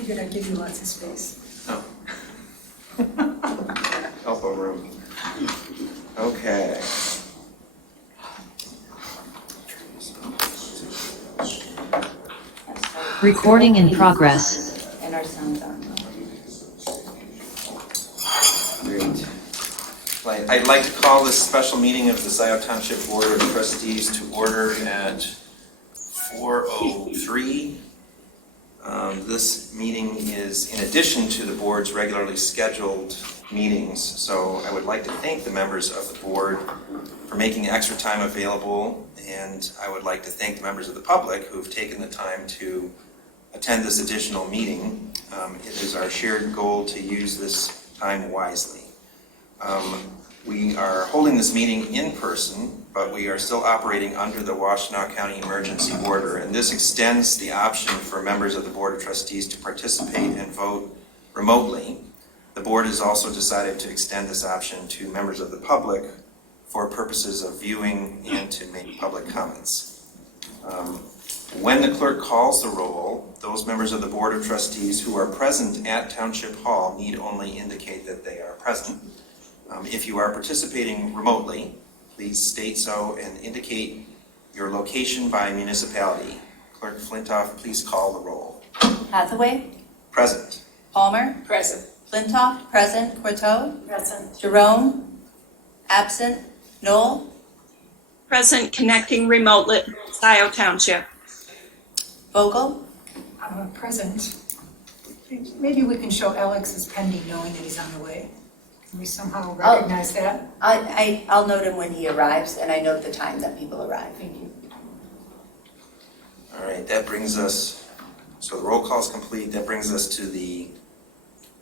Figured I'd give you lots of space. Oh. Elbow room. Okay. Recording in progress. And our sound's on. Great. I'd like to call this special meeting of the Scio Township Board of Trustees to order at 4:03. This meeting is in addition to the board's regularly scheduled meetings, so I would like to thank the members of the board for making extra time available, and I would like to thank the members of the public who have taken the time to attend this additional meeting. It is our shared goal to use this time wisely. We are holding this meeting in person, but we are still operating under the Washtenaw County Emergency Order, and this extends the option for members of the Board of Trustees to participate and vote remotely. The board has also decided to extend this option to members of the public for purposes of viewing and to make public comments. When the clerk calls the roll, those members of the Board of Trustees who are present at Township Hall need only indicate that they are present. If you are participating remotely, please state so and indicate your location by municipality. Clerk Flintoff, please call the roll. Hathaway? Present. Palmer? Present. Flintoff? Present. Courteau? Present. Jerome? Absent. Knoll? Present, connecting remotely, Scio Township. Vogel? Present. Maybe we can show Alex as pending, knowing that he's on the way. Can we somehow recognize that? I'll note him when he arrives, and I note the time that people arrive. Thank you. All right, that brings us, so the roll call is complete. That brings us to the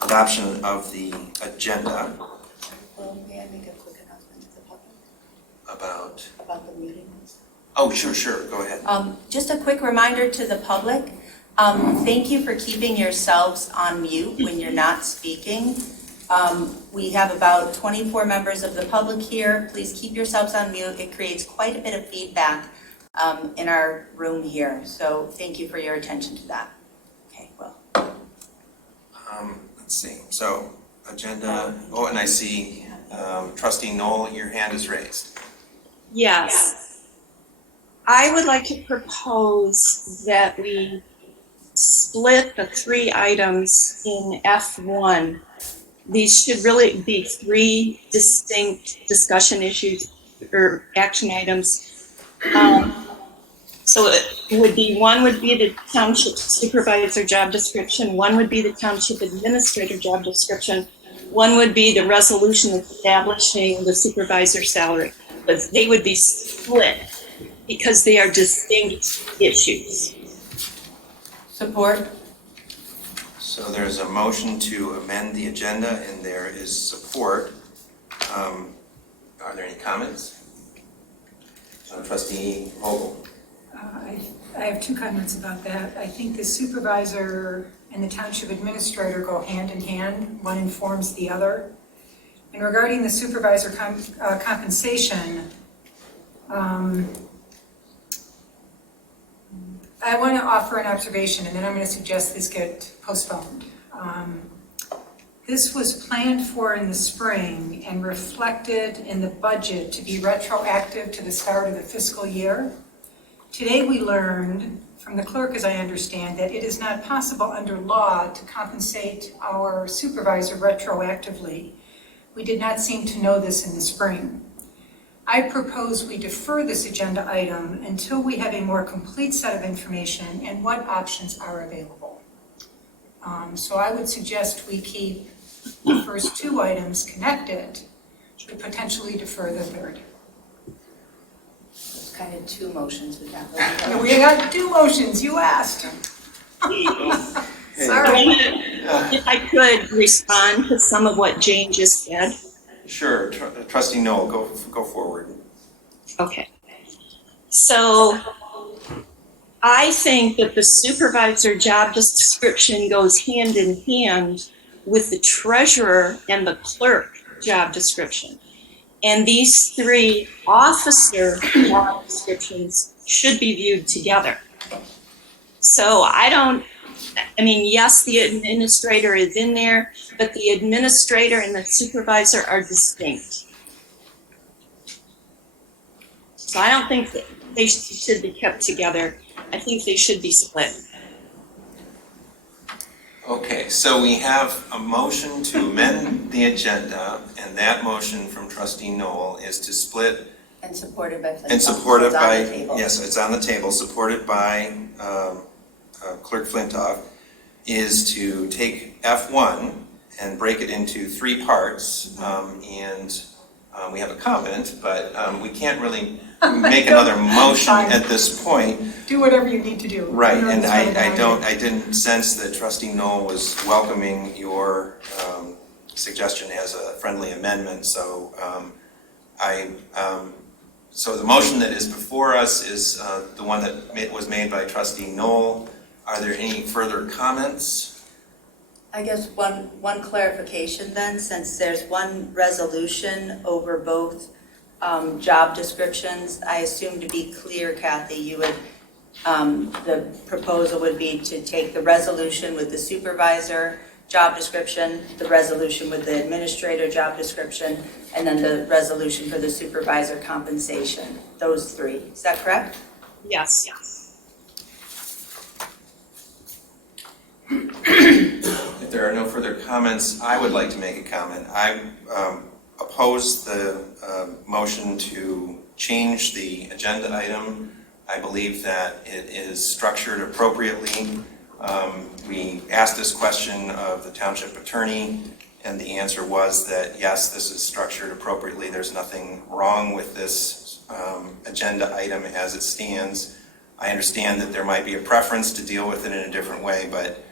adoption of the agenda. Well, may I make a quick announcement to the public About the meetings? Oh, sure, go ahead. Just a quick reminder to the public. Thank you for keeping yourselves on mute when you're not speaking. We have about 24 members of the public here. Please keep yourselves on mute. It creates quite a bit of feedback in our room here. So thank you for your attention to that. Okay, well. Let's see, so agenda, and I see Trustee Knoll, your hand is raised. Yes. I would like to propose that we split the three items in F1. These should really be three distinct discussion issues or action items. So it would be, one would be the township supervisor job description, one would be the township administrator job description, one would be the resolution establishing the supervisor salary. But they would be split because they are distinct issues. Support? So there's a motion to amend the agenda and there is support. Are there any comments? Trustee Vogel. I have two comments about that. I think the supervisor and the township administrator go hand in hand. One informs the other. And regarding the supervisor compensation, I want to offer an observation, and then I'm going to suggest this get postponed. This was planned for in the spring and reflected in the budget to be retroactive to the start of the fiscal year. Today we learned from the clerk, as I understand, that it is not possible under law to compensate our supervisor retroactively. We did not seem to know this in the spring. I propose we defer this agenda item until we have a more complete set of information and what options are available. So I would suggest we keep the first two items connected, but potentially defer the third. It's kind of two motions we got. And we got two motions, you asked. Sorry. If I could respond to some of what Jane just said. Sure, Trustee Knoll, go forward. Okay. So I think that the supervisor job description goes hand in hand with the treasurer and the clerk job description. And these three officer job descriptions should be viewed together. So I don't I mean, yes, the administrator is in there, but the administrator and the supervisor are distinct. So I don't think that they should be kept together. I think they should be split. Okay, so we have a motion to amend the agenda, and that motion from trustee Noel is to split And supported by Flintoff. and supported It's on by, the table. yes, it's on the table, supported by Clerk Flintoff, is to take F1 and break it into 3 parts, and we have a comment, but we can't really make another motion at this point. Do whatever you need to do. Right, You're and on the side I didn't sense that trustee Noel was welcoming your suggestion as a friendly amendment, so so the motion that is before us is the one that was made by trustee Noel. Are there any further comments? I guess one clarification then, since there's one resolution over both job descriptions, I assume, to be clear, Kathy, you would, the proposal would be to take the resolution with the supervisor job description, the resolution with the administrator job description, and then the resolution for the supervisor compensation, those 3. Is that correct? Yes. If there are no further comments, I would like to make a comment. I oppose the motion to change the agenda item. I believe that it is structured appropriately. We asked this question of the township attorney, and the answer was that yes, this is structured appropriately. There's nothing wrong with this agenda item as it stands. I understand that there might be a preference to deal with it in a different way, but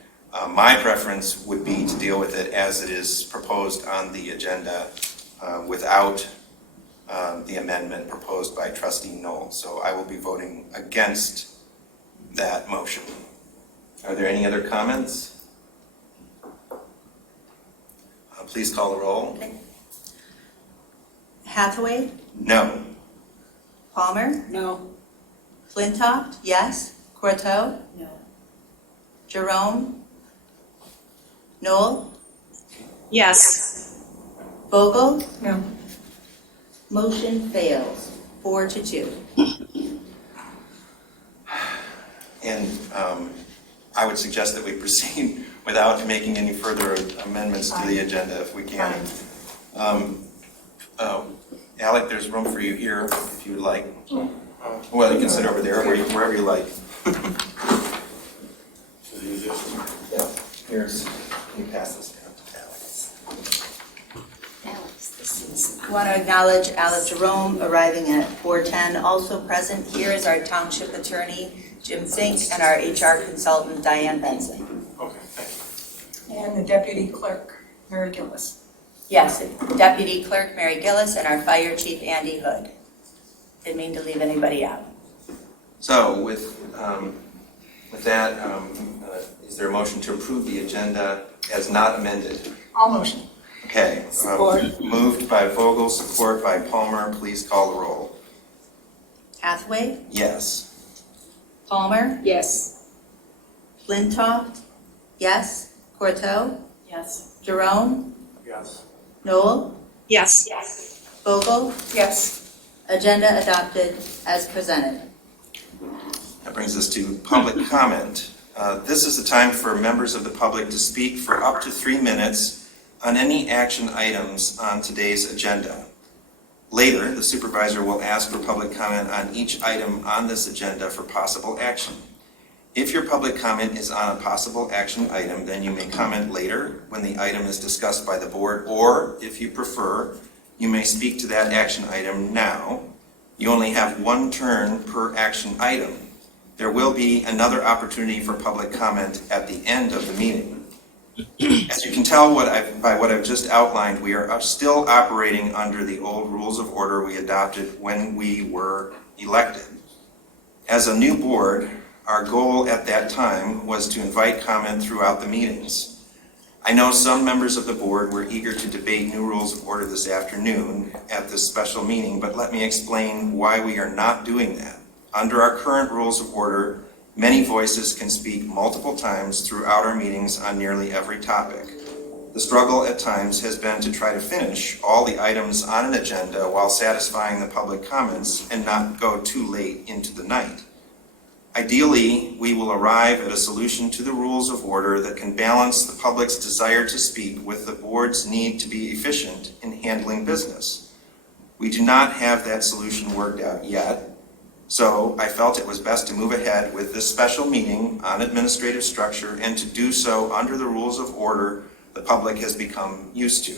my preference would be to deal with it as it is proposed on the agenda without the amendment proposed by trustee Noel. So I will be voting against that motion. Are there any other comments? Please call the roll. Okay. Hathaway? No. Palmer? No. Flintoff? Yes. Corto? No. Jerome? Noel? Yes. Vogel? No. Motion fails, 4-2. And I would suggest that we proceed without making any further amendments to the agenda if we can. Alec, there's room for you here if you would like. Well, you can sit over there, wherever you like. Yeah, here's, can you pass this down to Alex? I want to acknowledge Alec Jerome arriving at 4:10. Also present here is our township attorney, Jim Fink, and our HR consultant, Diane Benson. Okay, thank you. And the deputy clerk, Mary Gillis. Yes, Deputy Clerk Mary Gillis and our Fire Chief Andy Hood. Didn't mean to leave anybody out. So with that, is there a motion to approve the agenda as not amended? All motion. Okay. Support. Moved by Vogel, support by Palmer. Please call the roll. Hathaway? Yes. Palmer? Yes. Flintoff? Yes. Corto? Yes. Jerome? Yes. Noel? Yes. Vogel? Yes. Agenda adopted as presented. That brings us to public comment. This is the time for members of the public to speak for up to 3 minutes on any action items on today's agenda. Later, the supervisor will ask for public comment on each item on this agenda for possible action. If your public comment is on a possible action item, then you may comment later when the item is discussed by the board, or if you prefer, you may speak to that action item now. You only have 1 turn per action item. There will be another opportunity for public comment at the end of the meeting. As you can tell by what I've just outlined, we are still operating under the old rules of order we adopted when we were elected. As a new board, our goal at that time was to invite comment throughout the meetings. I know some members of the board were eager to debate new rules of order this afternoon at this special meeting, but let me explain why we are not doing that. Under our current rules of order, Many voices can speak multiple times throughout our meetings on nearly every topic. The struggle at times has been to try to finish all the items on an agenda while satisfying the public comments and not go too late into the night. Ideally, we will arrive at a solution to the rules of order that can balance the public's desire to speak with the board's need to be efficient in handling business. We do not have that solution worked out yet, so I felt it was best to move ahead with this special meeting on administrative structure and to do so under the rules of order the public has become used to.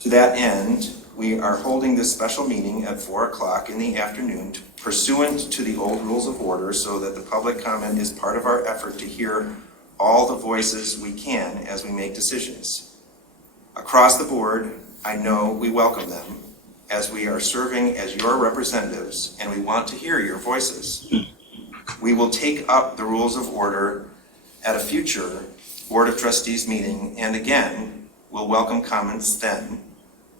To that end, we are holding this special meeting at 4 o'clock in the afternoon pursuant to the old rules of order so that the public comment is part of our effort to hear all the voices we can as we make decisions. Across the board, I know we welcome them as we are serving as your representatives and we want to hear your voices. We will take up the rules of order at a future Board of Trustees meeting, and again, we'll welcome comments then.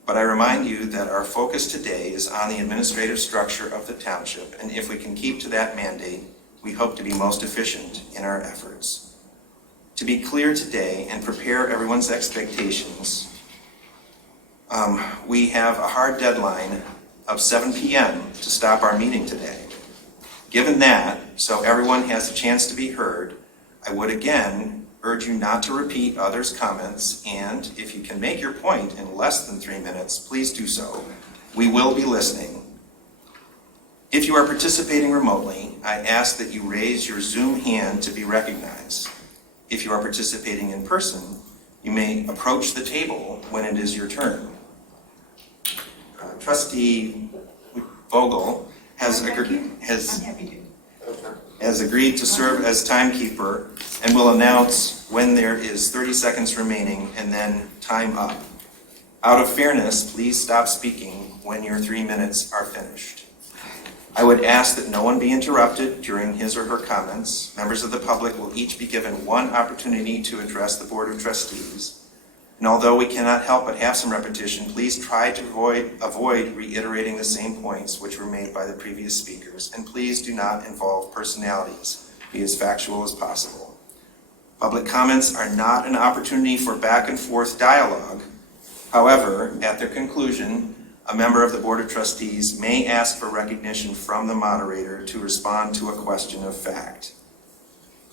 But I remind you that our focus today is on the administrative structure of the township, and if we can keep to that mandate, we hope to be most efficient in our efforts. To be clear today and prepare everyone's expectations, we have a hard deadline of 7 p.m. to stop our meeting today. Given that, so everyone has a chance to be heard, I would again urge you not to repeat others' comments, and if you can make your point in less than 3 minutes, please do so. We will be listening. If you are participating remotely, I ask that you raise your Zoom hand to be recognized. If you are participating in person, you may approach the table when it is your turn. Trustee Vogel has agreed to serve as timekeeper and will announce when there is 30 seconds remaining and then time up. Out of fairness, please stop speaking when your 3 minutes are finished. I would ask that no one be interrupted during his or her comments. Members of the public will each be given one opportunity to address the Board of Trustees. And although we cannot help but have some repetition, please try to avoid reiterating the same points which were made by the previous speakers, and please do not involve personalities. Be as factual as possible. Public comments are not an opportunity for back and forth dialogue. However, at their conclusion, a member of the Board of Trustees may ask for recognition from the moderator to respond to a question of fact.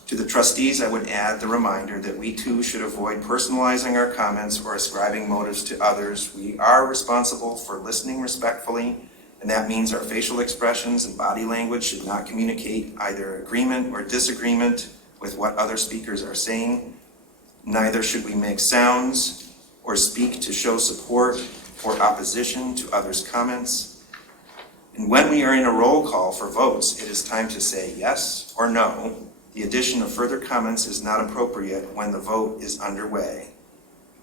To the trustees, I would add the reminder that we too should avoid personalizing our comments or ascribing motives to others. We are responsible for listening respectfully, and that means our facial expressions and body language should not communicate either agreement or disagreement with what other speakers are saying. Neither should we make sounds or speak to show support or opposition to others' comments. And when we are in a roll call for votes, it is time to say yes or no. The addition of further comments is not appropriate when the vote is underway.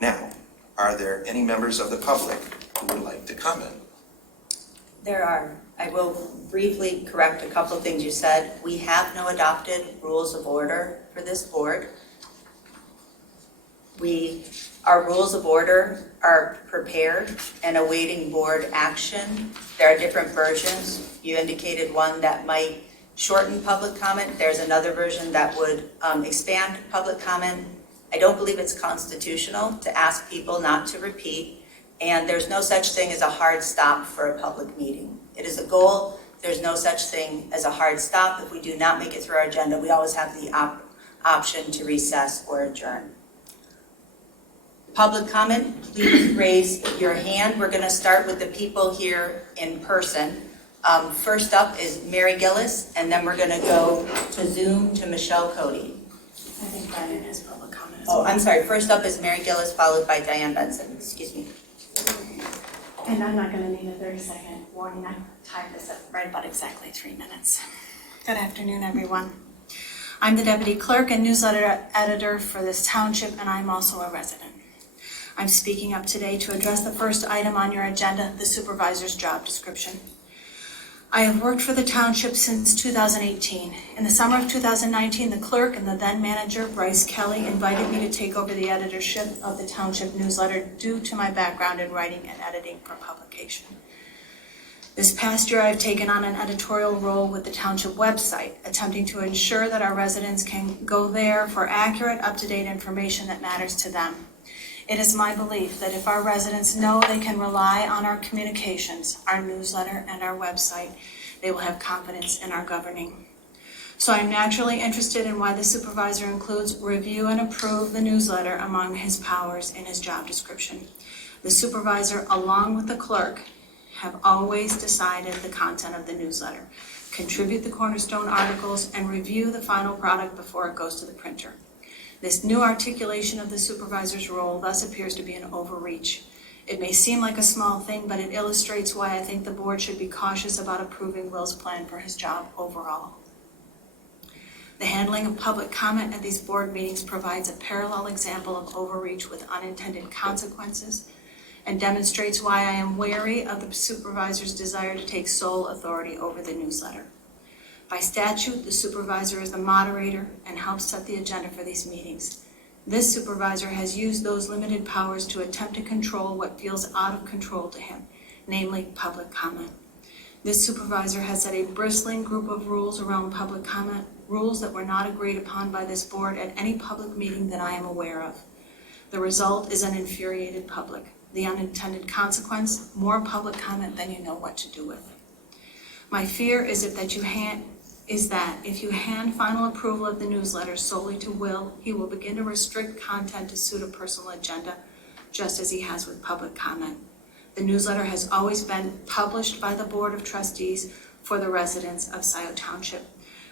Now, are there any members of the public who would like to comment? There are. I will briefly correct a couple of things you said. We have no adopted rules of order for this board. Our rules of order are prepared and awaiting board action. There are different versions. You indicated one that might shorten public comment. There's another version that would expand public comment. I don't believe it's constitutional to ask people not to repeat, and there's no such thing as a hard stop for a public meeting. It is a goal. There's no such thing as a hard stop. If we do not make it through our agenda, we always have the option to recess or adjourn. Public comment, please raise your hand. We're going to start with the people here in person. First up is Mary Gillis, and then we're going to go to Zoom to Michelle Cody. I think Diane has public comment. Oh, I'm sorry. First up is Mary Gillis, followed by Diane Benson. Excuse me. And I'm not going to need a 30-second warning. I timed this at right about exactly 3 minutes. Good afternoon, everyone. I'm the deputy clerk and newsletter editor for this township, and I'm also a resident. I'm speaking up today to address the first item on your agenda, the supervisor's job description. I have worked for the township since 2018. In the summer of 2019, the clerk and the then manager, Bryce Kelly, invited me to take over the editorship of the township newsletter due to my background in writing and editing for publication. This past year, I've taken on an editorial role with the township website, attempting to ensure that our residents can go there for accurate, up-to-date information that matters to them. It is my belief that if our residents know they can rely on our communications, our newsletter, and our website, they will have confidence in our governing. So I'm naturally interested in why the supervisor includes review and approve the newsletter among his powers in his job description. The supervisor, along with the clerk, have always decided the content of the newsletter, contribute the cornerstone articles, and review the final product before it goes to the printer. This new articulation of the supervisor's role thus appears to be an overreach. It may seem like a small thing, but it illustrates why I think the board should be cautious about approving Will's plan for his job overall. The handling of public comment at these board meetings provides a parallel example of overreach with unintended consequences and demonstrates why I am wary of the supervisor's desire to take sole authority over the newsletter. By statute, the supervisor is the moderator and helps set the agenda for these meetings. This supervisor has used those limited powers to attempt to control what feels out of control to him, namely public comment. This supervisor has set a bristling group of rules around public comment, rules that were not agreed upon by this board at any public meeting that I am aware of. The result is an infuriated public. The unintended consequence, more public comment than you know what to do with. My fear is that if you hand final approval of the newsletter solely to Will, he will begin to restrict content to suit a personal agenda, just as he has with public comment. The newsletter has always been published by the Board of Trustees for the residents of Scio Township.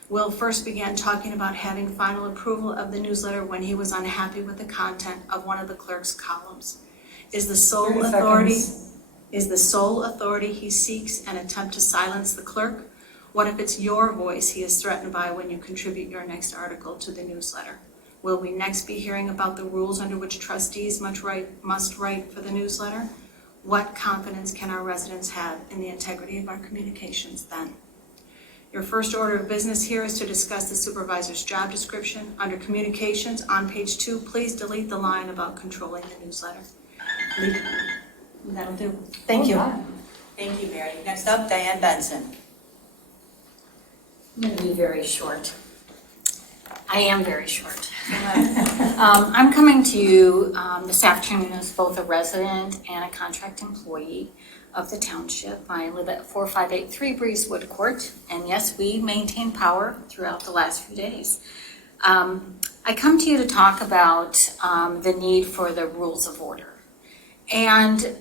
Will first began talking about having final approval of the newsletter when he was unhappy with the content of one of the clerk's columns. Is the sole authority he seeks an attempt to silence the clerk? What if it's your voice he is threatened by when you contribute your next article to the newsletter? Will we next be hearing about the rules under which trustees must write for the newsletter? What confidence can our residents have in the integrity of our communications then? Your first order of business here is to discuss the supervisor's job description. Under communications on page 2, please delete the line about controlling the newsletter. That'll do. Thank you. Thank you, Mary. Next up, Diane Benson. I'm going to be very short. I am very short. I'm coming to you this afternoon as both a resident and a contract employee of the township. I live at 4583 Breezewood Court, and yes, we maintain power throughout the last few days. I come to you to talk about the need for the rules of order. And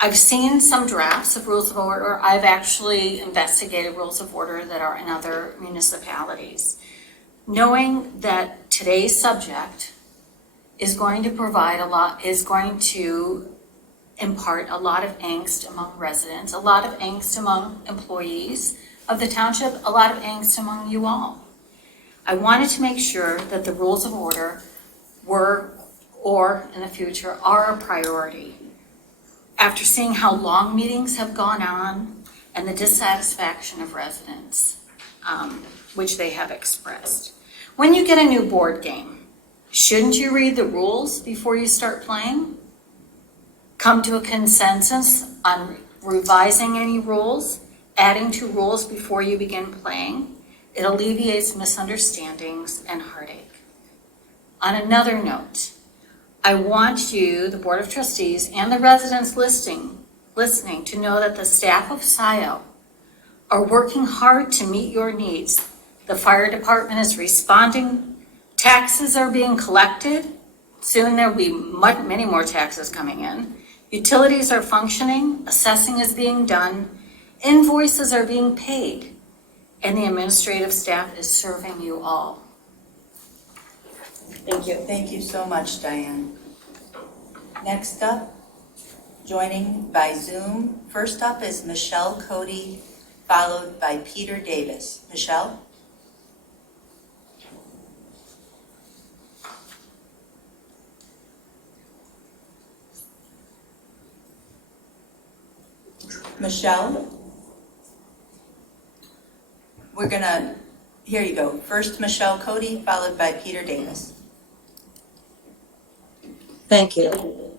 I've seen some drafts of rules of order. I've actually investigated rules of order that are in other municipalities. Knowing that today's subject is going to impart a lot of angst among residents, a lot of angst among employees of the township, a lot of angst among you all. I wanted to make sure that the rules of order were, or in the future, are a priority. After seeing how long meetings have gone on and the dissatisfaction of residents, which they have expressed. When you get a new board game, shouldn't you read the rules before you start playing? Come to a consensus on revising any rules, adding to rules before you begin playing. It alleviates misunderstandings and heartache. On another note, I want you, the Board of Trustees, and the residents listening to know that the staff of Scio are working hard to meet your needs. The fire department is responding. Taxes are being collected. Soon there will be many more taxes coming in. Utilities are functioning. Assessing is being done. Invoices are being paid. And the administrative staff is serving you all. Thank you. Thank you so much, Diane. Next up, joining by Zoom, first up is Michelle Cody, followed by Peter Davis. Michelle? Michelle? Here you go. First, Michelle Cody, followed by Peter Davis. Thank you.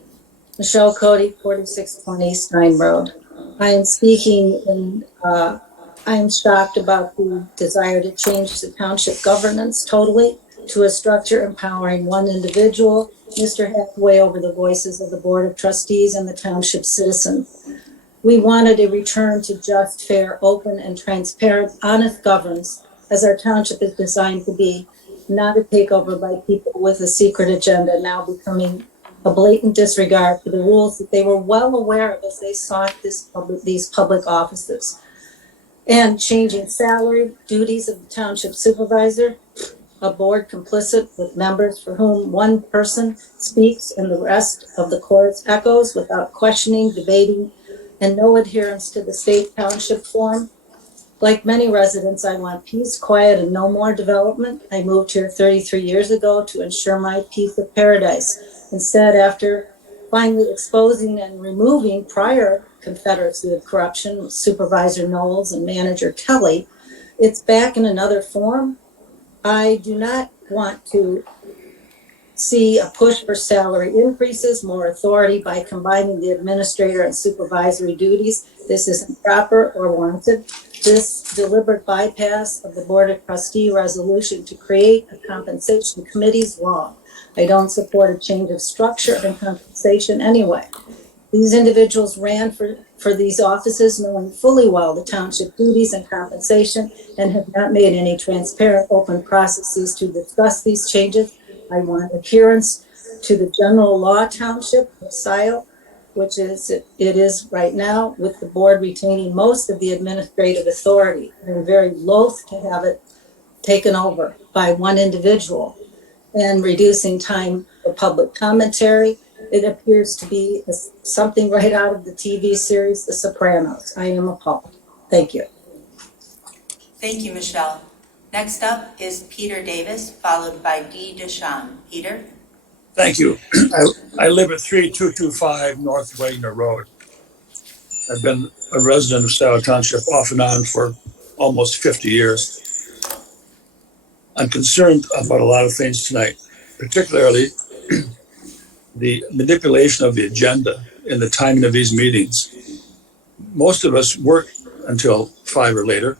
Michelle Cody, 4620 Stein Road. I am speaking and I am shocked about the desire to change the township governance totally to a structure empowering one individual, Mr. Hathaway, over the voices of the Board of Trustees and the township citizens. We wanted a return to just, fair, open, and transparent, honest governance as our township is designed to be, not a takeover by people with a secret agenda now becoming a blatant disregard for the rules that they were well aware of as they sought these public offices. And changing salary, duties of the township supervisor, a board complicit with members for whom one person speaks and the rest of the chorus echoes without questioning, debating, and no adherence to the state township form. Like many residents, I want peace, quiet, and no more development. I moved here 33 years ago to ensure my peace of paradise. Instead, after finally exposing and removing prior confederacy of corruption, Supervisor Knowles and Manager Kelly, it's back in another form. I do not want to see a push for salary increases, more authority by combining the administrator and supervisory duties. This isn't proper or warranted. This deliberate bypass of the Board of Trustee resolution to create a compensation committee is wrong. I don't support a change of structure and compensation anyway. These individuals ran for these offices knowing fully well the township duties and compensation and have not made any transparent, open processes to discuss these changes. I want adherence to the general law township, Scio, which is it is right now, with the board retaining most of the administrative authority. I'm very loath to have it taken over by one individual and reducing time for public commentary. It appears to be something right out of the TV series, The Sopranos. I am appalled. Thank you. Thank you, Michelle. Next up is Peter Davis, followed by Dee Deshawn. Peter? Thank you. I live at 3225 North Wagner Road. I've been a resident of Scio Township off and on for almost 50 years. I'm concerned about a lot of things tonight, particularly the manipulation of the agenda and the timing of these meetings. Most of us work until 5 or later,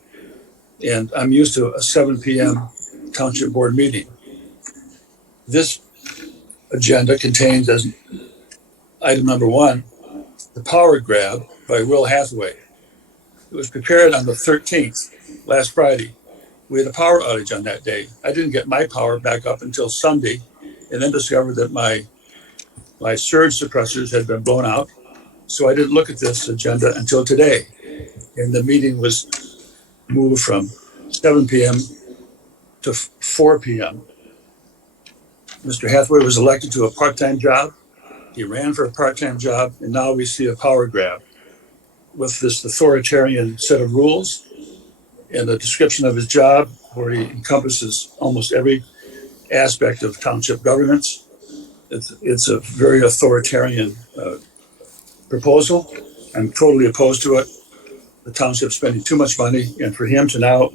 and I'm used to a 7 p.m. Township Board meeting. This agenda contains as item number 1, the power grab by Will Hathaway. It was prepared on the 13th, last Friday. We had a power outage on that day. I didn't get my power back up until Sunday, and then discovered that my surge suppressors had been blown out. So I didn't look at this agenda until today. And the meeting was moved from 7 p.m. to 4 p.m. Mr. Hathaway was elected to a part-time job. He ran for a part-time job, and now we see a power grab with this authoritarian set of rules and a description of his job where he encompasses almost every aspect of township governance. It's a very authoritarian proposal. I'm totally opposed to it. The township's spending too much money, and for him to now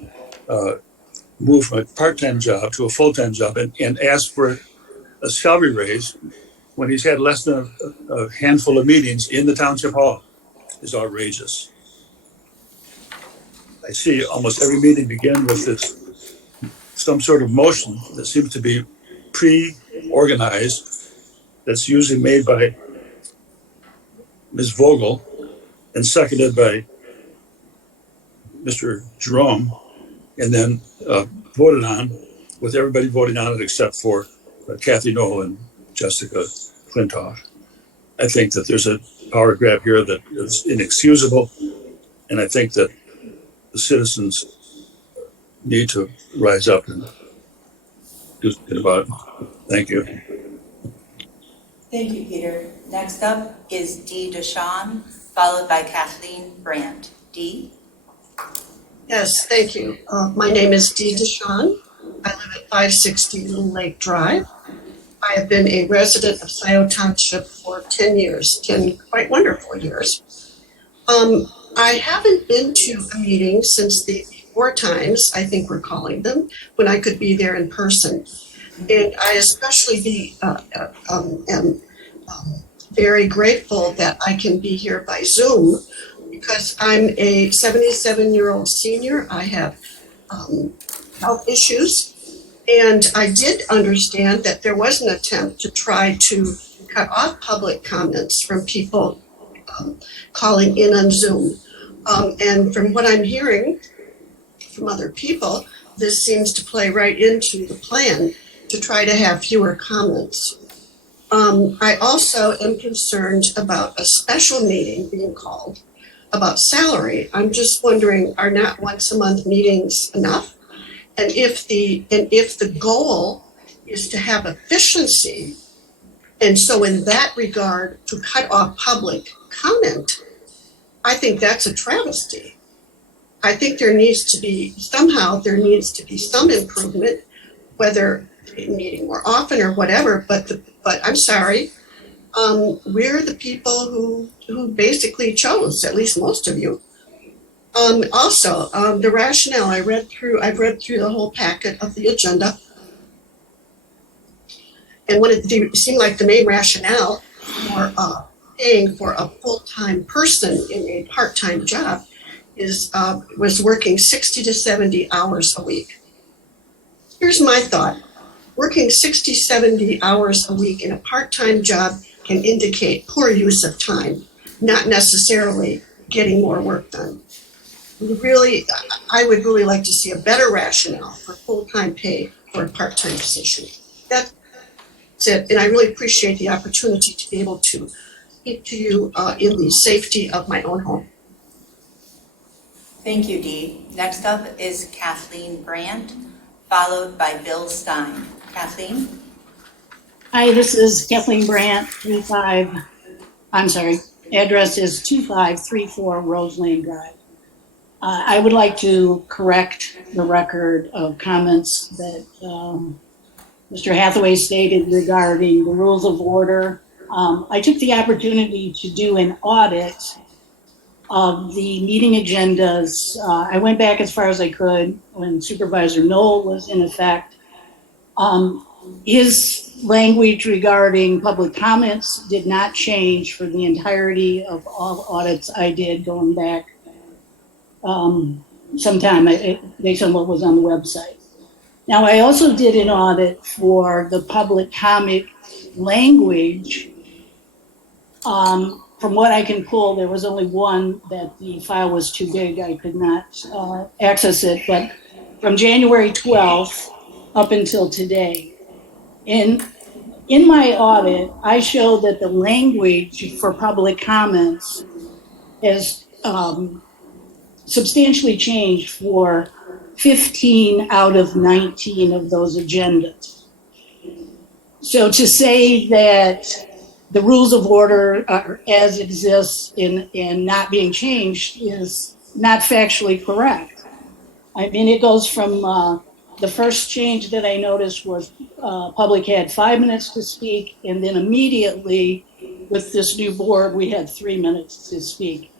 move from a part-time job to a full-time job and ask for a salary raise when he's had less than a handful of meetings in the township hall is outrageous. I see almost every meeting begin with some sort of motion that seems to be pre-organized, that's usually made by Ms. Vogel and seconded by Mr. Jerome, and then voted on, with everybody voting on it except for Kathy Knoll and Jessica Flintoff. I think that there's a power grab here that is inexcusable, and I think that the citizens need to rise up and do something about it. Thank you. Thank you, Peter. Next up is Dee Deshawn, followed by Kathleen Brandt. Dee? Yes, thank you. My name is Dee Deshawn. I live at 560 Little Lake Drive. I have been a resident of Scio Township for 10 years, 10 quite wonderful years. I haven't been to a meeting since the before times, I think we're calling them, when I could be there in person. And I especially am very grateful that I can be here by Zoom, because I'm a 77-year-old senior. I have health issues. And I did understand that there was an attempt to try to cut off public comments from people calling in on Zoom. And from what I'm hearing from other people, this seems to play right into the plan to try to have fewer comments. I also am concerned about a special meeting being called about salary. I'm just wondering, are not once a month meetings enough? And if the goal is to have efficiency, and so in that regard, to cut off public comment, I think that's a travesty. I think there needs to be some improvement, whether meeting more often or whatever, but I'm sorry, we're the people who basically chose, at least most of you. Also, the rationale, I've read through the whole packet of the agenda. And what it seemed like the main rationale for paying for a full-time person in a part-time job was working 60 to 70 hours a week. Here's my thought. Working 60, 70 hours a week in a part-time job can indicate poor use of time, not necessarily getting more work done. I would really like to see a better rationale for full-time pay for a part-time position. That's it, and I really appreciate the opportunity to be able to speak to you in the safety of my own home. Thank you, Dee. Next up is Kathleen Brandt, followed by Bill Stein. Kathleen? Hi, this is Kathleen Brandt, address is 2534 Rose Lane Drive. I would like to correct the record of comments that Mr. Hathaway stated regarding the rules of order. I took the opportunity to do an audit of the meeting agendas. I went back as far as I could when Supervisor Knoll was in effect. His language regarding public comments did not change for the entirety of all audits I did going back sometime based on what was on the website. Now, I also did an audit for the public comment language. From what I can pull, there was only one that the file was too big. I could not access it, but from January 12th up until today. In my audit, I showed that the language for public comments has substantially changed for 15 out of 19 of those agendas. So to say that the rules of order are as exists in not being changed is not factually correct. I mean, it goes from the first change that I noticed was public had 5 minutes to speak, and then immediately with this new board, we had 3 minutes to speak.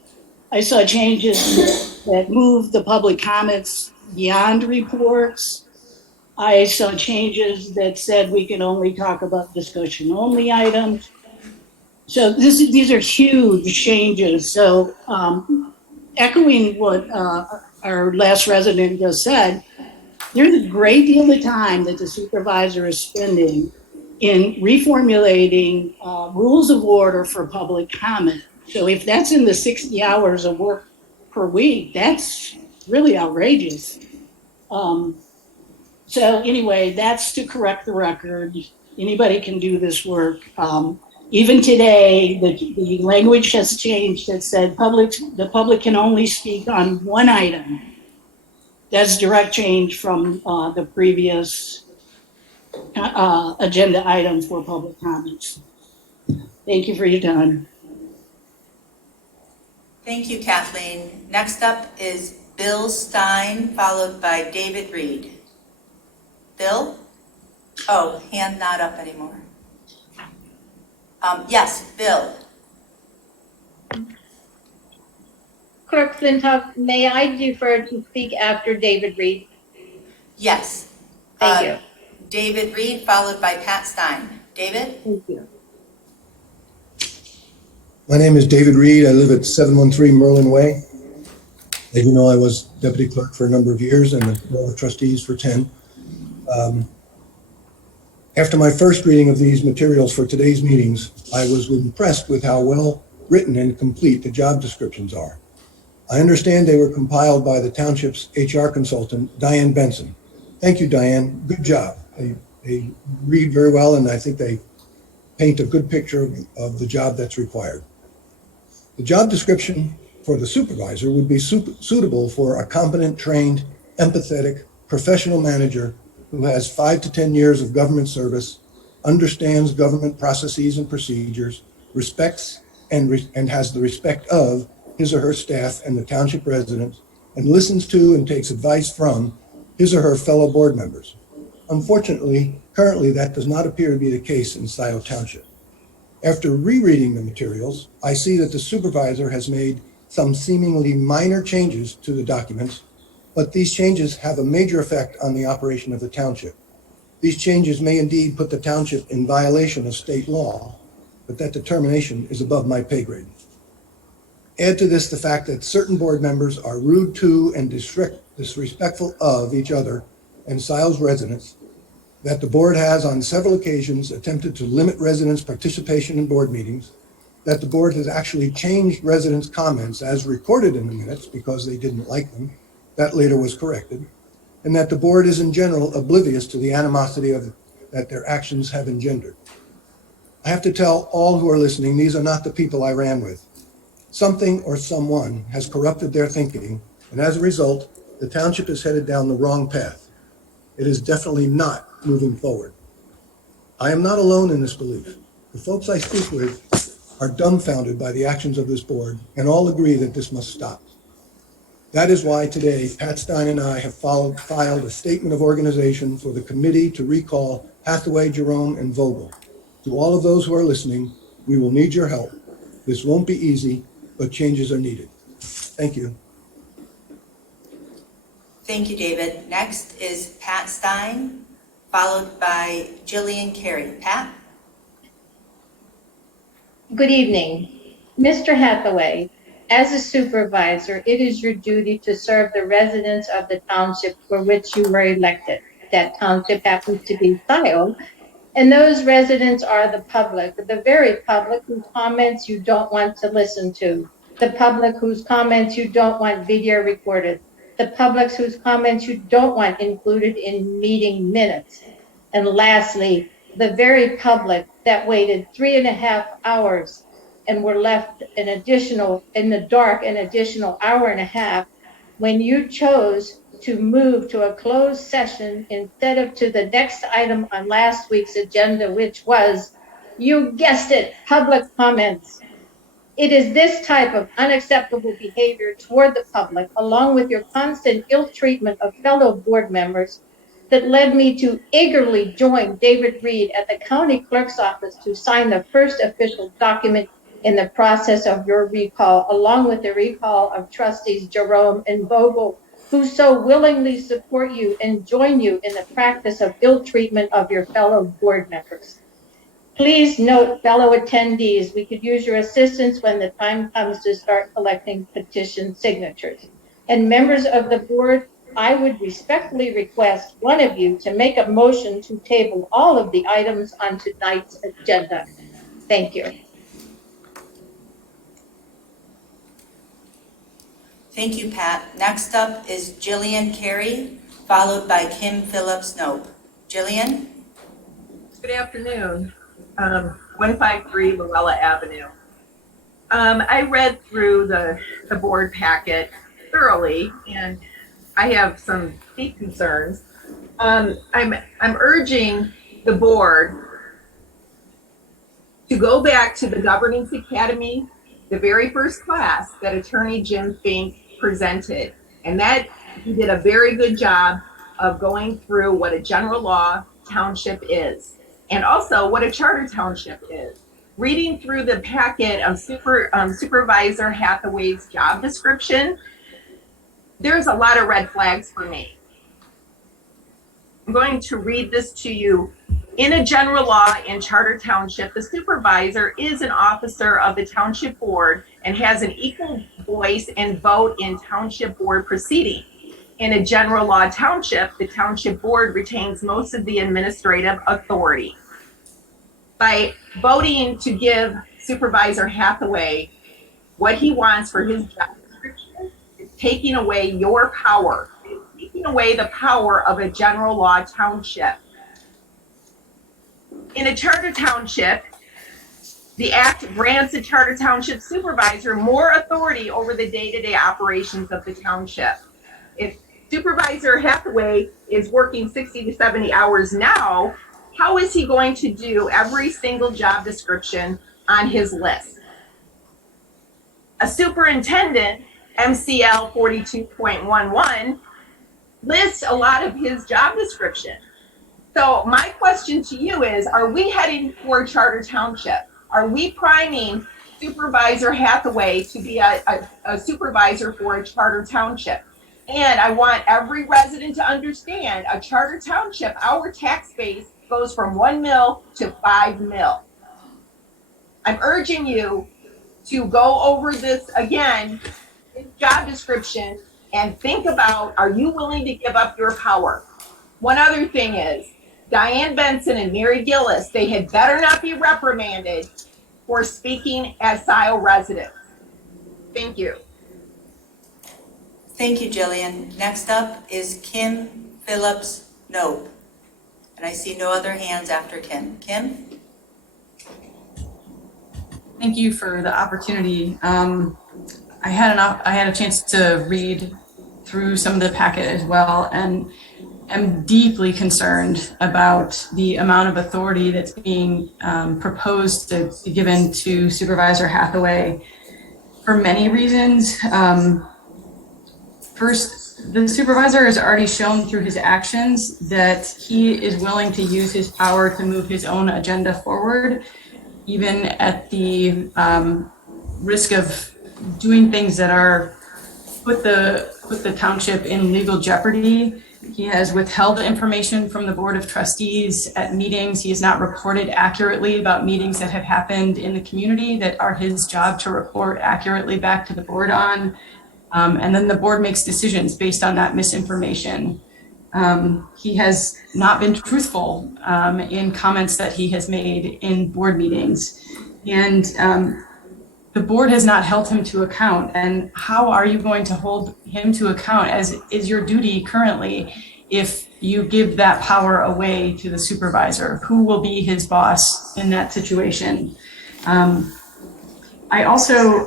I saw changes that moved the public comments beyond reports. I saw changes that said we can only talk about discussion only items. So these are huge changes. So echoing what our last resident just said, there's a great deal of time that the supervisor is spending in reformulating rules of order for public comment. So if that's in the 60 hours of work per week, that's really outrageous. So anyway, that's to correct the record. Anybody can do this work. Even today, the language has changed. It said the public can only speak on one item. That's direct change from the previous agenda item for public comments. Thank you for your time. Thank you, Kathleen. Next up is Bill Stein, followed by David Reed. Bill? Oh, hand not up anymore. Yes, Bill. Clerk Flintoff, may I defer to speak after David Reed? Yes. Thank you. David Reed, followed by Pat Stein. David? Thank you. My name is David Reed. I live at 713 Merlin Way. As you know, I was deputy clerk for a number of years and the board of trustees for 10. After my first reading of these materials for today's meetings, I was impressed with how well written and complete the job descriptions are. I understand they were compiled by the township's HR consultant, Diane Benson. Thank you, Diane. Good job. They read very well, and I think they paint a good picture of the job that's required. The job description for the supervisor would be suitable for a competent, trained, empathetic, professional manager who has 5 to 10 years of government service, understands government processes and procedures, respects and has the respect of his or her staff and the township residents, and listens to and takes advice from his or her fellow board members. Unfortunately, currently that does not appear to be the case in Scio Township. After rereading the materials, I see that the supervisor has made some seemingly minor changes to the documents, but these changes have a major effect on the operation of the township. These changes may indeed put the township in violation of state law, but that determination is above my pay grade. Add to this the fact that certain board members are rude to and disrespectful of each other and Scio's residents, that the board has on several occasions attempted to limit residents' participation in board meetings, that the board has actually changed residents' comments as recorded in the minutes because they didn't like them. That later was corrected, and that the board is in general oblivious to the animosity that their actions have engendered. I have to tell all who are listening, these are not the people I ran with. Something or someone has corrupted their thinking, and as a result, the township is headed down the wrong path. It is definitely not moving forward. I am not alone in this belief. The folks I speak with are dumbfounded by the actions of this board and all agree that this must stop. That is why today, Pat Stein and I have filed a statement of organization for the committee to recall Hathaway, Jerome, and Vogel. To all of those who are listening, we will need your help. This won't be easy, but changes are needed. Thank you. Thank you, David. Next is Pat Stein, followed by Jillian Carey. Pat? Good evening. Mr. Hathaway, as a supervisor, it is your duty to serve the residents of the township for which you were elected. That township happens to be Scio, and those residents are the public, the very public whose comments you don't want to listen to, the public whose comments you don't want video recorded, the public whose comments you don't want included in meeting minutes. And lastly, the very public that waited 3.5 hours and were left in the dark an additional hour and a half when you chose to move to a closed session instead of to the next item on last week's agenda, which was, you guessed it, public comments. It is this type of unacceptable behavior toward the public, along with your constant ill treatment of fellow board members, that led me to eagerly join David Reed at the county clerk's office to sign the first official document in the process of your recall, along with the recall of trustees Jerome and Vogel, who so willingly support you and join you in the practice of ill treatment of your fellow board members. Please note, fellow attendees, we could use your assistance when the time comes to start collecting petition signatures. And members of the board, I would respectfully request one of you to make a motion to table all of the items on tonight's agenda. Thank you. Thank you, Pat. Next up is Jillian Carey, followed by Kim Phillips-Nope. Jillian? Good afternoon. 153 Luella Avenue. I read through the board packet thoroughly, and I have some deep concerns. I'm urging the board to go back to the Governance Academy, the very first class that Attorney Jim Fink presented, and that he did a very good job of going through what a general law township is, and also what a charter township is. Reading through the packet of Supervisor Hathaway's job description, there's a lot of red flags for me. I'm going to read this to you In a general law in Charter Township, the supervisor is an officer of the township board and has an equal voice and vote in township board proceedings. In a general law township, the township board retains most of the administrative authority. By voting to give Supervisor Hathaway what he wants for his job description, it's taking away your power. It's taking away the power of a general law township. In a charter township, the act grants the charter township supervisor more authority over the day-to-day operations of the township. If Supervisor Hathaway is working 60 to 70 hours now, how is he going to do every single job description on his list? A superintendent, MCL 42.11, lists a lot of his job description. So my question to you is, are we heading for charter township? Are we priming Supervisor Hathaway to be a supervisor for a charter township? And I want every resident to understand, a charter township, our tax base goes from 1 mil to 5 mil. I'm urging you to go over this again, this job description, and think about, are you willing to give up your power? One other thing is, Diane Benson and Mary Gillis, they had better not be reprimanded for speaking as Scio residents. Thank you. Thank you, Jillian. Next up is Kim Phillips Nope. And I see no other hands after Kim. Kim? Thank you for the opportunity. I had a chance to read through some of the packet as well, and am deeply concerned about the amount of authority that's being proposed to be given to Supervisor Hathaway for many reasons. First, the supervisor has already shown through his actions that he is willing to use his power to move his own agenda forward, even at the risk of doing things that are put the township in legal jeopardy. He has withheld information from the Board of Trustees at meetings. He has not reported accurately about meetings that have happened in the community that are his job to report accurately back to the board on. And then the board makes decisions based on that misinformation. He has not been truthful in comments that he has made in board meetings. And the board has not held him to account. And how are you going to hold him to account, as is your duty currently, if you give that power away to the supervisor? Who will be his boss in that situation? I also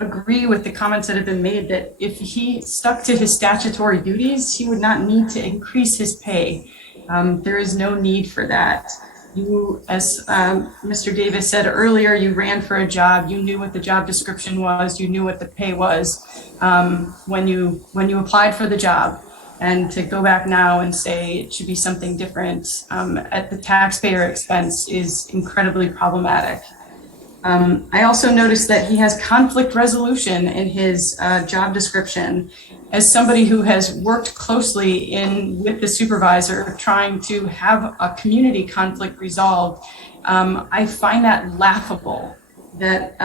agree with the comments that have been made that if he stuck to his statutory duties, he would not need to increase his pay. There is no need for that. You, as Mr. Davis said earlier, you ran for a job. You knew what the job description was. You knew what the pay was when you applied for the job. And to go back now and say it should be something different at the taxpayer expense is incredibly problematic. I also noticed that he has conflict resolution in his job description. As somebody who has worked closely with the supervisor trying to have a community conflict resolved, I find that laughable that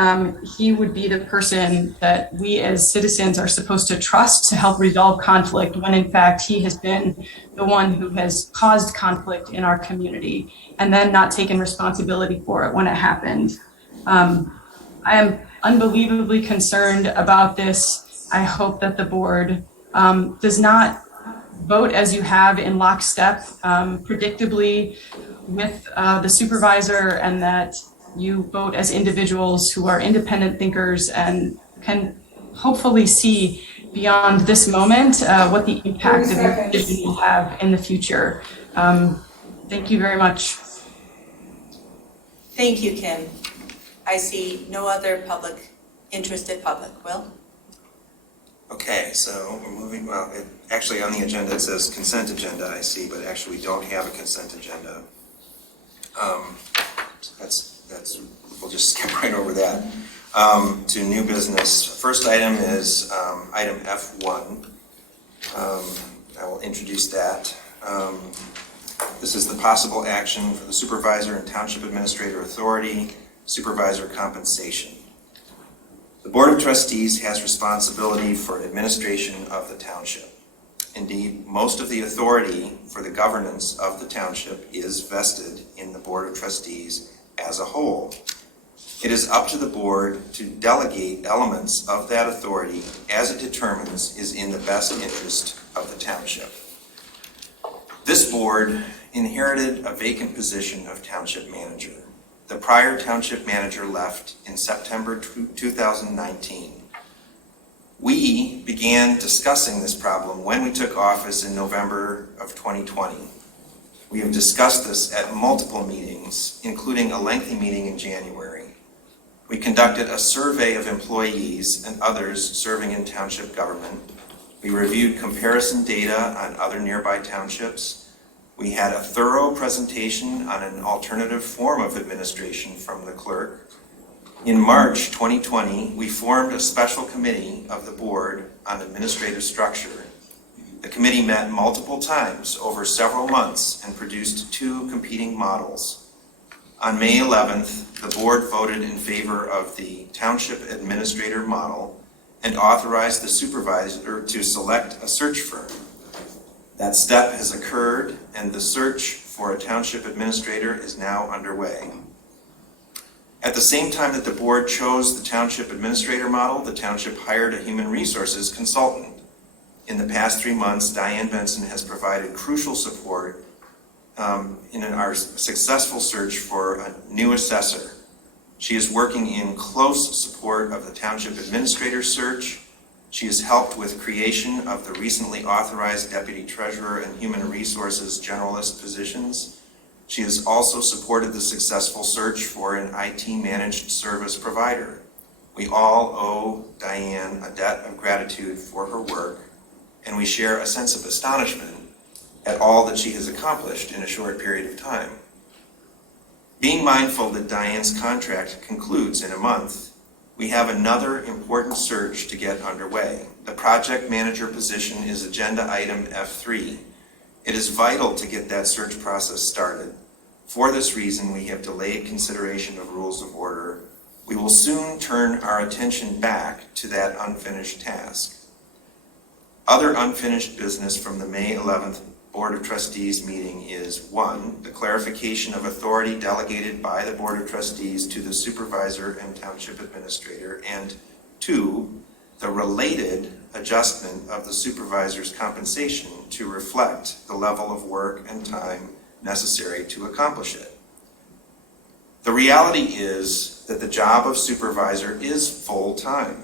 he would be the person that we as citizens are supposed to trust to help resolve conflict, when in fact he has been the one who has caused conflict in our community and then not taken responsibility for it when it happened. I am unbelievably concerned about this. I hope that the board does not vote as you have in lockstep, predictably with the supervisor, and that you vote as individuals who are independent thinkers and can hopefully see beyond this moment what the impact of your decision will have in the future. Thank you very much. Thank you, Kim. I see no other interested public. Will? Okay, so we're moving, well, actually on the agenda it says consent agenda, I see, but actually we don't have a consent agenda. We'll just skip right over that. To new business. First item is item F1. I will introduce that. This is the possible action for the supervisor and township administrator authority, supervisor compensation. The Board of Trustees has responsibility for administration of the township. Indeed, most of the authority for the governance of the township is vested in the Board of Trustees as a whole. It is up to the board to delegate elements of that authority as it determines is in the best interest of the township. This board inherited a vacant position of township manager. The prior township manager left in September 2019. We began discussing this problem when we took office in November of 2020. We have discussed this at multiple meetings, including a lengthy meeting in January. We conducted a survey of employees and others serving in township government. We reviewed comparison data on other nearby townships. We had a thorough presentation on an alternative form of administration from the clerk. In March 2020, we formed a special committee of the board on administrative structure. The committee met multiple times over several months and produced 2 competing models. On May 11th, the board voted in favor of the township administrator model and authorized the supervisor to select a search firm. That step has occurred, and the search for a township administrator is now underway. At the same time that the board chose the township administrator model, the township hired a human resources consultant. In the past 3 months, Diane Benson has provided crucial support in our successful search for a new assessor. She is working in close support of the township administrator search. She has helped with creation of the recently authorized deputy treasurer and human resources generalist positions. She has also supported the successful search for an IT managed service provider. We all owe Diane a debt of gratitude for her work, and we share a sense of astonishment at all that she has accomplished in a short period of time. Being mindful that Diane's contract concludes in a month, we have another important search to get underway. The project manager position is agenda item F3. It is vital to get that search process started. For this reason, we have delayed consideration of rules of order. We will soon turn our attention back to that unfinished task. Other unfinished business from the May 11th Board of Trustees meeting is 1, the clarification of authority delegated by the Board of Trustees to the supervisor and township administrator, and 2, the related adjustment of the supervisor's compensation to reflect the level of work and time necessary to accomplish it. The reality is that the job of supervisor is full-time.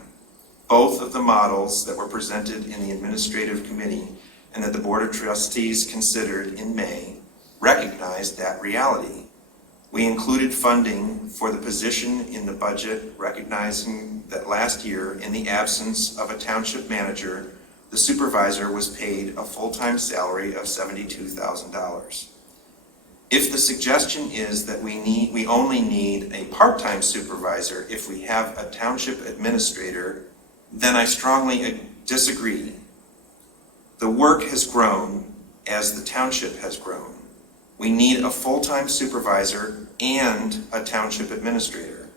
Both of the models that were presented in the administrative committee and that the Board of Trustees considered in May recognized that reality. We included funding for the position in the budget, recognizing that last year, in the absence of a township manager, the supervisor was paid a full-time salary of $72,000. If the suggestion is that we only need a part-time supervisor if we have a township administrator, then I strongly disagree. The work has grown as the township has grown. We need a full-time supervisor and a township administrator.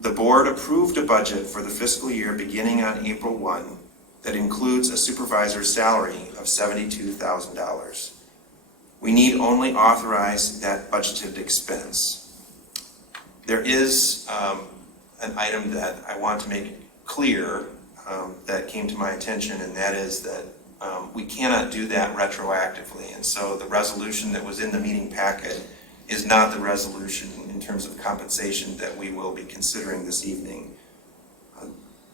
The board approved a budget for the fiscal year beginning on April 1 that includes a supervisor's salary of $72,000. We need only authorize that budgeted expense. There is an item that I want to make clear that came to my attention, and that is that we cannot do that retroactively. And so the resolution that was in the meeting packet is not the resolution in terms of compensation that we will be considering this evening.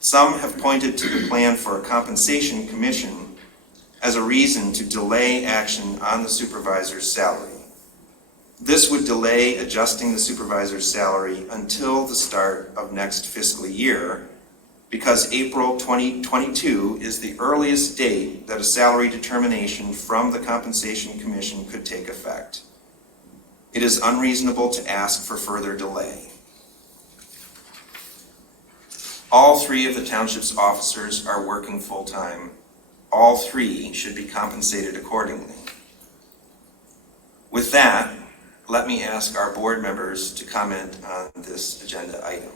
Some have pointed to the plan for a compensation commission as a reason to delay action on the supervisor's salary. This would delay adjusting the supervisor's salary until the start of next fiscal year, because April 2022 is the earliest date that a salary determination from the Compensation Commission could take effect. It is unreasonable to ask for further delay. All 3 of the township's officers are working full-time. All 3 should be compensated accordingly. With that, let me ask our board members to comment on this agenda item.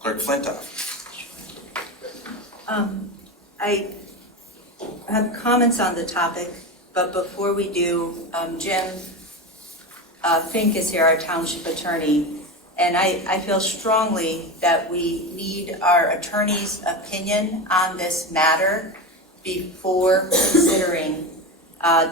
Clerk Flintoff. I have comments on the topic, but before we do, Jim Fink is here, our township attorney, and I feel strongly that we need our attorney's opinion on this matter before considering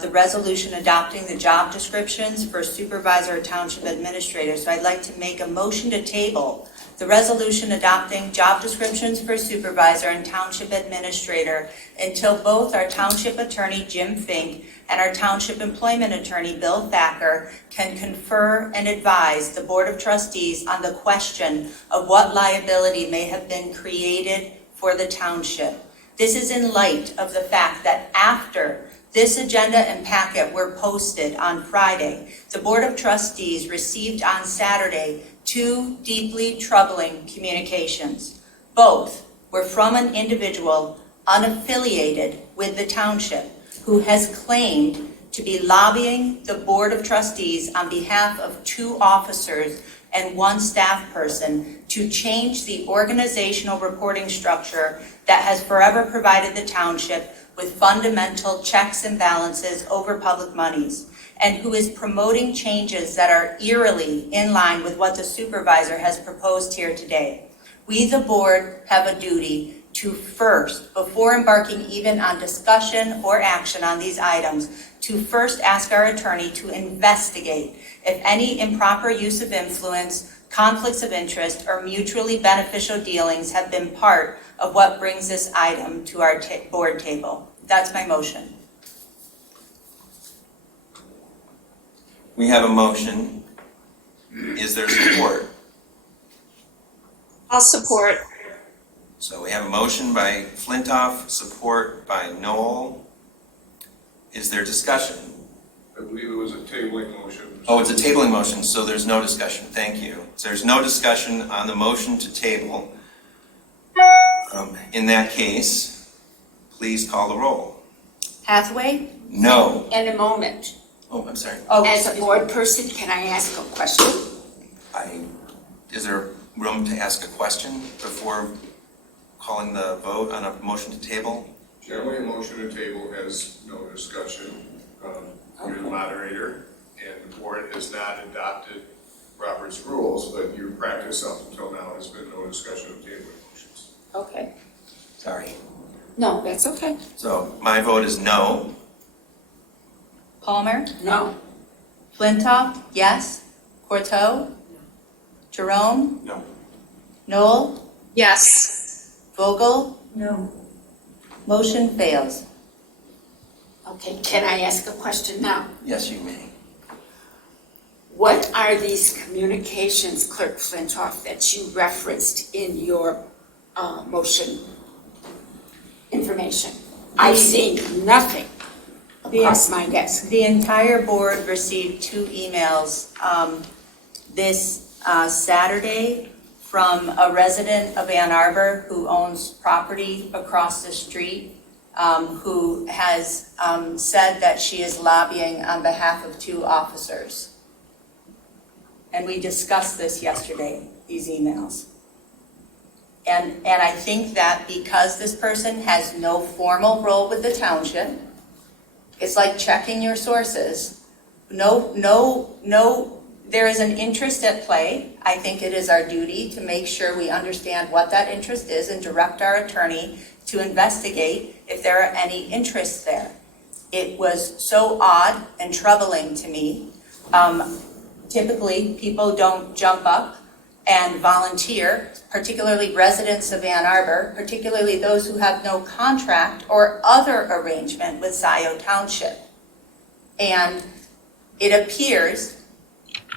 the resolution adopting the job descriptions for supervisor or township administrator. So I'd like to make a motion to table the resolution adopting job descriptions for supervisor and township administrator until both our township attorney, Jim Fink, and our township employment attorney, Bill Thacker, can confer and advise the Board of Trustees on the question of what liability may have been created for the township. This is in light of the fact that after this agenda and packet were posted on Friday, the Board of Trustees received on Saturday 2 deeply troubling communications. Both were from an individual unaffiliated with the township who has claimed to be lobbying the Board of Trustees on behalf of 2 officers and 1 staff person to change the organizational reporting structure that has forever provided the township with fundamental checks and balances over public monies, and who is promoting changes that are eerily in line with what the supervisor has proposed here today. We, the board, have a duty to first, before embarking even on discussion or action on these items, to first ask our attorney to investigate if any improper use of influence, conflicts of interest, or mutually beneficial dealings have been part of what brings this item to our board table. That's my motion. We have a motion. Is there support? I'll support. So we have a motion by Flintoff, support by Knoll. Is there discussion? I believe it was a tabling motion. Oh, it's a tabling motion, so there's no discussion. Thank you. So there's no discussion on the motion to table. In that case, please call the roll. Hathaway? No. In a moment. Oh, I'm sorry. Oh, As a board person, can I ask a question? Is there room to ask a question before calling the vote on a motion to table? Generally, a motion to table has no discussion. You're the moderator, and the board has not adopted Robert's rules, but your practice up until now has been no discussion of tabling motions. Okay. Sorry. No, that's okay. So my vote is no. Palmer? No. Flintoff? Yes. Courteau? Jerome? No. Knoll? Yes. Vogel? No. Motion fails. Okay, can I ask a question now? Yes, you may. What are these communications, Clerk Flintoff, that you referenced in your motion information? I've seen nothing across my desk. The entire board received 2 emails this Saturday from a resident of Ann Arbor who owns property across the street, who has said that she is lobbying on behalf of 2 officers. And we discussed this yesterday, these emails. And I think that because this person has no formal role with the township, it's like checking your sources. There is an interest at play. I think it is our duty to make sure we understand what that interest is and direct our attorney to investigate if there are any interests there. It was so odd and troubling to me. Typically, people don't jump up and volunteer, particularly residents of Ann Arbor, particularly those who have no contract or other arrangement with Scio Township. And it appears,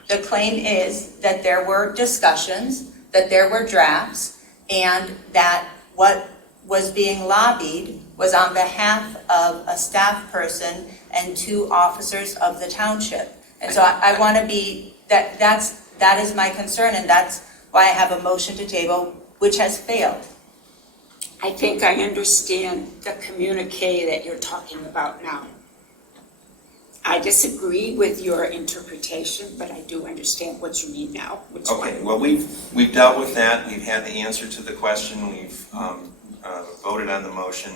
the claim is that there were discussions, that there were drafts, and that what was being lobbied was on behalf of a staff person and 2 officers of the township. And so I want to be, that is my concern, and that's why I have a motion to table, which has failed. I think I understand the communique that you're talking about now. I disagree with your interpretation, but I do understand what you mean now. Okay, well, we've dealt with that. We've had the answer to the question. We've voted on the motion.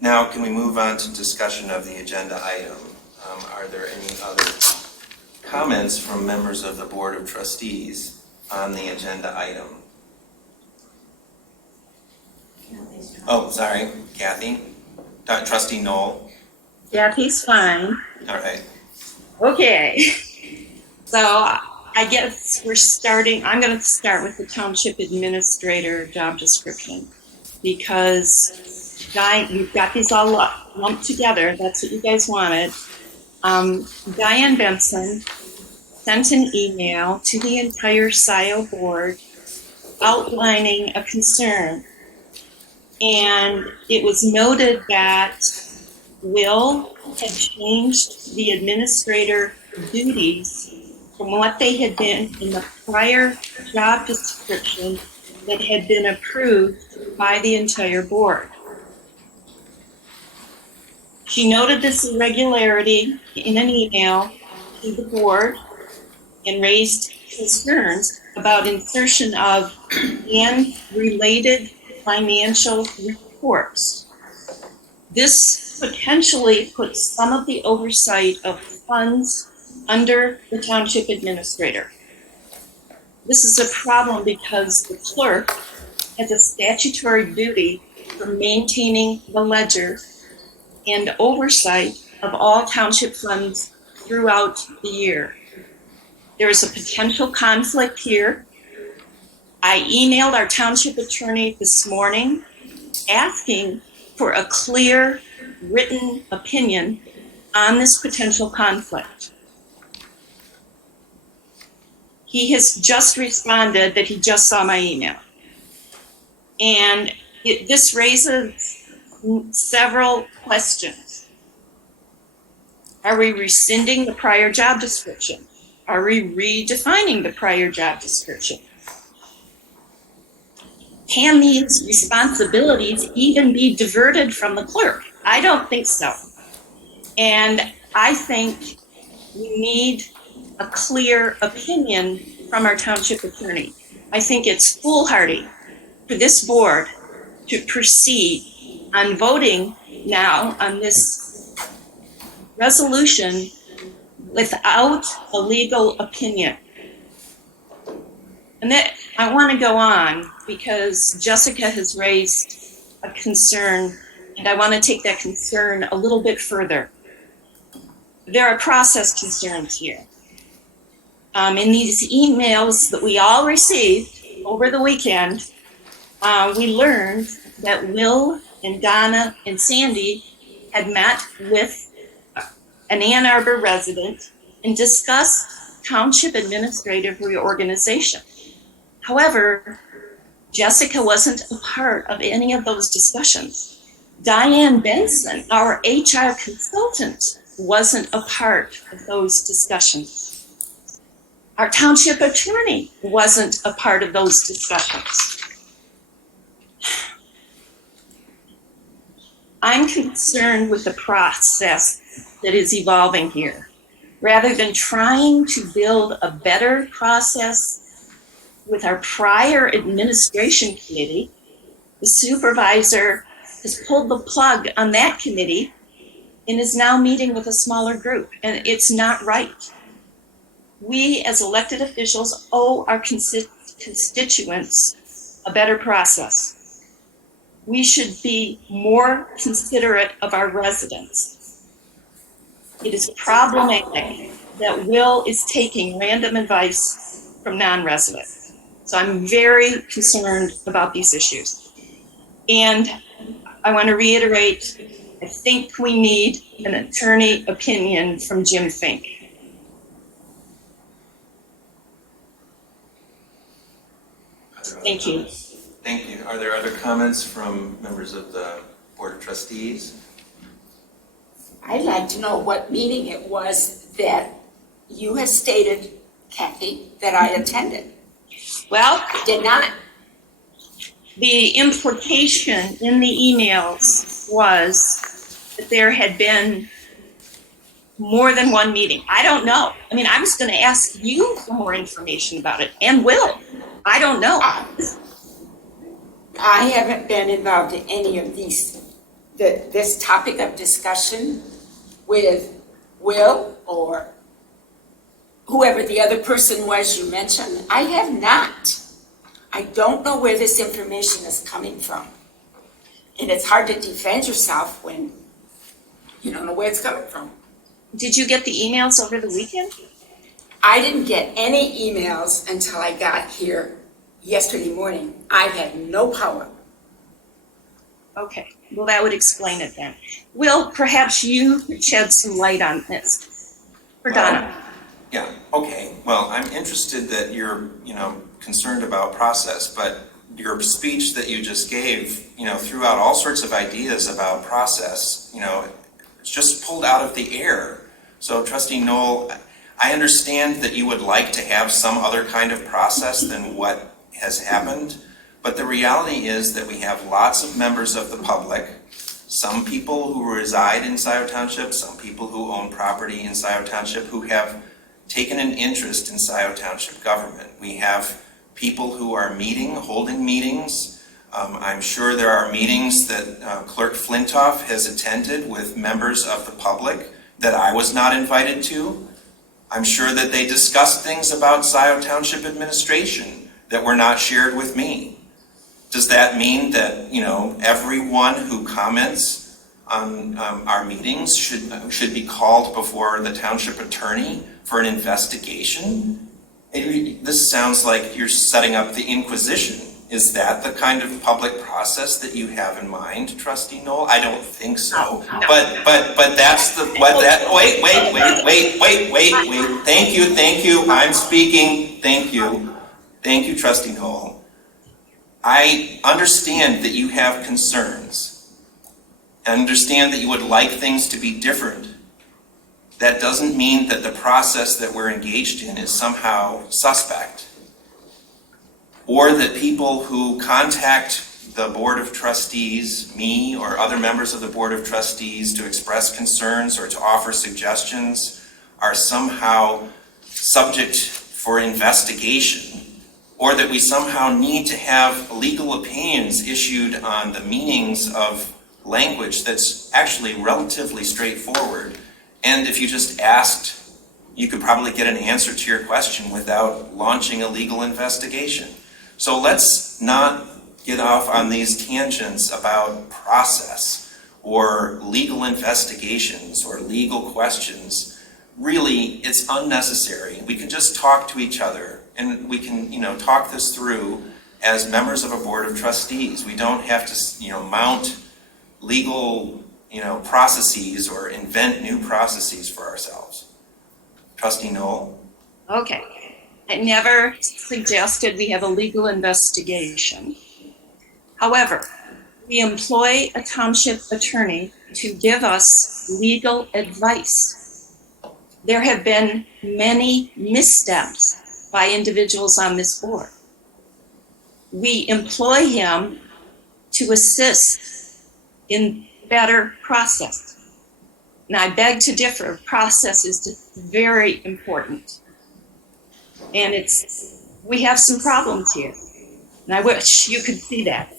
Now, can we move on to discussion of the agenda item? Are there any other comments from members of the Board of Trustees on the agenda item? Oh, sorry, Kathy. Trustee Knoll. Kathy's fine. All right. Okay. So I guess I'm going to start with the township administrator job description because you've got these all lumped together. That's what you guys wanted. Diane Benson sent an email to the entire Scio board outlining a concern. And it was noted that Will had changed the administrator duties from what they had been in the prior job description that had been approved by the entire board. She noted this irregularity in an email to the board and raised concerns about insertion of and related financial reports. This potentially puts some of the oversight of funds under the township administrator. This is a problem because the clerk has a statutory duty for maintaining the ledger and oversight of all township funds throughout the year. There is a potential conflict here. I emailed our township attorney this morning asking for a clear written opinion on this potential conflict. He has just responded that he just saw my email. And this raises several questions. Are we rescinding the prior job description? Are we redefining the prior job description? Can these responsibilities even be diverted from the clerk? I don't think so. And I think we need a clear opinion from our township attorney. I think it's foolhardy for this board to proceed on voting now on this resolution without a legal opinion. And that I want to go on because Jessica has raised a concern, and I want to take that concern a little bit further. There are process concerns here. In these emails that we all received over the weekend, we learned that Will and Donna and Sandy had met with an Ann Arbor resident and discussed township administrative reorganization. However, Jessica wasn't a part of any of those discussions. Diane Benson, our HR consultant, wasn't a part of those discussions. Our township attorney wasn't a part of those discussions. I'm concerned with the process that is evolving here. Rather than trying to build a better process with our prior administration committee, the supervisor has pulled the plug on that committee and is now meeting with a smaller group, and it's not right. We as elected officials owe our constituents a better process. We should be more considerate of our residents. It is problematic that Will is taking random advice from non-residents. So I'm very concerned about these issues. And I want to reiterate, I think we need an attorney opinion from Jim Fink. Thank you. Thank you. Are there other comments from members of the Board of Trustees? I'd like to know what meeting it was that you have stated, Kathy, that I attended. Well, I did not. The implication in the emails was that there had been more than one meeting. I don't know. I mean, I was going to ask you for more information about it, and Will. I don't know. I haven't been involved in any of this topic of discussion with Will or whoever the other person was you mentioned. I have not. I don't know where this information is coming from. And it's hard to defend yourself when you don't know where it's coming from. Did you get the emails over the weekend? I didn't get any emails until I got here yesterday morning. I had no power. Okay, well, that would explain it then. Will, perhaps you could shed some light on this. For Donna. Yeah, okay. Well, I'm interested that you're, concerned about process, but your speech that you just gave, threw out all sorts of ideas about process, it's just pulled out of the air. So Trustee Knoll, I understand that you would like to have some other kind of process than what has happened, but the reality is that we have lots of members of the public, some people who reside in Scio Township, some people who own property in Scio Township who have taken an interest in Scio Township government. We have people who are holding meetings. I'm sure there are meetings that Clerk Flintoff has attended with members of the public that I was not invited to. I'm sure that they discussed things about Scio Township administration that were not shared with me. Does that mean that, everyone who comments on our meetings should be called before the township attorney for an investigation? This sounds like you're setting up the Inquisition. Is that the kind of public process that you have in mind, Trustee Knoll? I don't think so. No. But that's wait. Thank you. I'm speaking. Thank you, Trustee Knoll. I understand that you have concerns. I understand that you would like things to be different. That doesn't mean that the process that we're engaged in is somehow suspect, or that people who contact the Board of Trustees, me or other members of the Board of Trustees, to express concerns or to offer suggestions are somehow subject for investigation, or that we somehow need to have legal opinions issued on the meanings of language that's actually relatively straightforward. And if you just asked, you could probably get an answer to your question without launching a legal investigation. So let's not get off on these tangents about process or legal investigations or legal questions. Really, it's unnecessary. We can just talk to each other and we can, talk this through as members of a Board of Trustees. We don't have to, mount legal processes or invent new processes for ourselves. Trustee Knoll? Okay. I never suggested we have a legal investigation. However, we employ a township attorney to give us legal advice. There have been many missteps by individuals on this board. We employ him to assist in better process. And I beg to differ. Process is very important. And we have some problems here. And I wish you could see that.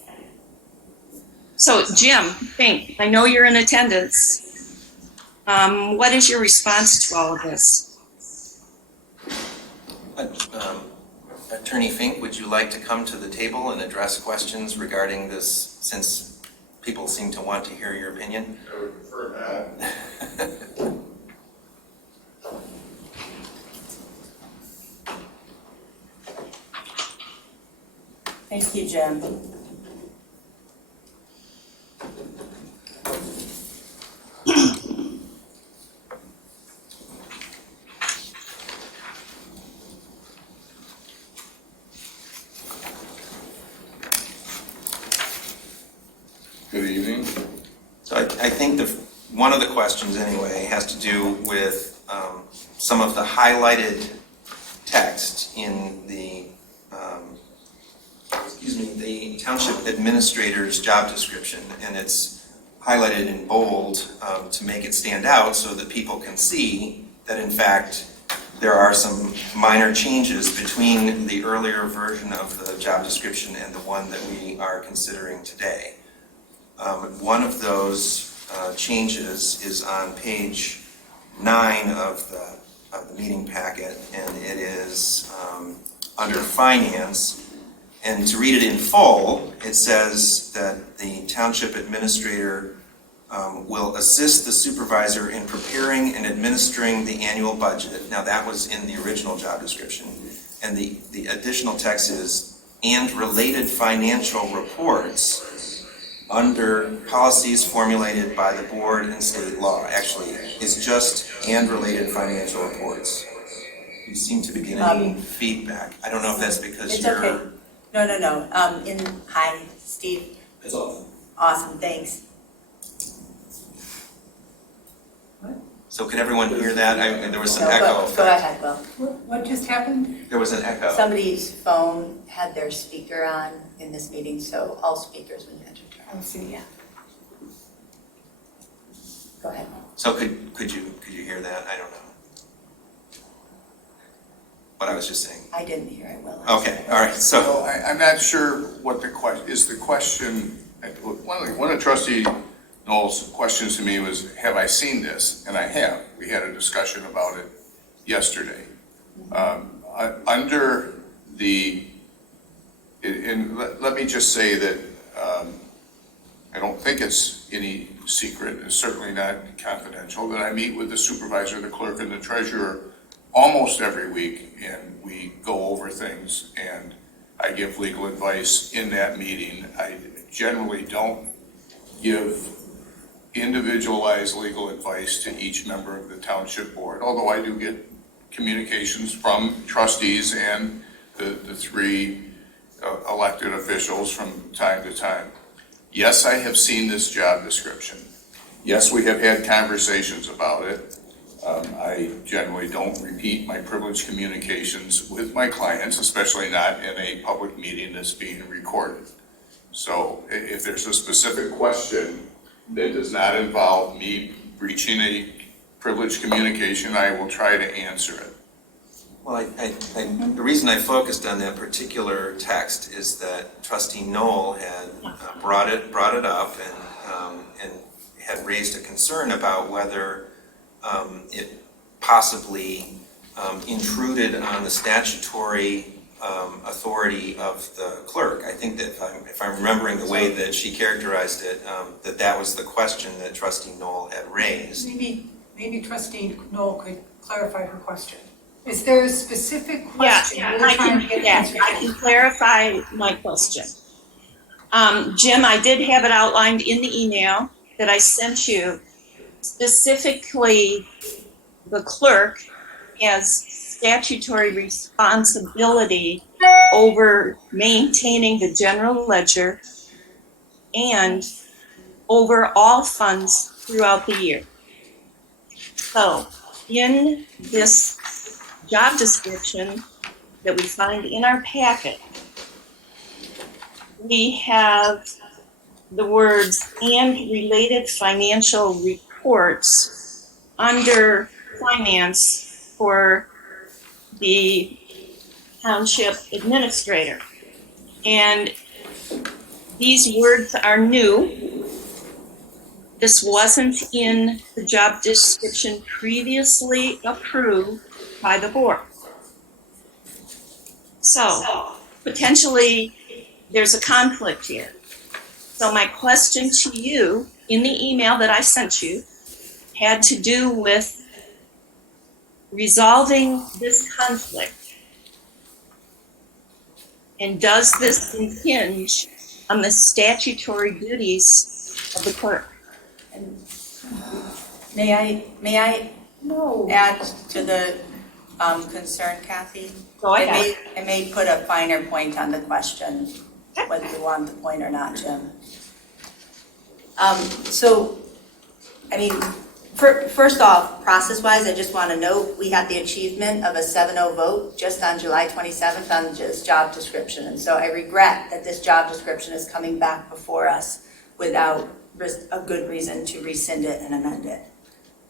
So Jim, Fink, I know you're in attendance. What is your response to all of this? Attorney Fink, would you like to come to the table and address questions regarding this, since people seem to want to hear your opinion? I would prefer that. Thank you, Jim. Good evening. So I think one of the questions anyway has to do with some of the highlighted text in the the township administrator's job description, and it's highlighted in bold to make it stand out so that people can see that in fact there are some minor changes between the earlier version of the job description and the one that we are considering today. One of those changes is on page 9 of the meeting packet, and it is under finance. And to read it in full, it says that the township administrator will assist the supervisor in preparing and administering the annual budget. Now that was in the original job description. And the additional text is, and related financial reports under policies formulated by the board and state law. Actually, it's just and related financial reports. You seem to be getting feedback. I don't know if that's because It's you're... okay. No. Hi, Steve. It's awesome. Awesome, thanks. So can everyone hear that? There was some No, echo. Go ahead, Will. What just happened? There was an echo. Somebody's phone had their speaker on in this meeting, so all speakers when you enter. I see, yeah. Go ahead. So could you hear that? I don't know. What I was just saying. I didn't hear it, Will. Okay, all right. So I'm not sure what the question is. The question, one of Trustee Knoll's questions to me was, have I seen this? And I have. We had a discussion about it yesterday. Under the, and let me just say that I don't think it's any secret, it's certainly not confidential, that I meet with the supervisor, the clerk, and the treasurer almost every week, and we go over things, and I give legal advice in that meeting. I generally don't give individualized legal advice to each member of the township board, although I do get communications from trustees and the 3 elected officials from time to time. Yes, I have seen this job description. Yes, we have had conversations about it. I generally don't repeat my privileged communications with my clients, especially not in a public meeting that's being recorded. So if there's a specific question that does not involve me breaching a privileged communication, I will try to answer it. well, the reason I focused on that particular text is that Trustee Knoll had brought it up and had raised a concern about whether it possibly intruded on the statutory authority of the clerk. I think that if I'm remembering the way that she characterized it, that was the question that Trustee Knoll had raised. Maybe Trustee Knoll could clarify her question. Is there a specific question? Yeah, we're trying to get answered? I can clarify my question. Jim, I did have it outlined in the email that I sent you. Specifically, the clerk has statutory responsibility over maintaining the general ledger and over all funds throughout the year. So in this job description that we find in our packet, we have the words "and related financial reports" under finance for the township administrator. And these words are new. This wasn't in the job description previously approved by the board. So potentially there's a conflict here. So my question to you in the email that I sent you had to do with resolving this conflict. And does this impinge on the statutory duties of the clerk? And may I add to the concern, Kathy? Go ahead. I may put a finer point on the question, whether you want the point or not, Jim. First off, process-wise, I just want to note, we had the achievement of a 7-0 vote just on July 27th on this job description. And so I regret that this job description is coming back before us without a good reason to rescind it and amend it.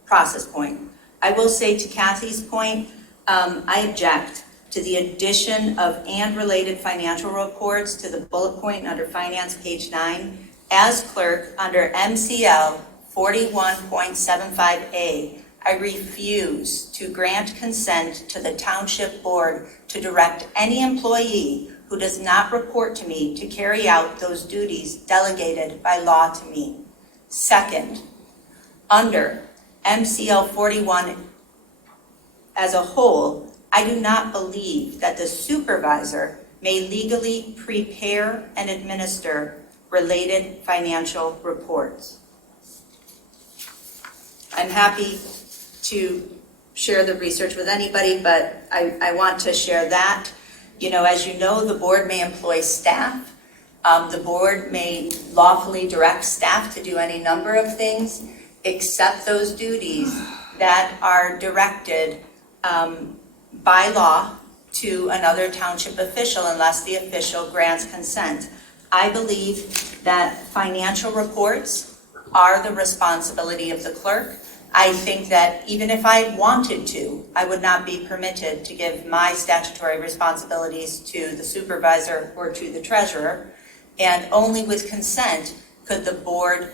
Process point. I will say to Kathy's point, I object to the addition of and related financial reports to the bullet point under finance, page 9. As clerk, under MCL 41.75A, I refuse to grant consent to the township board to direct any employee who does not report to me to carry out those duties delegated by law to me. Second, under MCL 41 as a whole, I do not believe that the supervisor may legally prepare and administer related financial reports. I'm happy to share the research with anybody, but I want to share that. You know, as you know, the board may employ staff. The board may lawfully direct staff to do any number of things, except those duties that are directed by law to another township official unless the official grants consent. I believe that financial reports are the responsibility of the clerk. I think that even if I wanted to, I would not be permitted to give my statutory responsibilities to the supervisor or to the treasurer, and only with consent could the board,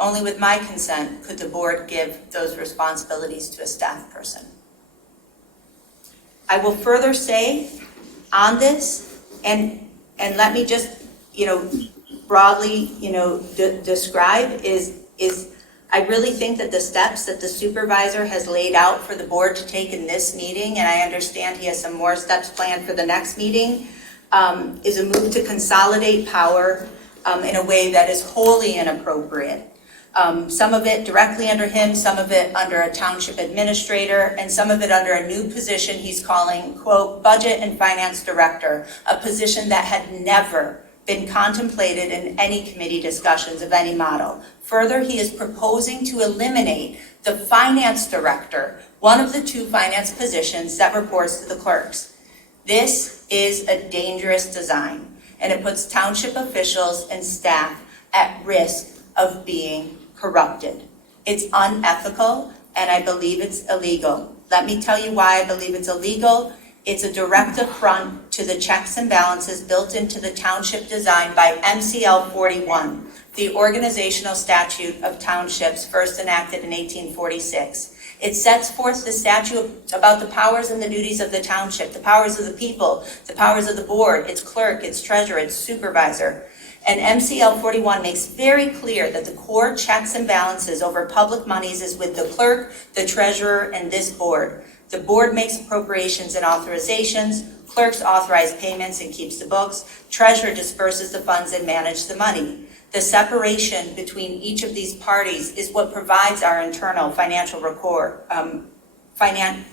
only with my consent could the board give those responsibilities to a staff person. I will further say on this, and let me just, broadly, describe is I really think that the steps that the supervisor has laid out for the board to take in this meeting, and I understand he has some more steps planned for the next meeting, is a move to consolidate power in a way that is wholly inappropriate. Some of it directly under him, some of it under a township administrator, and some of it under a new position he's calling, quote, budget and finance director, a position that had never been contemplated in any committee discussions of any model. Further, he is proposing to eliminate the finance director, one of the two finance positions that reports to the clerks. This is a dangerous design, and it puts township officials and staff at risk of being corrupted. It's unethical, and I believe it's illegal. Let me tell you why I believe it's illegal. It's a direct affront to the checks and balances built into the township design by MCL 41, the organizational statute of townships first enacted in 1846. It sets forth the statute about the powers and the duties of the township, the powers of the people, the powers of the board, its clerk, its treasurer, its supervisor. And MCL 41 makes very clear that the core checks and balances over public monies is with the clerk, the treasurer, and this board. The board makes appropriations and authorizations, clerks authorize payments and keeps the books, treasurer disperses the funds and manages the money. The separation between each of these parties is what provides our internal financial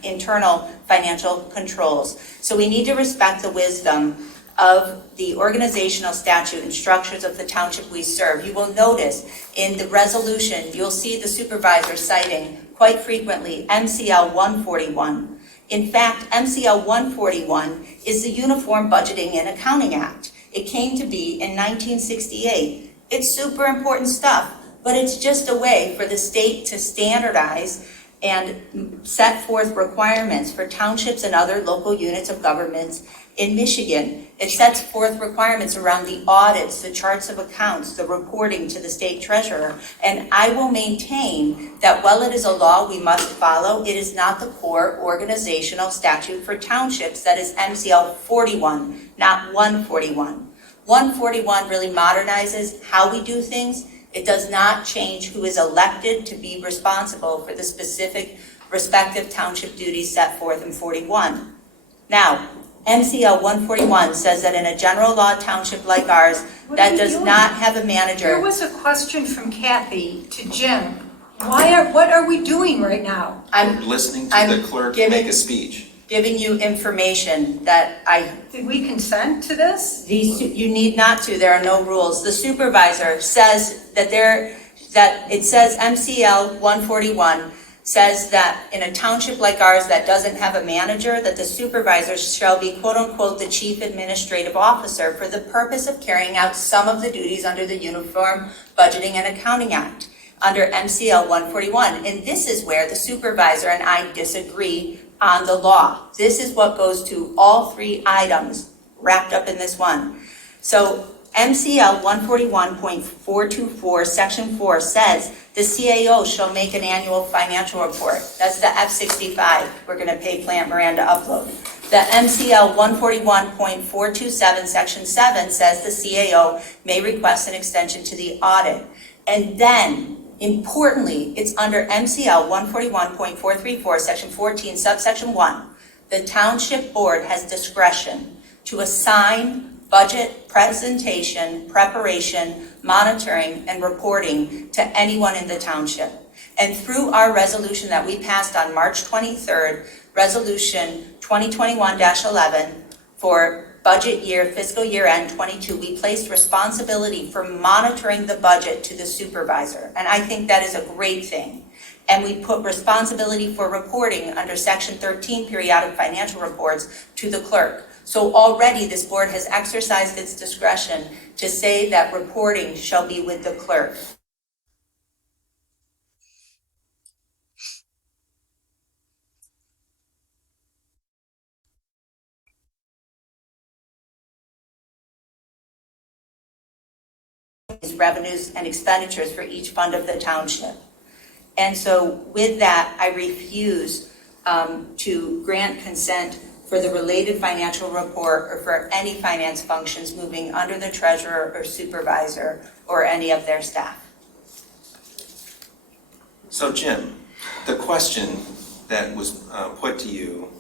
internal financial controls. So we need to respect the wisdom of the organizational statute and structures of the township we serve. You will notice in the resolution, you'll see the supervisor citing quite frequently MCL 141. In fact, MCL 141 is the Uniform Budgeting and Accounting Act. It came to be in 1968. It's super important stuff, but it's just a way for the state to standardize and set forth requirements for townships and other local units of governments in Michigan. It sets forth requirements around the audits, the charts of accounts, the reporting to the state treasurer. And I will maintain that while it is a law we must follow, it is not the core organizational statute for townships. That is MCL 41, not 141. 141 really modernizes how we do things. It does not change who is elected to be responsible for the specific respective township duties set forth in 41. Now, MCL 141 says that in a general law township like ours that does not have a manager. There was a question from Kathy to Jim. What are we doing right now? I'm listening to the clerk make a speech. Giving you information that Did we consent to this? You need not to. There are no rules. The supervisor says that it says MCL 141 says that in a township like ours that doesn't have a manager, that the supervisor shall be quote unquote the chief administrative officer for the purpose of carrying out some of the duties under the Uniform Budgeting and Accounting Act, under MCL 141. And this is where the supervisor and I disagree on the law. This is what goes to all three items wrapped up in this one. So MCL 141.424 section 4 says the CAO shall make an annual financial report. That's the F-65 we're going to pay Plant Miranda upload. The MCL 141.427 section 7 says the CAO may request an extension to the audit. And then, importantly, it's under MCL 141.434 section 14 subsection 1. The township board has discretion to assign budget presentation, preparation, monitoring, and reporting to anyone in the township. And through our resolution that we passed on March 23rd, Resolution 2021-11 for budget year, fiscal year end 22, we placed responsibility for monitoring the budget to the supervisor. And I think that is a great thing. And we put responsibility for reporting under Section 13 periodic financial reports to the clerk. So already this board has exercised its discretion to say that reporting shall be with the clerk. Revenues and expenditures for each fund of the township. And so with that, I refuse to grant consent for the related financial report or for any finance functions moving under the treasurer or supervisor or any of their staff. So Jim, the question that was put to you,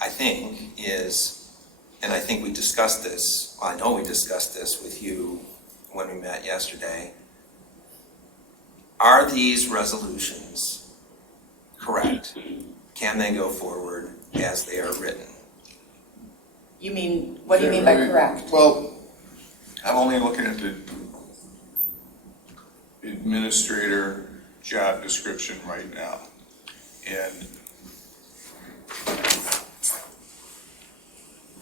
I think, is, and I think we discussed this, well, I know we discussed this with you when we met yesterday, are these resolutions correct? Can they go forward as they are written? You mean, what do you mean by correct? Well, I'm only looking at the administrator job description right now. And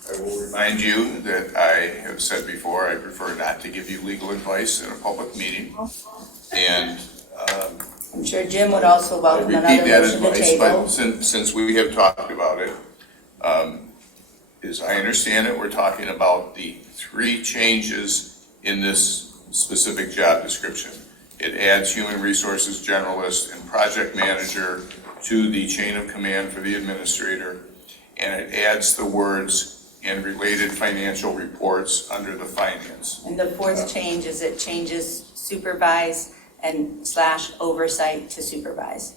I will remind you that I have said before, I prefer not to give you legal advice in a public meeting. And I'm sure Jim would also welcome another motion to table. but since we have talked about it, as I understand it, we're talking about the three changes in this specific job description. It adds human resources generalist and project manager to the chain of command for the administrator, and it adds the words and related financial reports under the finance. And the fourth change is it changes supervise and / oversight to supervise.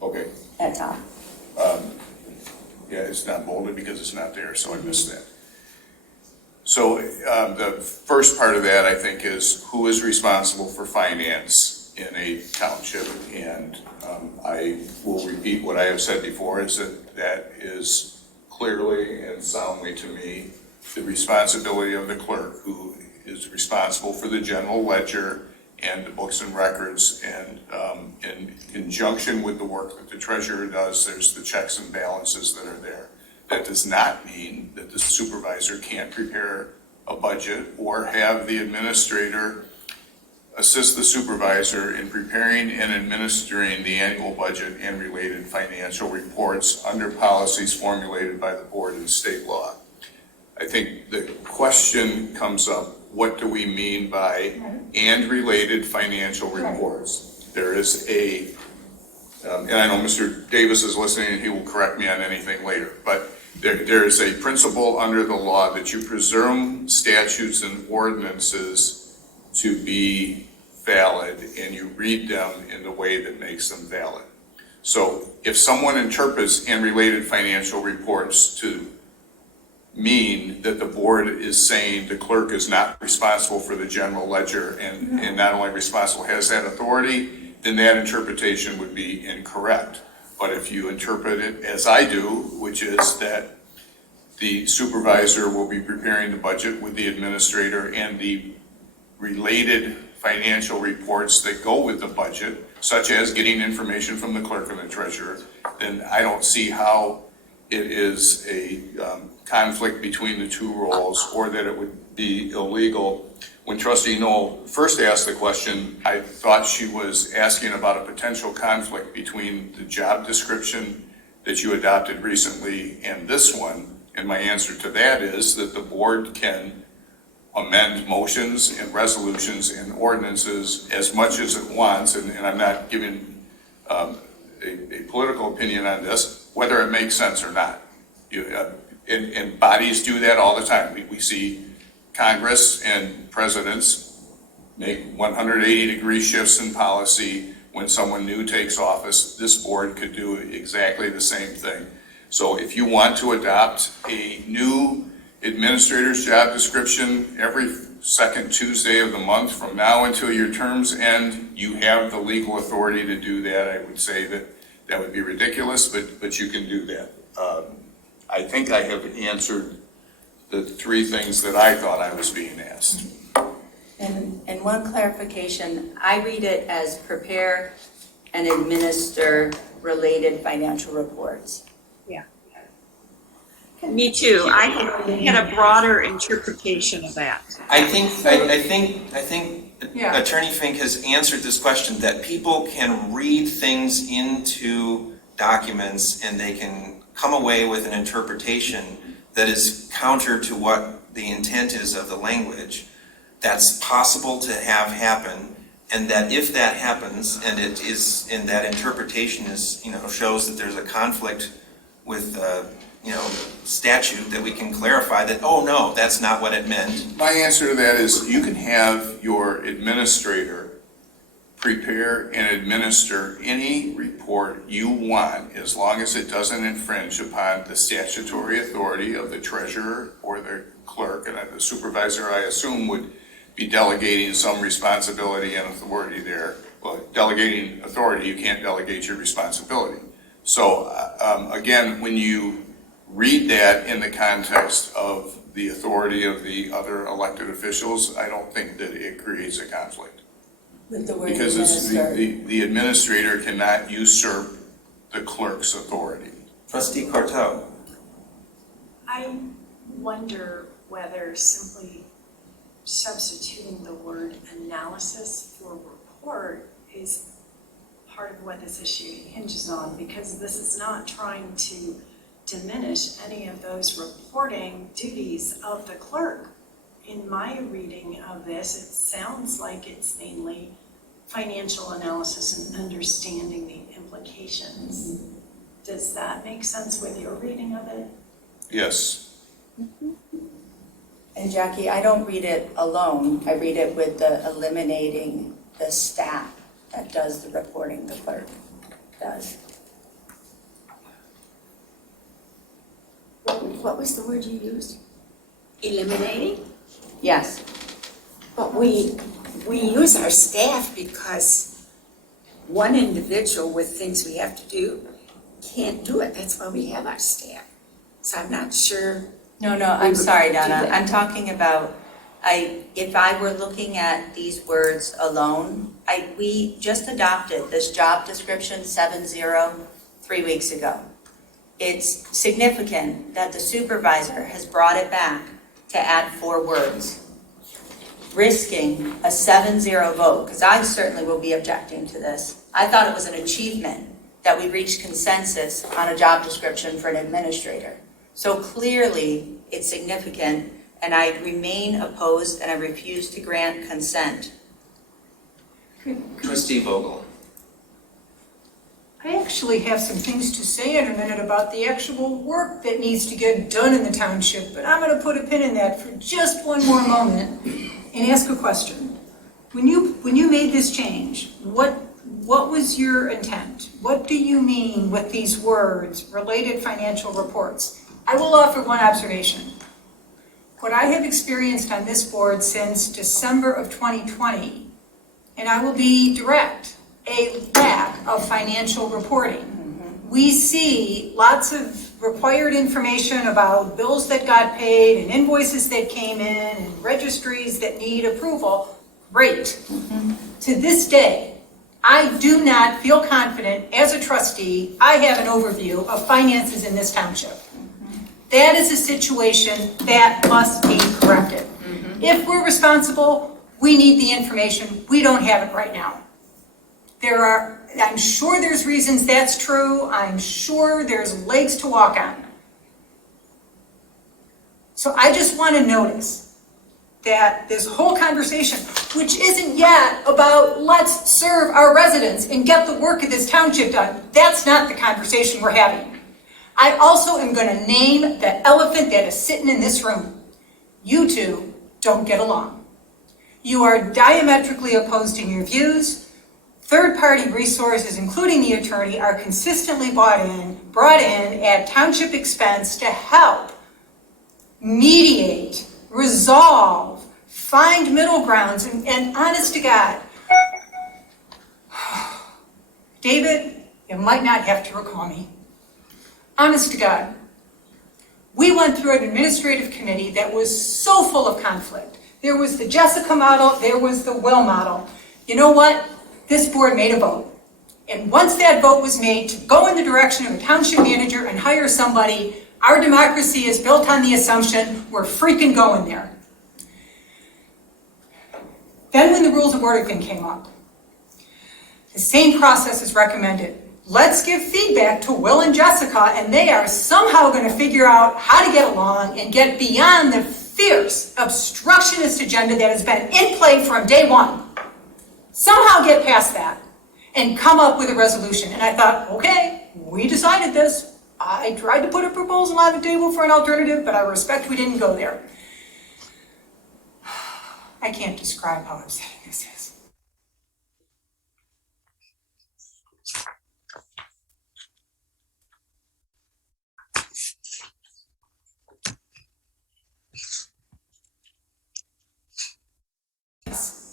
Okay. At top. Yeah, it's not bolded because it's not there, so I missed that. So the first part of that, I think, is who is responsible for finance in a township? And I will repeat what I have said before, is that is clearly and soundly to me the responsibility of the clerk, who is responsible for the general ledger and the books and records, and in conjunction with the work that the treasurer does, there's the checks and balances that are there. That does not mean that the supervisor can't prepare a budget or have the administrator assist the supervisor in preparing and administering the annual budget and related financial reports under policies formulated by the board and state law. I think the question comes up, what do we mean by and related financial reports? There is a, and I know Mr. Davis is listening and he will correct me on anything later, but there is a principle under the law that you presume statutes and ordinances to be valid and you read them in the way that makes them valid. So if someone interprets and related financial reports to mean that the board is saying the clerk is not responsible for the general ledger and not only responsible, has that authority, then that interpretation would be incorrect. But if you interpret it as I do, which is that the supervisor will be preparing the budget with the administrator and the related financial reports that go with the budget, such as getting information from the clerk and the treasurer, then I don't see how it is a conflict between the two roles or that it would be illegal. When Trustee Knoll first asked the question, I thought she was asking about a potential conflict between the job description that you adopted recently and this one. And my answer to that is that the board can amend motions and resolutions and ordinances as much as it wants. And I'm not giving a political opinion on this, whether it makes sense or not. And bodies do that all the time. We see Congress and presidents make 180-degree shifts in policy when someone new takes office. This board could do exactly the same thing. So if you want to adopt a new administrator's job description every second Tuesday of the month from now until your terms end, you have the legal authority to do that. I would say that that would be ridiculous, but you can do that. I think I have answered the three things that I thought I was being asked. And one clarification, I read it as prepare and administer related financial reports. Me too. I had a broader interpretation of that. I think Yeah. Attorney Fink has answered this question, that people can read things into documents and they can come away with an interpretation that is counter to what the intent is of the language. That's possible to have happen, and that if that happens and it is, and that interpretation is, shows that there's a conflict with statute, that we can clarify that, oh no, that's not what it meant. My answer to that is you can have your administrator prepare and administer any report you want as long as it doesn't infringe upon the statutory authority of the treasurer or the clerk. And the supervisor, I assume, would be delegating some responsibility and authority there. Well, delegating authority, you can't delegate your responsibility. So again, when you read that in the context of the authority of the other elected officials, I don't think that it creates a conflict. With the word Because administer. the administrator cannot usurp the clerk's authority. Trustee Corto. I wonder whether simply substituting the word analysis for report is part of what this issue hinges on, because this is not trying to diminish any of those reporting duties of the clerk. In my reading of this, it sounds like it's mainly financial analysis and understanding the implications. Does that make sense with your reading of it? Yes. And Jackie, I don't read it alone. I read it with the eliminating the staff that does the reporting, the clerk does. What was the word you used? Eliminating? Yes. But we use our staff because one individual with things we have to do can't do it. That's why we have our staff. So I'm not sure. No, I'm sorry, Donna. I'm talking about, if I were looking at these words alone, we just adopted this job description 7-0 3 weeks ago. It's significant that the supervisor has brought it back to add 4 words, risking a 7-0 vote, because I certainly will be objecting to this. I thought it was an achievement that we reached consensus on a job description for an administrator. So clearly, it's significant, and I remain opposed and I refuse to grant consent. Trustee Vogel. I actually have some things to say in a minute about the actual work that needs to get done in the township, but I'm going to put a pin in that for just one more moment and ask a question. When you made this change, what was your intent? What do you mean with these words, related financial reports? I will offer one observation. What I have experienced on this board since December of 2020, and I will be direct, a lack of financial reporting. We see lots of required information about bills that got paid and invoices that came in and registries that need approval, Great. To this day, I do not feel confident as a trustee, I have an overview of finances in this township. That is a situation that must be corrected. If we're responsible, we need the information. We don't have it right now. I'm sure there's reasons that's true. I'm sure there's legs to walk on. So I just want to notice that this whole conversation, which isn't yet about let's serve our residents and get the work of this township done, that's not the conversation we're having. I also am going to name the elephant that is sitting in this room. You two don't get along. You are diametrically opposed in your views. Third-party resources, including the attorney, are consistently brought in at township expense to help mediate, resolve, find middle grounds, and honest to God, David, you might not have to recall me. Honest to God, we went through an administrative committee that was so full of conflict. There was the Jessica model, there was the Will model. You know what? This board made a vote. And once that vote was made to go in the direction of a township manager and hire somebody, our democracy is built on the assumption we're freaking going there. Then when the rules of order thing came up, the same process is recommended. Let's give feedback to Will and Jessica, and they are somehow going to figure out how to get along and get beyond the fierce obstructionist agenda that has been in play from day one. Somehow get past that and come up with a resolution. And I thought, okay, we decided this. I tried to put a proposal on the table for an alternative, but I respect we didn't go there. I can't describe how upsetting this is.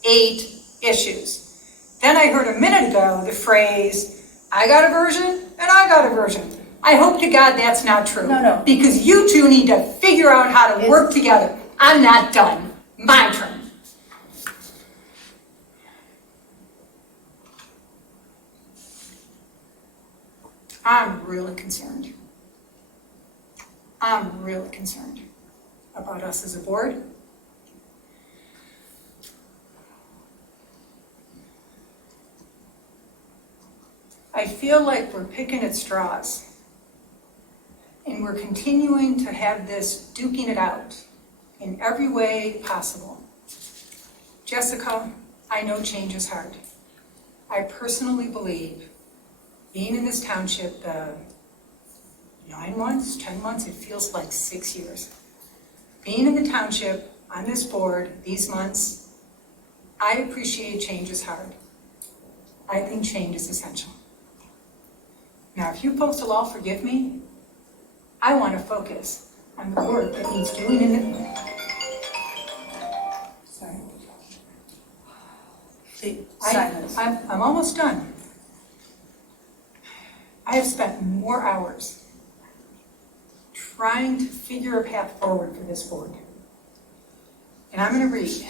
Eight issues. Then I heard a minute ago the phrase, I got a version and I got a version. I hope to God that's not true. No. Because you two need to figure out how to work together. I'm not done. My turn. I'm really concerned. I'm really concerned about us as a board. I feel like we're picking at straws, and we're continuing to have this duking it out in every way possible. Jessica, I know change is hard. I personally believe being in this township, 9 months, 10 months, it feels like 6 years. Being in the township, on this board, these months, I appreciate change is hard. I think change is essential. Now, if you folks will all forgive me, I want to focus on the work that needs doing in the... Sorry. See, I'm almost done. I have spent more hours trying to figure a path forward for this board. And I'm going to read.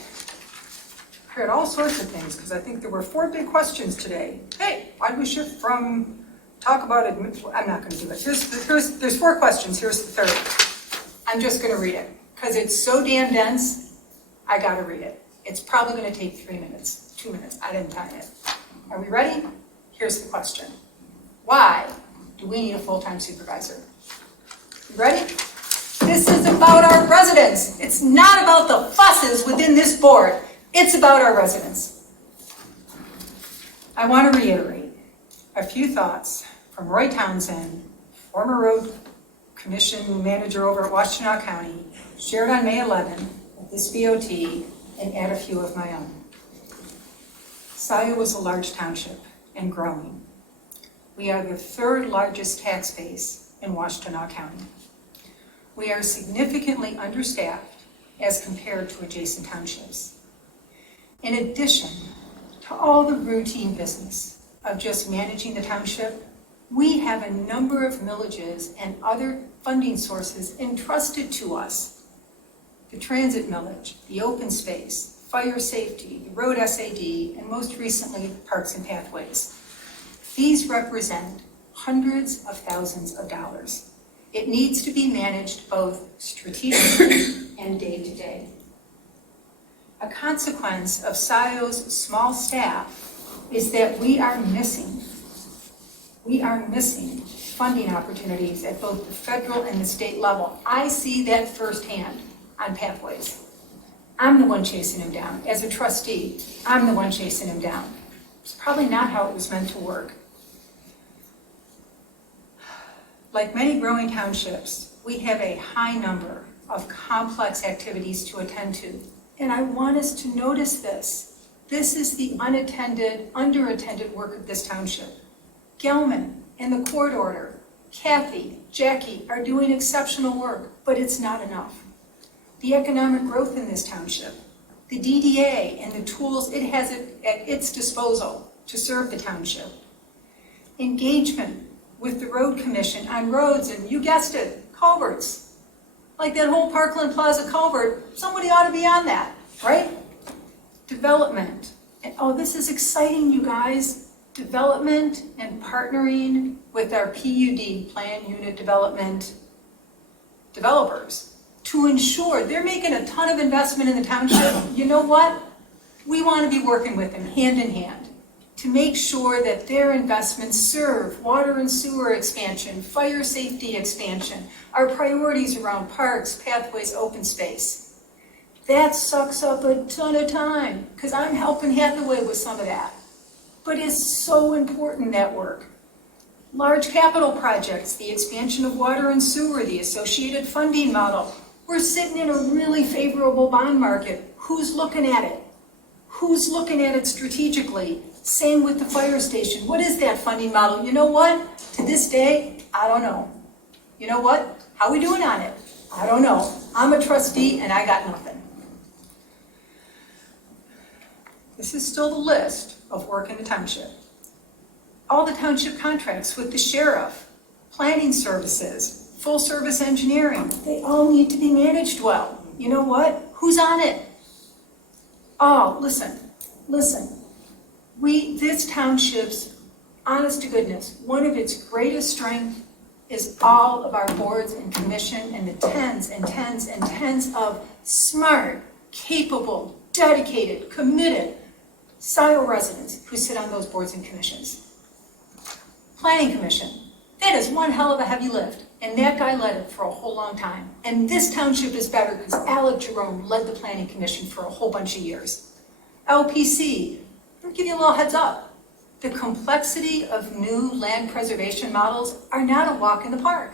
I heard all sorts of things because I think there were 4 big questions today. Hey, why did we shift from talk about it? I'm not going to do it. There's 4 questions. Here's the 3rd. I'm just going to read it because it's so damn dense. I got to read it. It's probably going to take 3 minutes, 2 minutes. I didn't time it. Are we ready? Here's the question. Why do we need a full-time supervisor? You ready? This is about our residents. It's not about the fusses within this board. It's about our residents. I want to reiterate a few thoughts from Roy Townsend, former road commission manager over at Washtenaw County, shared on May 11 at the SBOT, and add a few of my own. Scio was a large township and growing. We are the 3rd largest tax base in Washtenaw County. We are significantly understaffed as compared to adjacent townships. In addition to all the routine business of just managing the township, we have a number of millages and other funding sources entrusted to us. The transit millage, the open space, fire safety, the road SAD, and most recently, parks and pathways. These represent hundreds of thousands of dollars. It needs to be managed both strategically and day to day. A consequence of Scio's small staff is that we are missing funding opportunities at both the federal and the state level. I see that firsthand on pathways. I'm the one chasing him down. As a trustee, I'm the one chasing him down. It's probably not how it was meant to work. Like many growing townships, we have a high number of complex activities to attend to. And I want us to notice this. This is the unattended, underattended work of this township. Gelman and the court order, Kathy, Jackie are doing exceptional work, but it's not enough. The economic growth in this township, the DDA and the tools it has at its disposal to serve the township. Engagement with the road commission on roads, and you guessed it, culverts. Like that whole Parkland Plaza culvert, somebody ought to be on that, right? Development. And, oh, this is exciting, you guys. Development and partnering with our PUD, Plan Unit Development developers, to ensure they're making a ton of investment in the township. You know what? We want to be working with them hand in hand to make sure that their investments serve water and sewer expansion, fire safety expansion, our priorities around parks, pathways, open space. That sucks up a ton of time because I'm helping Hathaway with some of that. But it's so important, that work. Large capital projects, the expansion of water and sewer, the associated funding model. We're sitting in a really favorable bond market. Who's looking at it? Who's looking at it strategically? Same with the fire station. What is that funding model? You know what? To this day, I don't know. You know what? How are we doing on it? I don't know. I'm a trustee and I got nothing. This is still the list of work in the township. All the township contracts with the sheriff, planning services, full service engineering, they all need to be managed well. You know what? Who's on it? Oh, listen. This township's, honest to goodness, one of its greatest strengths is all of our boards and commission and the tens and tens and tens of smart, capable, dedicated, committed Scio residents who sit on those boards and commissions. Planning Commission, that is one hell of a heavy lift, and that guy led it for a whole long time. And this township is better because Alec Jerome led the Planning Commission for a whole bunch of years. LPC, I'll give you a little heads up. The complexity of new land preservation models are not a walk in the park.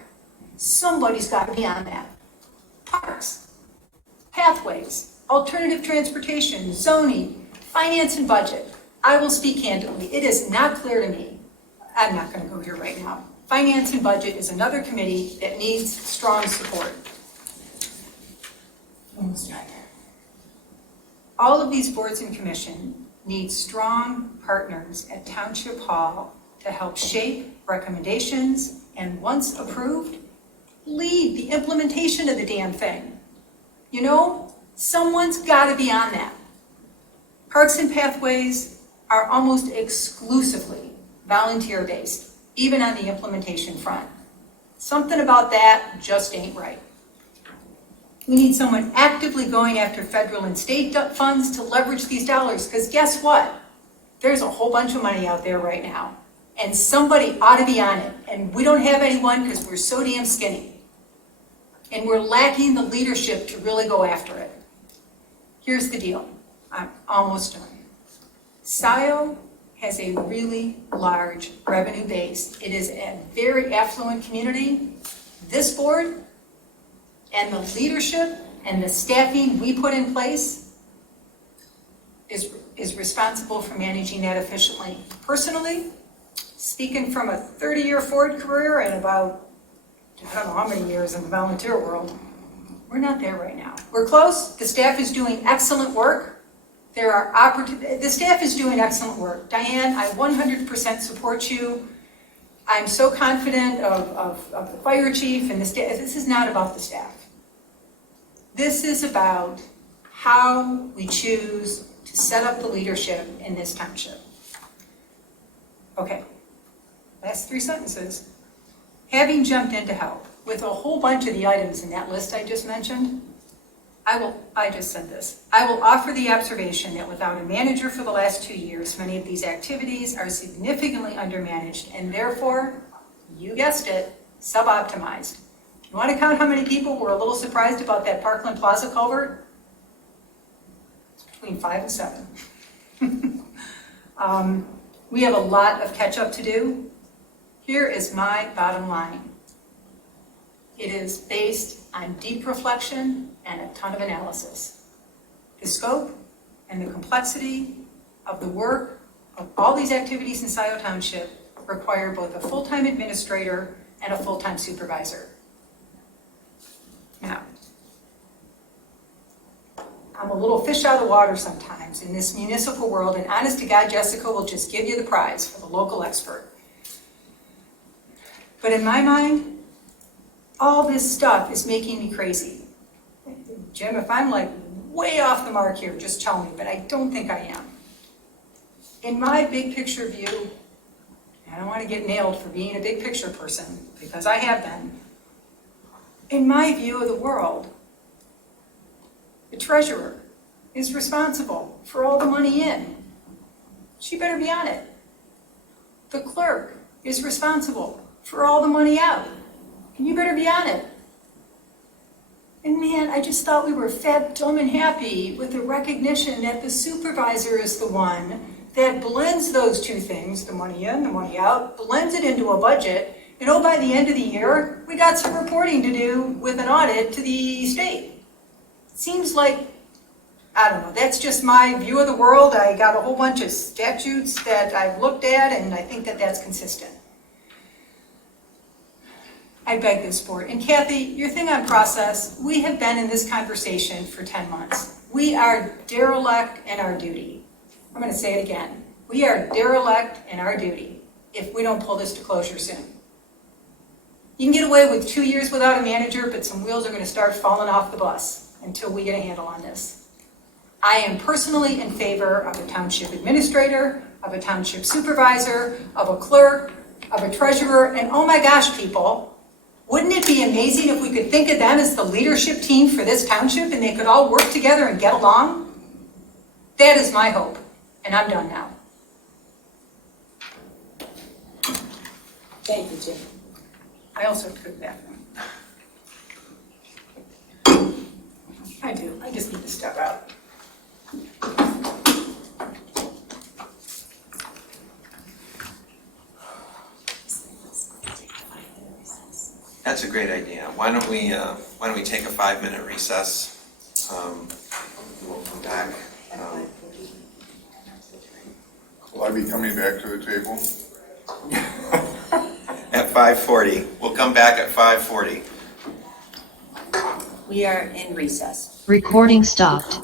Somebody's got to be on that. Parks, pathways, alternative transportation, zoning, finance and budget. I will speak candidly. It is not clear to me. I'm not going to go here right now. Finance and budget is another committee that needs strong support. Almost done. All of these boards and commission need strong partners at Township Hall to help shape recommendations and, once approved, lead the implementation of the damn thing. You know, someone's got to be on that. Parks and pathways are almost exclusively volunteer-based, even on the implementation front. Something about that just ain't right. We need someone actively going after federal and state funds to leverage these dollars, because guess what? There's a whole bunch of money out there right now, and somebody ought to be on it, and we don't have anyone because we're so damn skinny. And we're lacking the leadership to really go after it. Here's the deal. I'm almost done. Scio has a really large revenue base. It is a very affluent community. This board and the leadership and the staffing we put in place is responsible for managing that efficiently. Personally, speaking from a 30-year Ford career and about, I don't know how many years in the volunteer world, we're not there right now. We're close. The staff is doing excellent work. The staff is doing excellent work. Diane, I 100% support you. I'm so confident of the fire chief and the staff. This is not about the staff. This is about how we choose to set up the leadership in this township. Okay, last 3 sentences. Having jumped in to help with a whole bunch of the items in that list I just mentioned, I just said this. I will offer the observation that without a manager for the last 2 years, many of these activities are significantly undermanaged and therefore, you guessed it, sub-optimized. You want to count how many people were a little surprised about that Parkland Plaza culvert? It's between 5 and 7. We have a lot of catch up to do. Here is my bottom line. It is based on deep reflection and a ton of analysis. The scope and the complexity of the work of all these activities in Scio Township require both a full-time administrator and a full-time supervisor. Now, I'm a little fish out of the water sometimes in this municipal world, and honest to God, Jessica will just give you the prize for the local expert. But in my mind, all this stuff is making me crazy. Jim, if I'm like way off the mark here, just tell me, but I don't think I am. In my big picture view, I don't want to get nailed for being a big picture person, because I have been. In my view of the world, the treasurer is responsible for all the money in. She better be on it. The clerk is responsible for all the money out. And you better be on it. And man, I just thought we were fat, dumb, and happy with the recognition that the supervisor is the one that blends those two things, the money in, the money out, blends it into a budget, and oh, by the end of the year, we got some reporting to do with an audit to the state. It seems like, I don't know, that's just my view of the world. I got a whole bunch of statutes that I've looked at, and I think that that's consistent. I beg this board. And Kathy, your thing on process, we have been in this conversation for 10 months. We are derelict in our duty. I'm going to say it again. We are derelict in our duty if we don't pull this to closure soon. You can get away with 2 years without a manager, but some wheels are going to start falling off the bus until we get a handle on this. I am personally in favor of a township administrator, of a township supervisor, of a clerk, of a treasurer, and oh my gosh, people, wouldn't it be amazing if we could think of them as the leadership team for this township and they could all work together and get along? That is my hope, and I'm done now. Thank you, Jim. I also have to go to the bathroom. I do, I just need to step out. That's a great idea. Why don't we take a 5-minute recess? We'll come back. Will I be coming back to the table? At 5:40. We'll come back at 5:40. We are in recess. Recording stopped.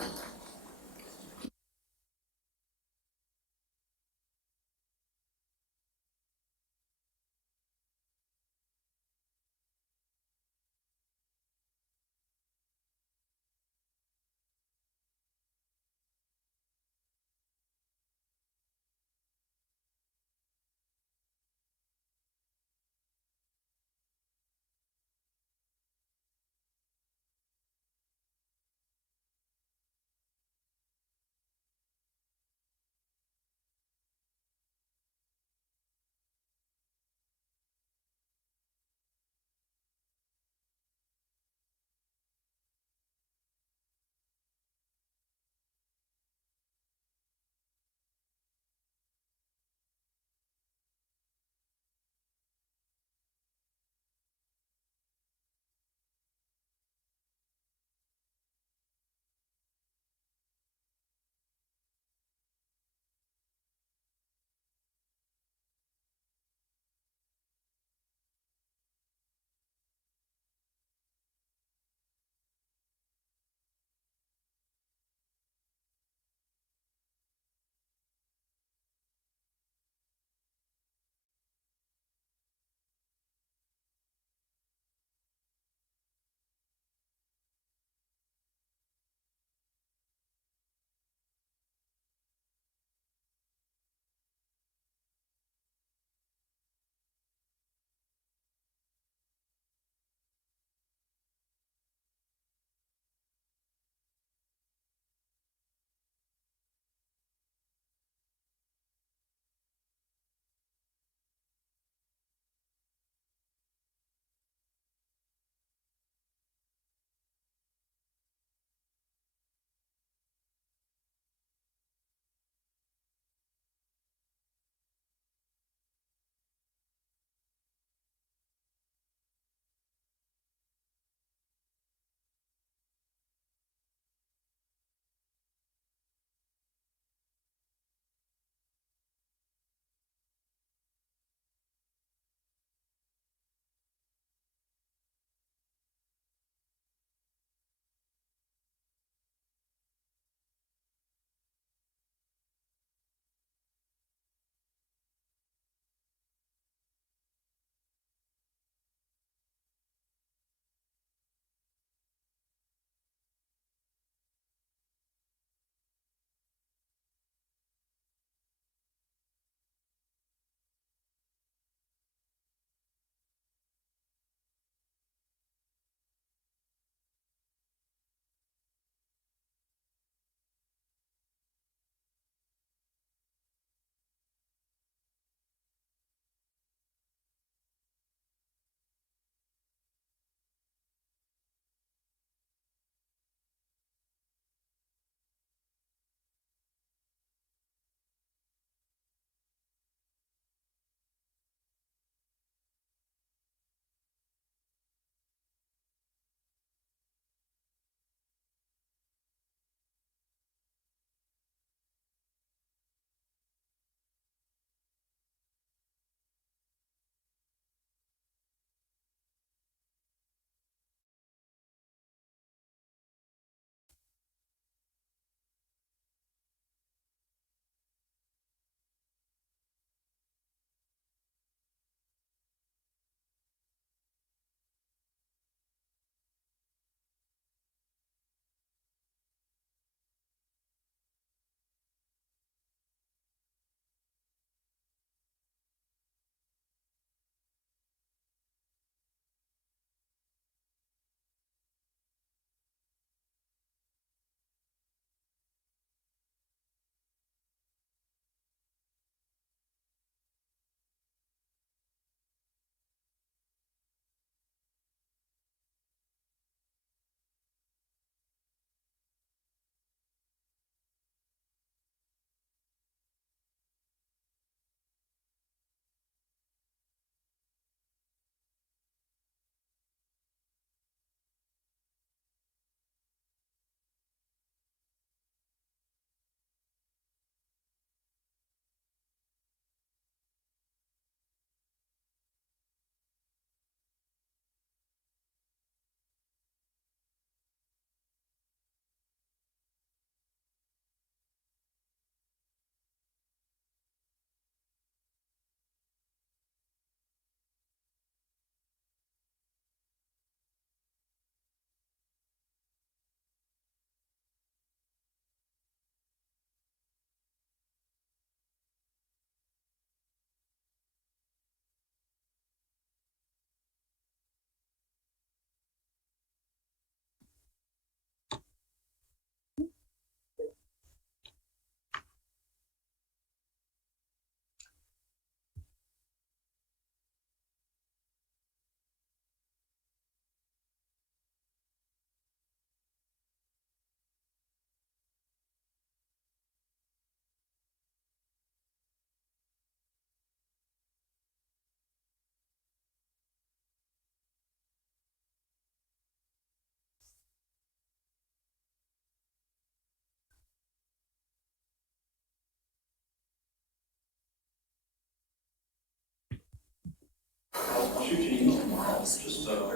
shoot you an email tomorrow, just I'll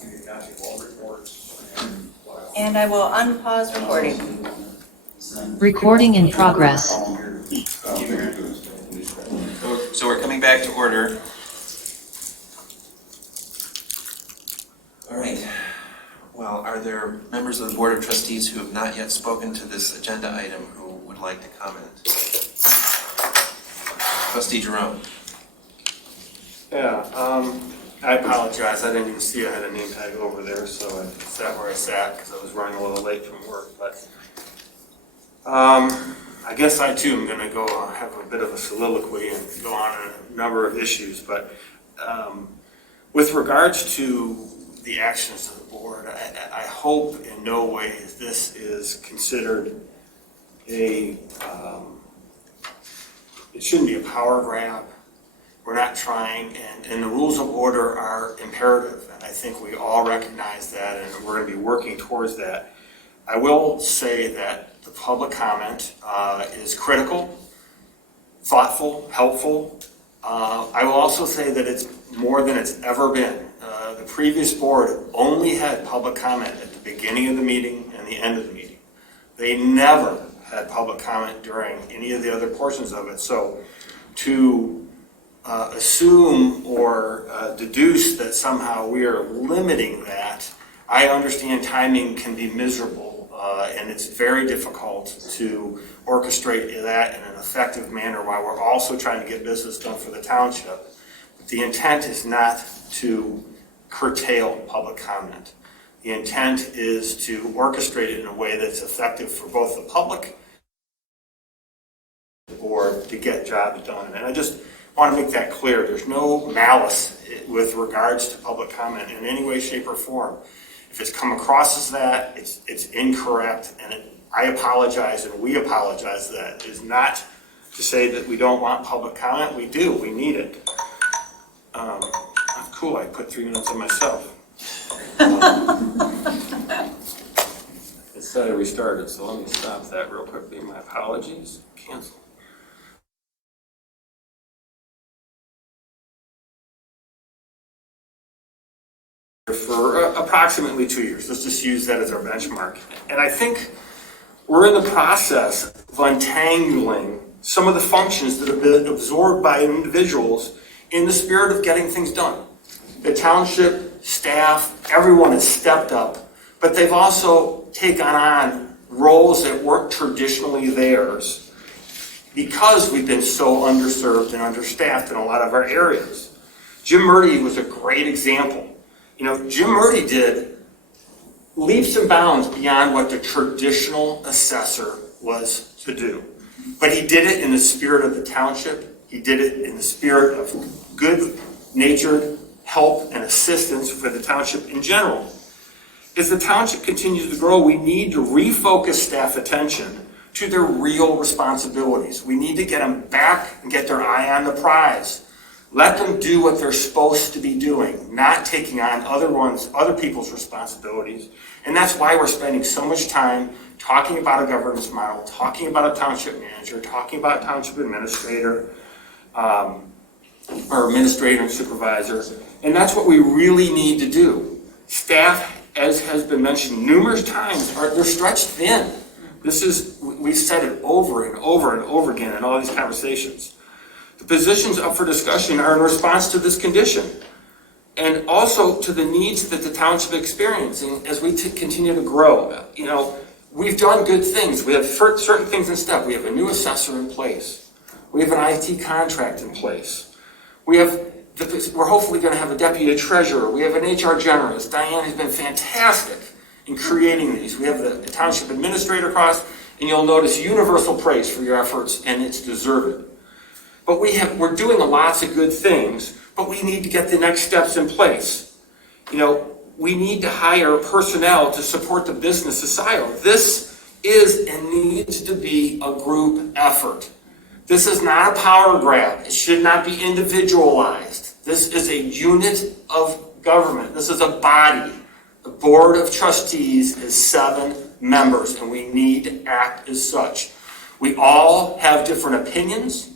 give you a copy of all reports. And I will unpause recording. Recording in progress. So we're coming back to order. All right. Well, are there members of the Board of Trustees who have not yet spoken to this agenda item who would like to comment? Trustee Jerome. Yeah, I apologize. I didn't even see I had a name tag over there, so I sat where I sat because I was running a little late from work. But I guess I too am going to go have a bit of a soliloquy and go on a number of issues. But with regards to the actions of the board, I hope in no way this is considered it shouldn't be a power grab. We're not trying, and the rules of order are imperative, and I think we all recognize that, and we're going to be working towards that. I will say that the public comment is critical, thoughtful, helpful. I will also say that it's more than it's ever been. The previous board only had public comment at the beginning of the meeting and the end of the meeting. They never had public comment during any of the other portions of it. So to assume or deduce that somehow we are limiting that, I understand timing can be miserable and it's very difficult to orchestrate that in an effective manner while we're also trying to get business done for the township. But the intent is not to curtail public comment. The intent is to orchestrate it in a way that's effective for both the public and the board to get jobs done. And I just want to make that clear. There's no malice with regards to public comment in any way, shape, or form. If it's come across as that, it's incorrect, and I apologize, and we apologize. That is not to say that we don't want public comment. We do. We need it. Cool. I put 3 minutes on myself. It said I restarted, so let me stop that real quickly. My apologies. Cancel. For approximately 2 years. Let's just use that as our benchmark. And I think we're in the process of untangling some of the functions that have been absorbed by individuals in the spirit of getting things done. The township, staff, everyone has stepped up, but they've also taken on roles that weren't traditionally theirs because we've been so underserved and understaffed in a lot of our areas. Jim Murdy was a great example. You know, Jim Murdy did leaps and bounds beyond what the traditional assessor was to do. But he did it in the spirit of the township. He did it in the spirit of good-natured help and assistance for the township in general. As the township continues to grow, we need to refocus staff attention to their real responsibilities. We need to get them back and get their eye on the prize. Let them do what they're supposed to be doing, not taking on other people's responsibilities. And that's why we're spending so much time talking about a governance model, talking about a township manager, talking about a township administrator, or administrator and supervisor. And that's what we really need to do. Staff, as has been mentioned numerous times, they're stretched thin. We've said it over and over and over again in all these conversations. The positions up for discussion are in response to this condition and also to the needs that the township is experiencing as we continue to grow. You know, we've done good things. We have certain things in step. We have a new assessor in place. We have an IT contract in place. We're hopefully going to have a deputy treasurer. We have an HR generalist. Diane has been fantastic in creating these. We have the township administrator across, and you'll notice universal praise for your efforts, and it's deserved. But we're doing lots of good things, but we need to get the next steps in place. You know, we need to hire personnel to support the business of Scio. This is and needs to be a group effort. This is not a power grab. It should not be individualized. This is a unit of government. This is a body. The Board of Trustees is 7 members, and we need to act as such. We all have different opinions.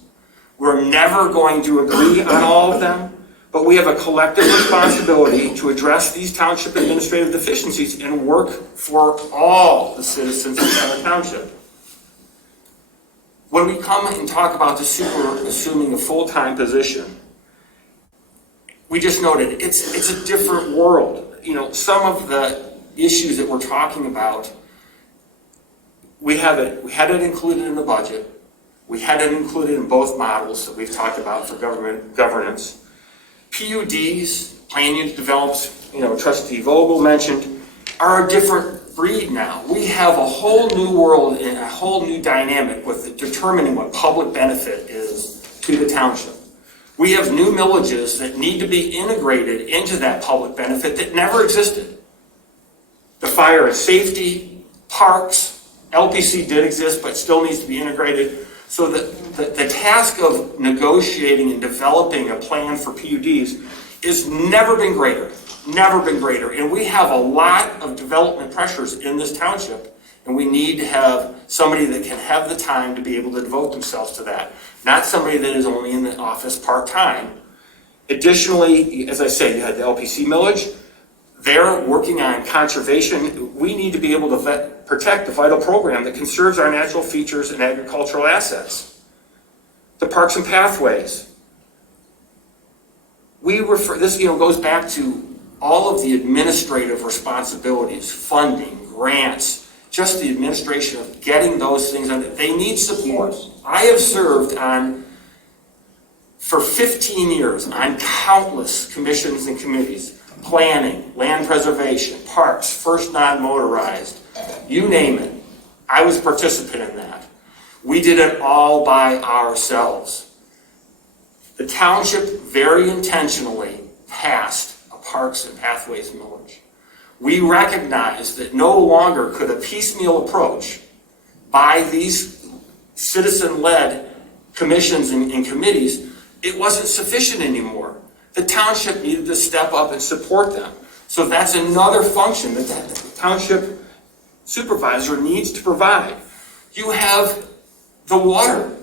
We're never going to agree on all of them, but we have a collective responsibility to address these township administrative deficiencies and work for all the citizens of Center Township. When we come and talk about the super assuming a full-time position, we just noted it's a different world. You know, some of the issues that we're talking about, we had it included in the budget. We had it included in both models that we've talked about for government governance. PUDs, plan unit develops, Trustee Vogel mentioned, are a different breed now. We have a whole new world and a whole new dynamic with determining what public benefit is to the township. We have new millages that need to be integrated into that public benefit that never existed. The fire and safety, parks, LPC did exist, but still needs to be integrated. So the task of negotiating and developing a plan for PUDs has never been greater, And we have a lot of development pressures in this township, and we need to have somebody that can have the time to be able to devote themselves to that, not somebody that is only in the office part-time. Additionally, as I said, you had the LPC millage. They're working on conservation. We need to be able to protect the vital program that conserves our natural features and agricultural assets. The parks and pathways. This goes back to all of the administrative responsibilities, funding, grants, just the administration of getting those things under. They need support. I have served for 15 years on countless commissions and committees. Planning, land preservation, parks, first non-motorized, you name it. I was a participant in that. We did it all by ourselves. The township very intentionally passed a parks and pathways millage. We recognized that no longer could a piecemeal approach by these citizen-led commissions and committees, it wasn't sufficient anymore. The township needed to step up and support them. So that's another function that the township supervisor needs to provide. You have the water.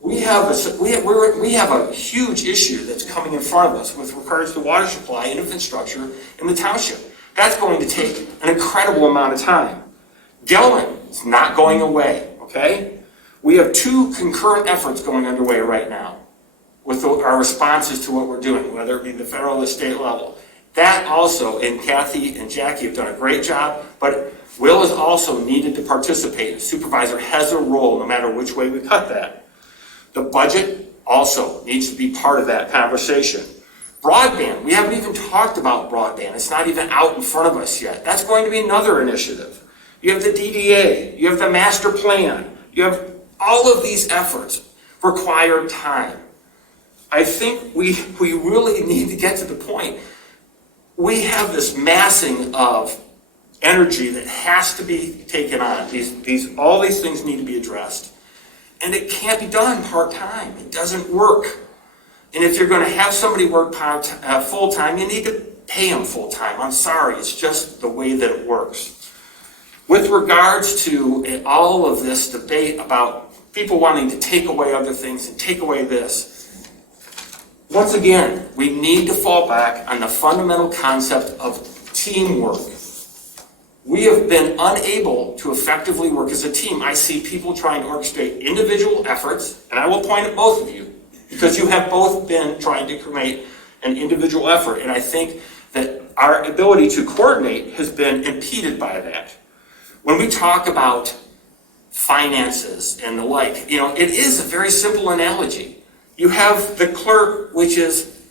We have a huge issue that's coming in front of us with regards to water supply and infrastructure in the township. That's going to take an incredible amount of time. Gelling is not going away, okay? We have 2 concurrent efforts going underway right now with our responses to what we're doing, whether it be the federal or state level. That also, and Kathy and Jackie have done a great job, but Will is also needed to participate. The supervisor has a role no matter which way we cut that. The budget also needs to be part of that conversation. Broadband, we haven't even talked about broadband. It's not even out in front of us yet. That's going to be another initiative. You have the DDA, you have the master plan, you have all of these efforts require time. I think we really need to get to the point. We have this massing of energy that has to be taken on. All these things need to be addressed. And it can't be done part-time. It doesn't work. And if you're going to have somebody work full-time, you need to pay them full-time. I'm sorry, it's just the way that it works. With regards to all of this debate about people wanting to take away other things and take away this, once again, we need to fall back on the fundamental concept of teamwork. We have been unable to effectively work as a team. I see people trying to orchestrate individual efforts, and I will point at both of you, because you have both been trying to create an individual effort, and I think that our ability to coordinate has been impeded by that. When we talk about finances and the like, it is a very simple analogy. You have the clerk, which is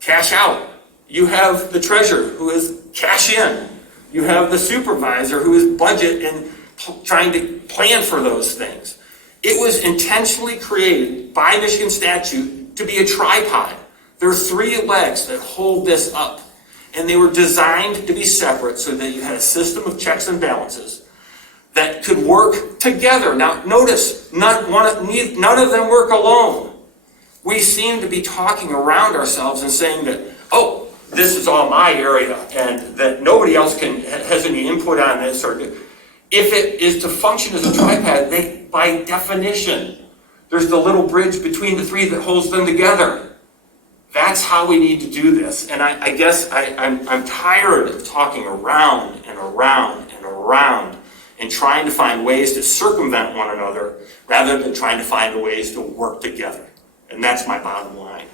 cash out. You have the treasurer, who is cash in. You have the supervisor, who is budget and trying to plan for those things. It was intentionally created by Michigan statute to be a tripod. There are 3 legs that hold this up, and they were designed to be separate so that you had a system of checks and balances that could work together. Now, notice, none of them work alone. We seem to be talking around ourselves and saying that, oh, this is all my area, and that nobody else has any input on this. Or if it is to function as a tripod, by definition, there's the little bridge between the 3 that holds them together. That's that's how we need to do this. And I guess I'm tired of talking around and around and around and trying to find ways to circumvent one another rather than trying to find ways to work together. And that's my bottom line.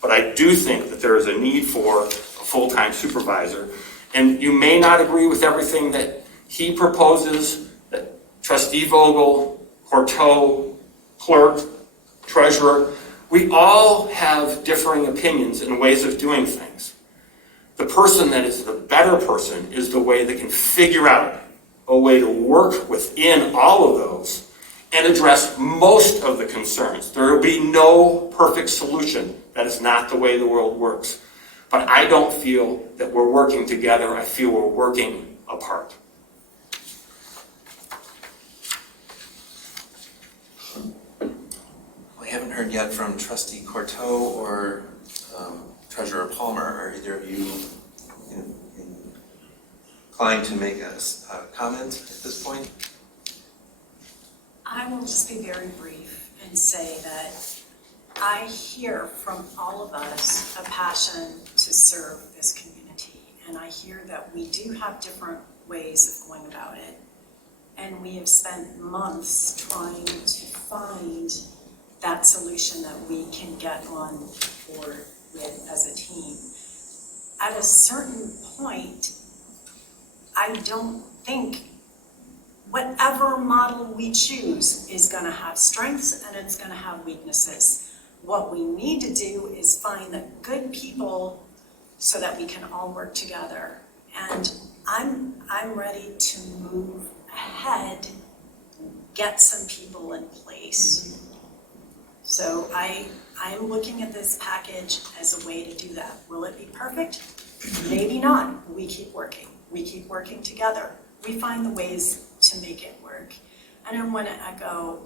But I do think that there is a need for a full-time supervisor. And you may not agree with everything that he proposes, that Trustee Vogel, Cortot, clerk, treasurer, we all have differing opinions and ways of doing things. The person that is the better person is the way that can figure out a way to work within all of those and address most of the concerns. There will be no perfect solution. That is not the way the world works. But I don't feel that we're working together. I feel we're working apart. We haven't heard yet from Trustee Cortot or Treasurer Palmer. Are either of you inclined to make a comment at this point? I will just be very brief and say that I hear from all of us a passion to serve this community. And I hear that we do have different ways of going about it. And we have spent months trying to find that solution that we can get on board with as a team. At a certain point, I don't think whatever model we choose is going to have strengths and it's going to have weaknesses. What we need to do is find the good people so that we can all work together. And I'm ready to move ahead, get some people in place. So I'm looking at this package as a way to do that. Will it be perfect? Maybe not. We keep working. We keep working together. We find the ways to make it work. And I want to echo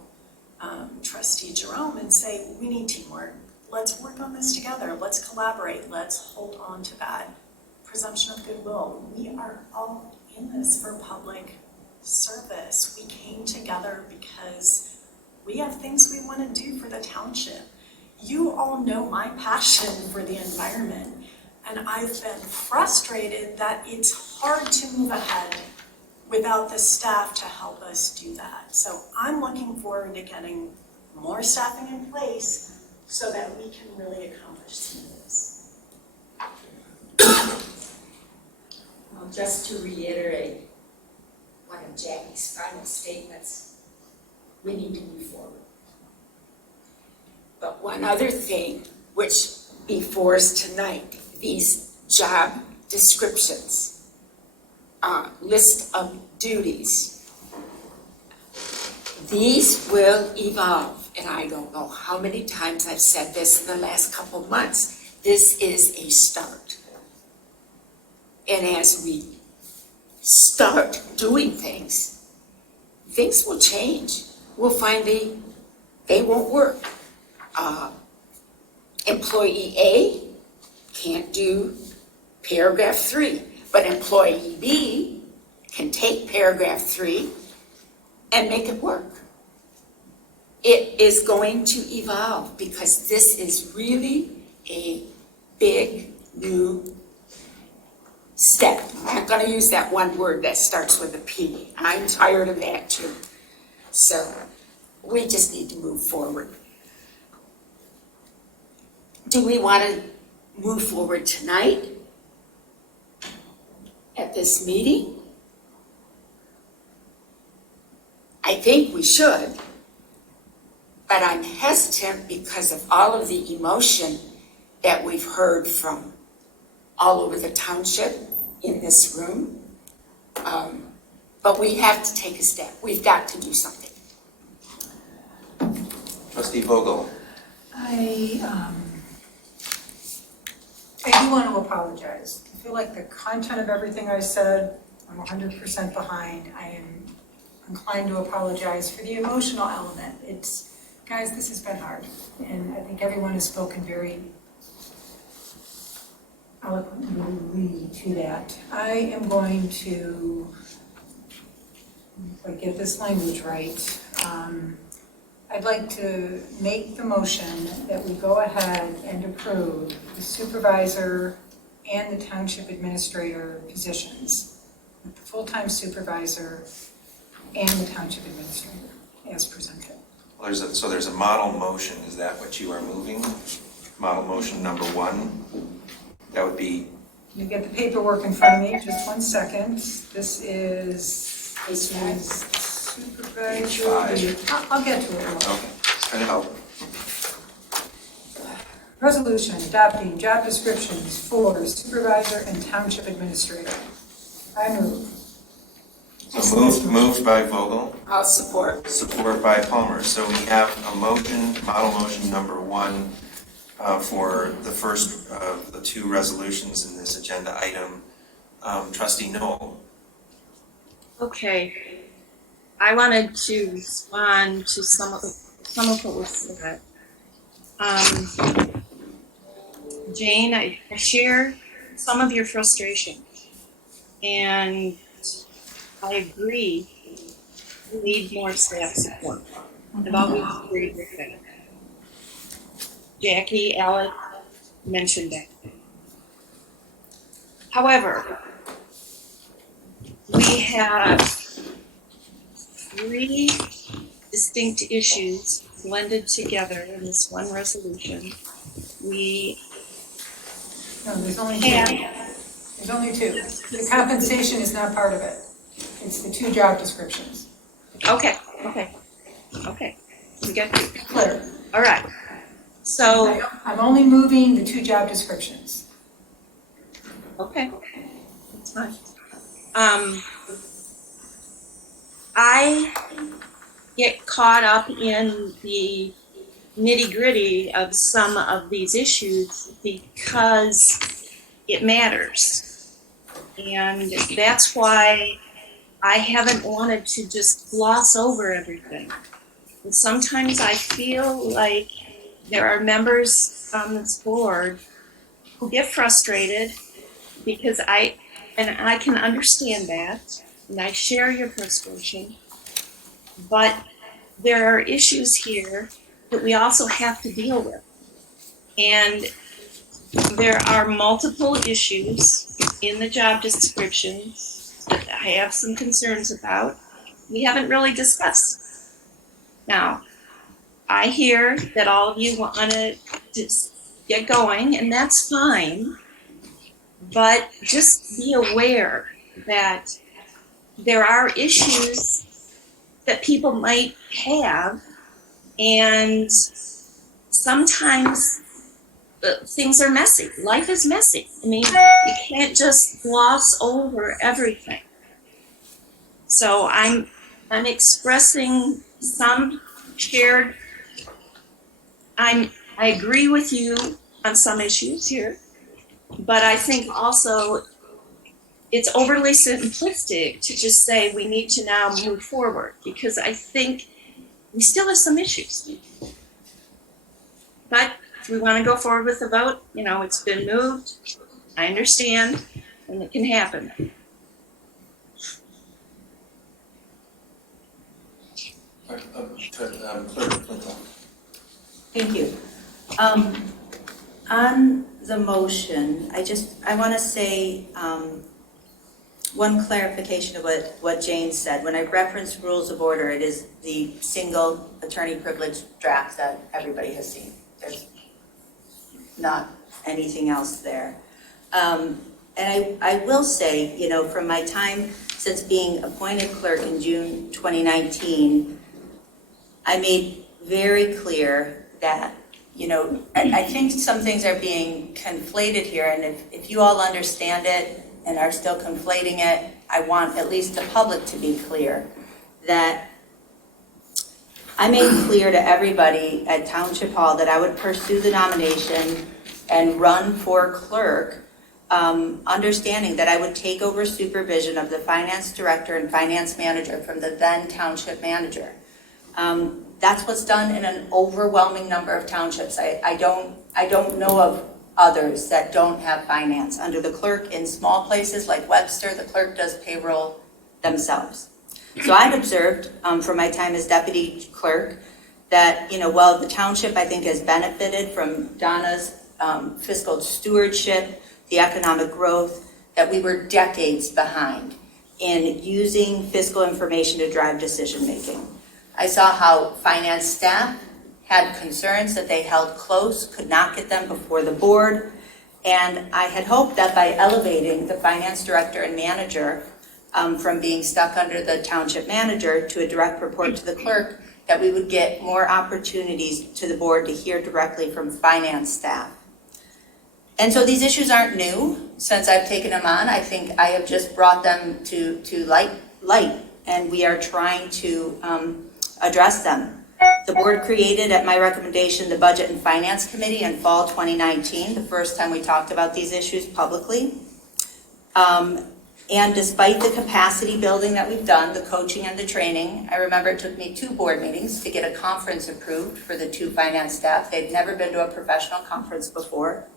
Trustee Jerome and say, we need teamwork. Let's work on this together. Let's collaborate. Let's hold on to that presumption of goodwill. We are all in this for public service. We came together because we have things we want to do for the township. You all know my passion for the environment, and I've been frustrated that it's hard to move ahead without the staff to help us do that. So I'm looking forward to getting more staffing in place so that we can really accomplish some of this. Well, just to reiterate one of Jackie's final statements, we need to move forward. But one other thing, which before us tonight, these job descriptions, list of duties, these will evolve. And I don't know how many times I've said this in the last couple of months. This is a start. And as we start doing things, things will change. We'll find they won't work. Employee A can't do paragraph 3, but employee B can take paragraph 3 and make it work. It is going to evolve because this is really a big new step. I'm not going to use that one word that starts with a P. I'm tired of that too. So we just need to move forward. Do we want to move forward tonight at this meeting? I think we should, but I'm hesitant because of all of the emotion that we've heard from all over the township in this room. But we have to take a step. We've got to do something. Trustee Vogel. I do want to apologize. I feel like the content of everything I said, I'm 100% behind. I am inclined to apologize for the emotional element. Guys, this has been hard, and I think everyone has spoken very eloquently to that. I am going to, if I get this language right, I'd like to make the motion that we go ahead and approve the supervisor and the township administrator positions, with the full-time supervisor and the township administrator as presented. Well, there's a model motion, is that what you are moving? Model motion number 1? That would be, You get the paperwork in front of me, just 1 second. This is supervisor. I'll get to it. okay, try to help. Resolution adopting job descriptions for supervisor and township administrator. I move. So moved by Vogel, I'll support. support by Palmer. So we have a motion, model motion number 1, for the first of the 2 resolutions in this agenda item. Trustee Noel. Okay. I wanted to respond to some of what was said. Jane, I share some of your frustration, and I agree we need more staff support. I've always agreed with that. Jackie, Alec mentioned that. However, we have 3 distinct issues blended together in this one resolution. No, there's only 2. There's only 2. The compensation is not part of it. It's the 2 job descriptions. Okay. We got 2. Clear. All right. So. I'm only moving the 2 job descriptions. Okay. That's fine. I get caught up in the nitty-gritty of some of these issues because it matters. And that's why I haven't wanted to just gloss over everything. And sometimes I feel like there are members on this board who get frustrated because I can understand that, and I share your frustration, but there are issues here that we also have to deal with. And there are multiple issues in the job descriptions that I have some concerns about. We haven't really discussed. Now, I hear that all of you want to just get going, and that's fine, but just be aware that there are issues that people might have, and sometimes things are messy. Life is messy. I mean, you can't just gloss over everything. So I'm expressing some shared. I agree with you on some issues here, but I think also it's overly simplistic to just say we need to now move forward, because I think we still have some issues. But if we want to go forward with the vote, it's been moved. I understand, and it can happen. Thank you. On the motion, I want to say one clarification of what Jane said. When I reference rules of order, it is the single attorney privilege draft that everybody has seen. There's not anything else there. And I will say, from my time since being appointed clerk in June 2019, I made very clear that, I think some things are being conflated here, and if you all understand it and are still conflating it, I want at least the public to be clear that I made clear to everybody at Township Hall that I would pursue the nomination and run for clerk, understanding that I would take over supervision of the finance director and finance manager from the then township manager. That's what's done in an overwhelming number of townships. I don't know of others that don't have finance. Under the clerk in small places like Webster, the clerk does payroll themselves. So I'd observed from my time as deputy clerk that, while the township, I think, has benefited from Donna's fiscal stewardship, the economic growth, that we were decades behind in using fiscal information to drive decision-making. I saw how finance staff had concerns that they held close, could not get them before the board, and I had hoped that by elevating the finance director and manager from being stuck under the township manager to a direct report to the clerk, that we would get more opportunities to the board to hear directly from finance staff. And so these issues aren't new since I've taken them on. I think I have just brought them to light, and we are trying to address them. The board created, at my recommendation, the Budget and Finance Committee in fall 2019, the first time we talked about these issues publicly. And despite the capacity building that we've done, the coaching and the training, I remember it took me 2 board meetings to get a conference approved for the 2 finance staff. They'd never been to a professional conference before.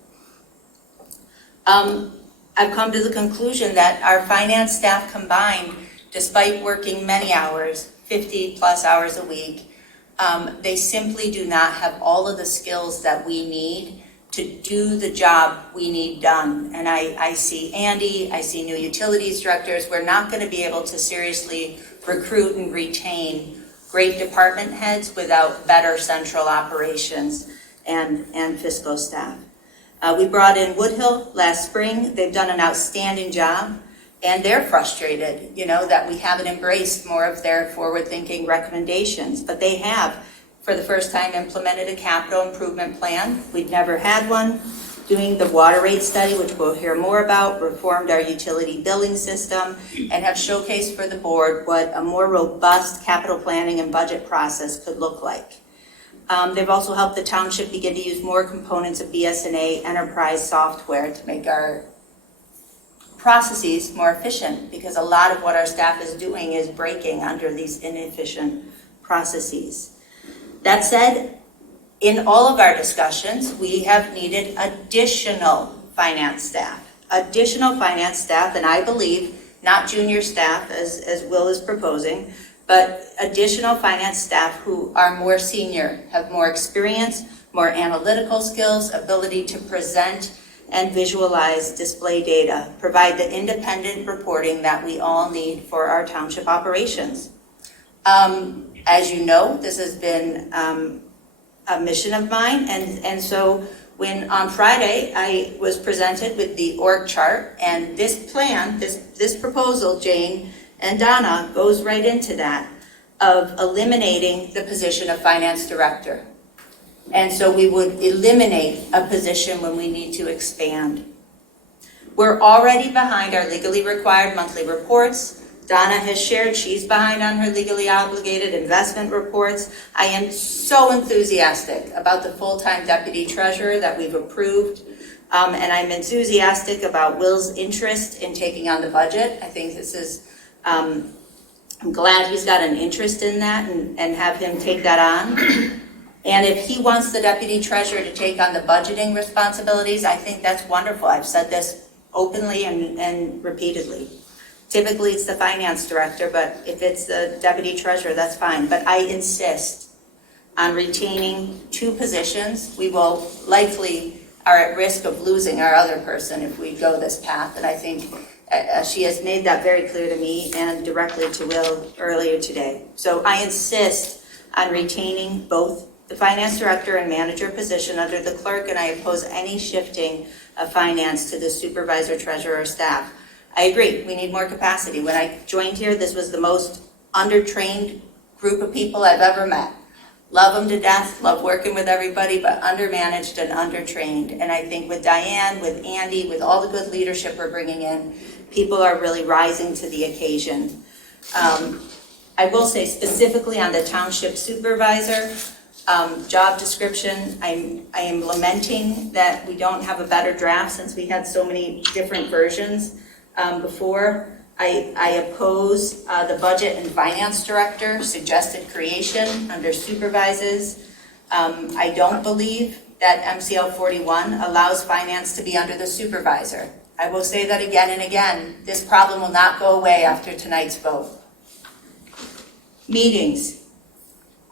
I've come to the conclusion that our finance staff combined, despite working many hours, 50 plus hours a week, they simply do not have all of the skills that we need to do the job we need done. And I see Andy, I see new utilities directors. We're not going to be able to seriously recruit and retain great department heads without better central operations and fiscal staff. We brought in Woodhill last spring. They've done an outstanding job, and they're frustrated, that we haven't embraced more of their forward-thinking recommendations. But they have, for the first time, implemented a capital improvement plan. We'd never had one. Doing the water rate study, which we'll hear more about, reformed our utility billing system, and have showcased for the board what a more robust capital planning and budget process could look like. They've also helped the township begin to use more components of BS&A enterprise software to make our processes more efficient, because a lot of what our staff is doing is breaking under these inefficient processes. That said, in all of our discussions, we have needed additional finance staff, and I believe not junior staff as Will is proposing, but additional finance staff who are more senior, have more experience, more analytical skills, ability to present and visualize display data, provide the independent reporting that we all need for our township operations. As you know, this has been a mission of mine, and so when on Friday I was presented with the org chart, and this plan, this proposal, Jane and Donna, goes right into that, of eliminating the position of finance director. And so we would eliminate a position when we need to expand. We're already behind our legally required monthly reports. Donna has shared she's behind on her legally obligated investment reports. I am so enthusiastic about the full-time deputy treasurer that we've approved. And I'm enthusiastic about Will's interest in taking on the budget. I think this is, I'm glad he's got an interest in that and have him take that on. And if he wants the deputy treasurer to take on the budgeting responsibilities, I think that's wonderful. I've said this openly and repeatedly. Typically, it's the finance director, but if it's the deputy treasurer, that's fine. But I insist on retaining 2 positions. We will likely are at risk of losing our other person if we go this path. And I think she has made that very clear to me and directly to Will earlier today. So I insist on retaining both the finance director and manager position under the clerk, and I oppose any shifting of finance to the supervisor, treasurer, staff. I agree, we need more capacity. When I joined here, this was the most undertrained group of people I've ever met. Love them to death, love working with everybody, but undermanaged and undertrained. And I think with Diane, with Andy, with all the good leadership we're bringing in, people are really rising to the occasion. I will say specifically on the township supervisor job description, I am lamenting that we don't have a better draft since we had so many different versions before. I oppose the budget and finance director suggested creation under supervises. I don't believe that MCL 41 allows finance to be under the supervisor. I will say that again and again. This problem will not go away after tonight's vote. Meetings.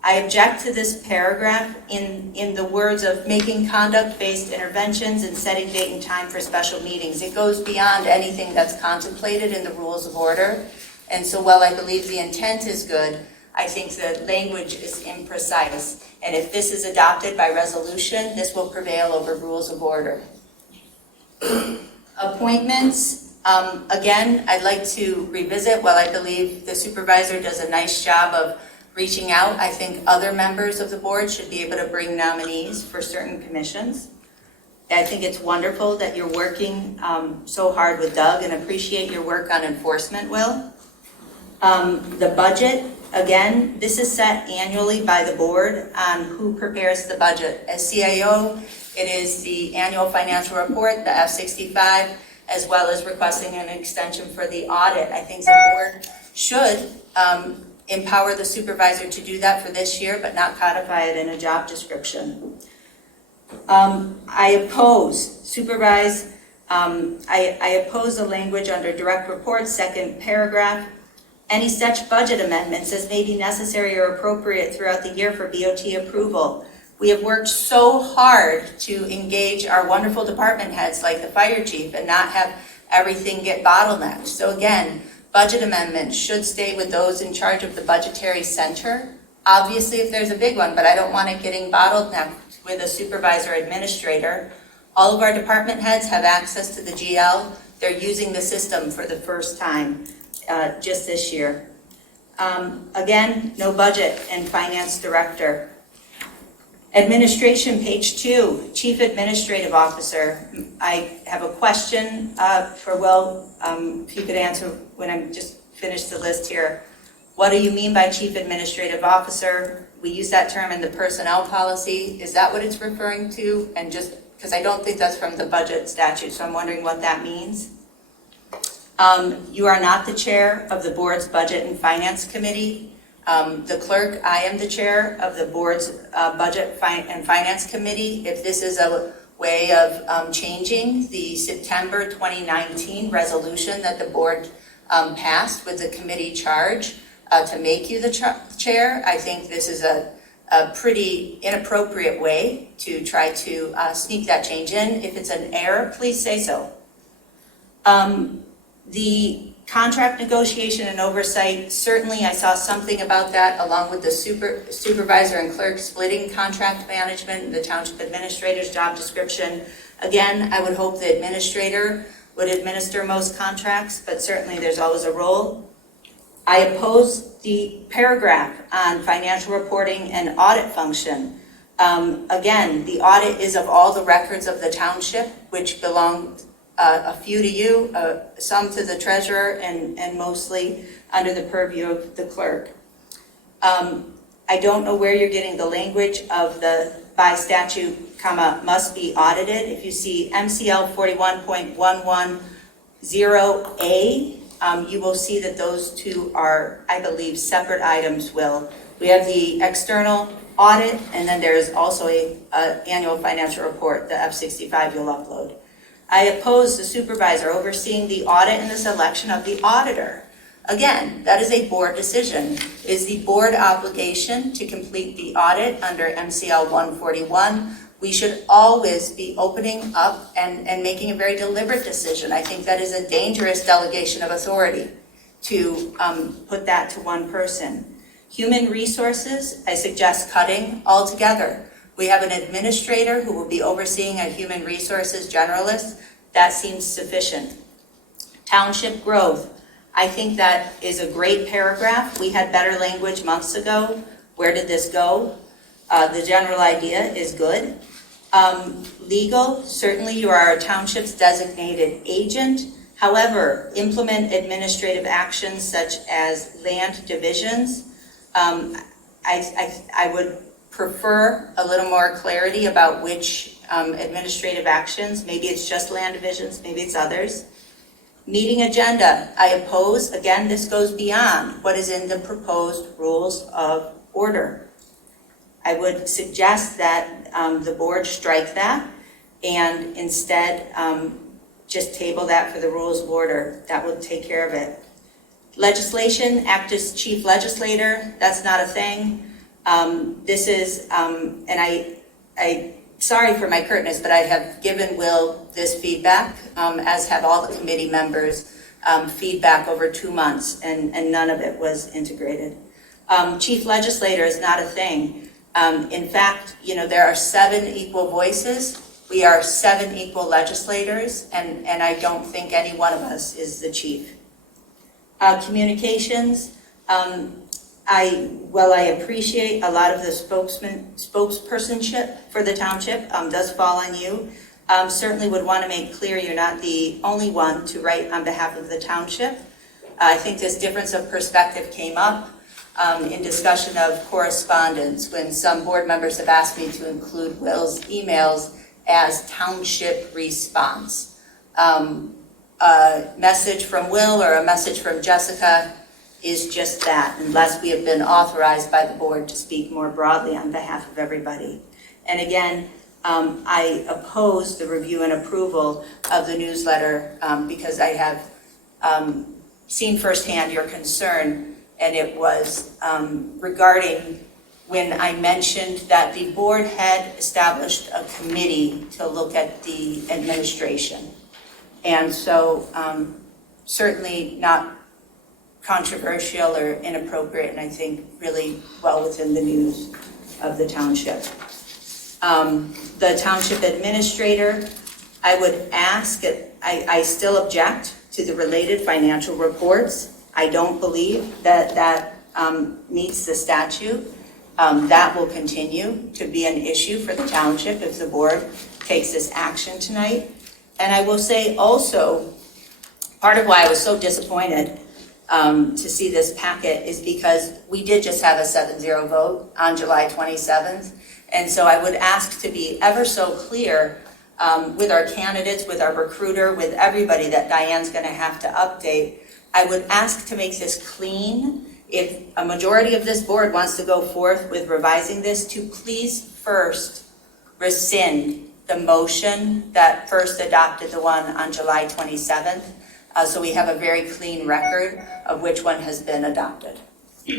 I object to this paragraph in the words of making conduct-based interventions and setting date and time for special meetings. It goes beyond anything that's contemplated in the rules of order. And so while I believe the intent is good, I think the language is imprecise. And if this is adopted by resolution, this will prevail over rules of order. Appointments, again, I'd like to revisit, while I believe the supervisor does a nice job of reaching out, I think other members of the board should be able to bring nominees for certain commissions. I think it's wonderful that you're working so hard with Doug, and appreciate your work on enforcement, Will. The budget, again, this is set annually by the board on who prepares the budget. As CIO, it is the annual financial report, the F-65, as well as requesting an extension for the audit. I think the board should empower the supervisor to do that for this year, but not codify it in a job description. I oppose I oppose the language under direct reports, second paragraph. Any such budget amendments as may be necessary or appropriate throughout the year for BOT approval. We have worked so hard to engage our wonderful department heads like the fire chief and not have everything get bottlenecked. So again, budget amendments should stay with those in charge of the budgetary center. Obviously, if there's a big one, but I don't want it getting bottlenecked with a supervisor administrator. All of our department heads have access to the GL. They're using the system for the first time just this year. Again, no budget and finance director. Administration, page 2, Chief Administrative Officer. I have a question for Will, if you could answer when I'm just finished the list here. What do you mean by Chief Administrative Officer? We use that term in the personnel policy. Is that what it's referring to? And just, because I don't think that's from the budget statute, so I'm wondering what that means. You are not the chair of the board's Budget and Finance Committee. The clerk, I am the chair of the board's Budget and Finance Committee. If this is a way of changing the September 2019 resolution that the board passed with the committee charge to make you the chair, I think this is a pretty inappropriate way to try to sneak that change in. If it's an error, please say so. The contract negotiation and oversight, certainly I saw something about that along with the supervisor and clerk splitting contract management, the township administrator's job description. Again, I would hope the administrator would administer most contracts, but certainly there's always a role. I oppose the paragraph on financial reporting and audit function. Again, the audit is of all the records of the township, which belong a few to you, some to the treasurer, and mostly under the purview of the clerk. I don't know where you're getting the language of the by statute, must be audited. If you see MCL 41.110A, you will see that those two are, I believe, separate items, Will. We have the external audit, and then there's also a annual financial report, the F-65 you'll upload. I oppose the supervisor overseeing the audit and the selection of the auditor. Again, that is a board decision. It is the board obligation to complete the audit under MCL 141. We should always be opening up and making a very deliberate decision. I think that is a dangerous delegation of authority to put that to one person. Human resources, I suggest cutting altogether. We have an administrator who will be overseeing a human resources generalist. That seems sufficient. Township growth. I think that is a great paragraph. We had better language months ago. Where did this go? The general idea is good. Legal, certainly you are our township's designated agent. However, implement administrative actions such as land divisions. I would prefer a little more clarity about which administrative actions. Maybe it's just land divisions, maybe it's others. Meeting agenda, I oppose. Again, this goes beyond what is in the proposed rules of order. I would suggest that the board strike that and instead just table that for the rules of order. That would take care of it. Legislation, act as chief legislator, that's not a thing. This is, and sorry for my curtness, but I have given Will this feedback, as have all the committee members, feedback over 2 months, and none of it was integrated. Chief legislator is not a thing. In fact, there are 7 equal voices. We are 7 equal legislators, and I don't think any one of us is the chief. Communications, I appreciate a lot of the spokespersonship for the township does fall on you. Certainly would want to make clear you're not the only one to write on behalf of the township. I think this difference of perspective came up in discussion of correspondence when some board members have asked me to include Will's emails as township response. A message from Will or a message from Jessica is just that, unless we have been authorized by the board to speak more broadly on behalf of everybody. And again, I oppose the review and approval of the newsletter because I have seen firsthand your concern, and it was regarding when I mentioned that the board had established a committee to look at the administration. And so certainly not controversial or inappropriate, and I think really well within the news of the township. The township administrator, I would ask, I still object to the related financial reports. I don't believe that meets the statute. That will continue to be an issue for the township if the board takes this action tonight. And I will say also, part of why I was so disappointed to see this packet is because we did just have a 7-0 vote on July 27th. And so I would ask to be ever so clear with our candidates, with our recruiter, with everybody that Diane's going to have to update. I would ask to make this clean. If a majority of this board wants to go forth with revising this, to please first rescind the motion that first adopted the one on July 27th. So we have a very clean record of which one has been adopted.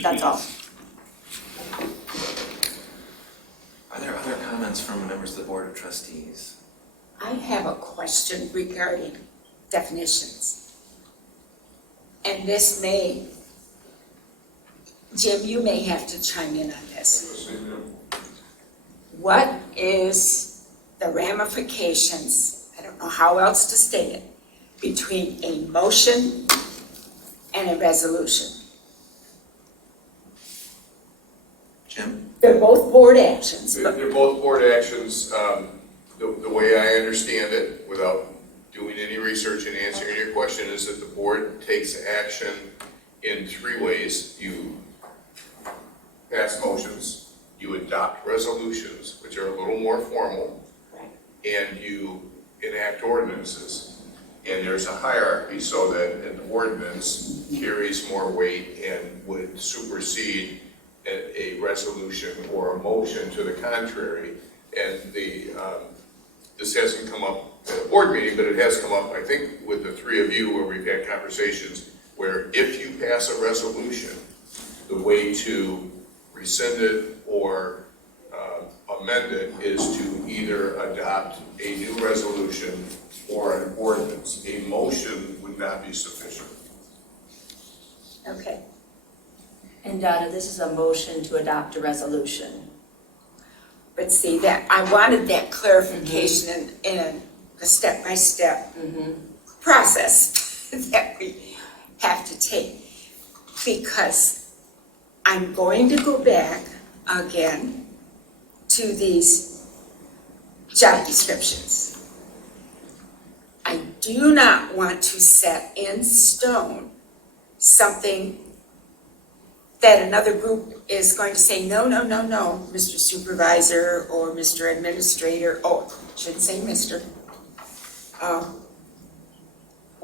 That's all. Are there other comments from members of the Board of Trustees? I have a question regarding definitions. And this may, Jim, you may have to chime in on this. What is the ramifications, I don't know how else to state it, between a motion and a resolution? Jim? They're both board actions. They're both board actions. The way I understand it, without doing any research and answering your question, is that the board takes action in 3 ways. You pass motions, you adopt resolutions, which are a little more formal, and you enact ordinances. And there's a hierarchy so that an ordinance carries more weight and would supersede a resolution or a motion to the contrary. And this hasn't come up at a board meeting, but it has come up, I think, with the 3 of you where we've had conversations where if you pass a resolution, the way to rescind it or amend it is to either adopt a new resolution or an ordinance. A motion would not be sufficient. Okay. And Donna, this is a motion to adopt a resolution. But see, that I wanted that clarification in the step-by-step process that we have to take, because I'm going to go back again to these job descriptions. I do not want to set in stone something that another group is going to say, no, no, no, no, Mr. Supervisor or Mr. Administrator, oh, shouldn't say Mr.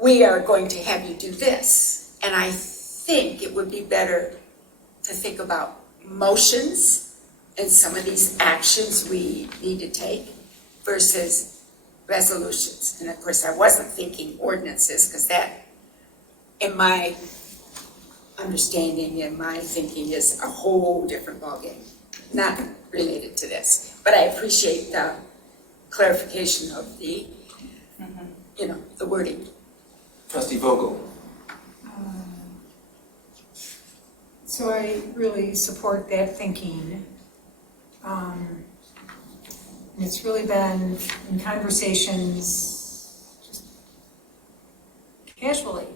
We are going to have you do this. And I think it would be better to think about motions and some of these actions we need to take versus resolutions. And of course, I wasn't thinking ordinances, because that, in my understanding and my thinking, is a whole different ballgame. not related to this, but I appreciate the clarification of the, the wording. Trustee Vogel. So I really support that thinking. And it's really been in conversations, just casually.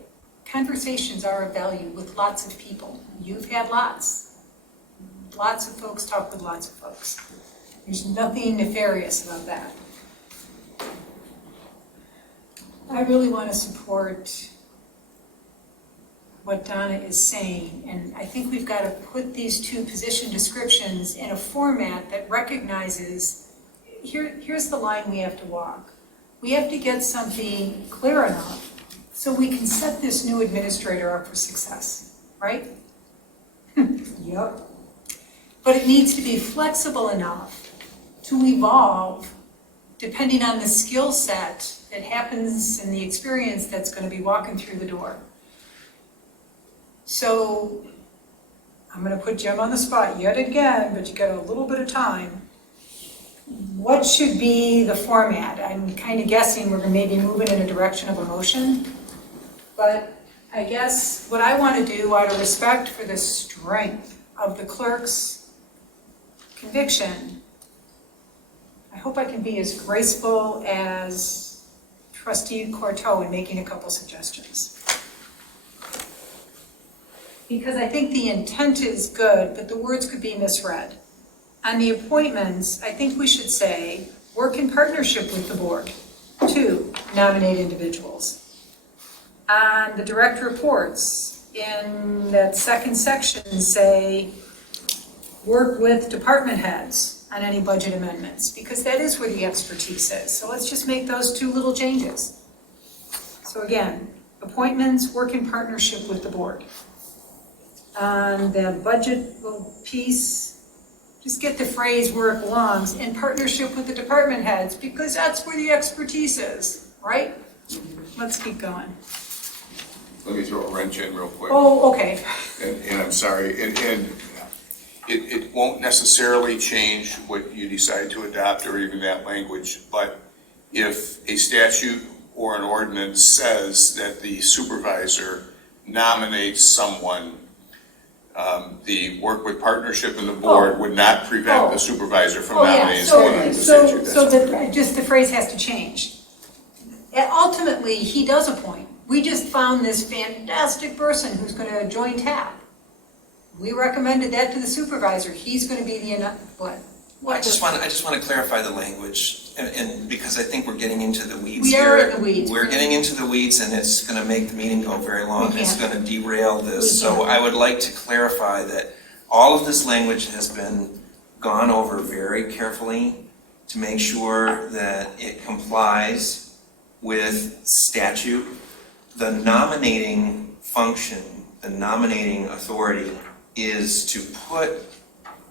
Conversations are of value with lots of people. You've had lots. Lots of folks talk with lots of folks. There's nothing nefarious about that. I really want to support what Donna is saying, and I think we've got to put these two position descriptions in a format that recognizes, here's the line we have to walk. We have to get something clear enough so we can set this new administrator up for success, right? Yep. But it needs to be flexible enough to evolve depending on the skill set that happens and the experience that's going to be walking through the door. So I'm going to put Jim on the spot yet again, but you got a little bit of time. What should be the format? I'm kind of guessing we're maybe moving in a direction of a motion, but I guess what I want to do out of respect for the strength of the clerk's conviction, I hope I can be as graceful as Trustee Courteau in making a couple suggestions. Because I think the intent is good, but the words could be misread. On the appointments, I think we should say, work in partnership with the board to nominate individuals. On the direct reports, in that second section, say, work with department heads on any budget amendments, because that is where the expertise is. So let's just make those two little changes. So again, appointments, work in partnership with the board. On the budget piece, just get the phrase where it belongs, in partnership with the department heads, because that's where the expertise is, right? Let's keep going. Let me throw a wrench in real quick. Oh, okay. And I'm sorry, and it won't necessarily change what you decide to adopt or even that language, but if a statute or an ordinance says that the supervisor nominates someone, the work with partnership in the board would not prevent the supervisor from nominating someone under the statute. So just the phrase has to change. And ultimately, he does appoint. We just found this fantastic person who's going to join TAP. We recommended that to the supervisor. He's going to be the, what? I just want to clarify the language, and because I think we're getting into the weeds We here. are in the weeds. We're getting into the weeds, and it's going to make the meeting go very long. It's going to derail this. So I would like to clarify that all of this language has been gone over very carefully to make sure that it complies with statute. The nominating function, the nominating authority is to put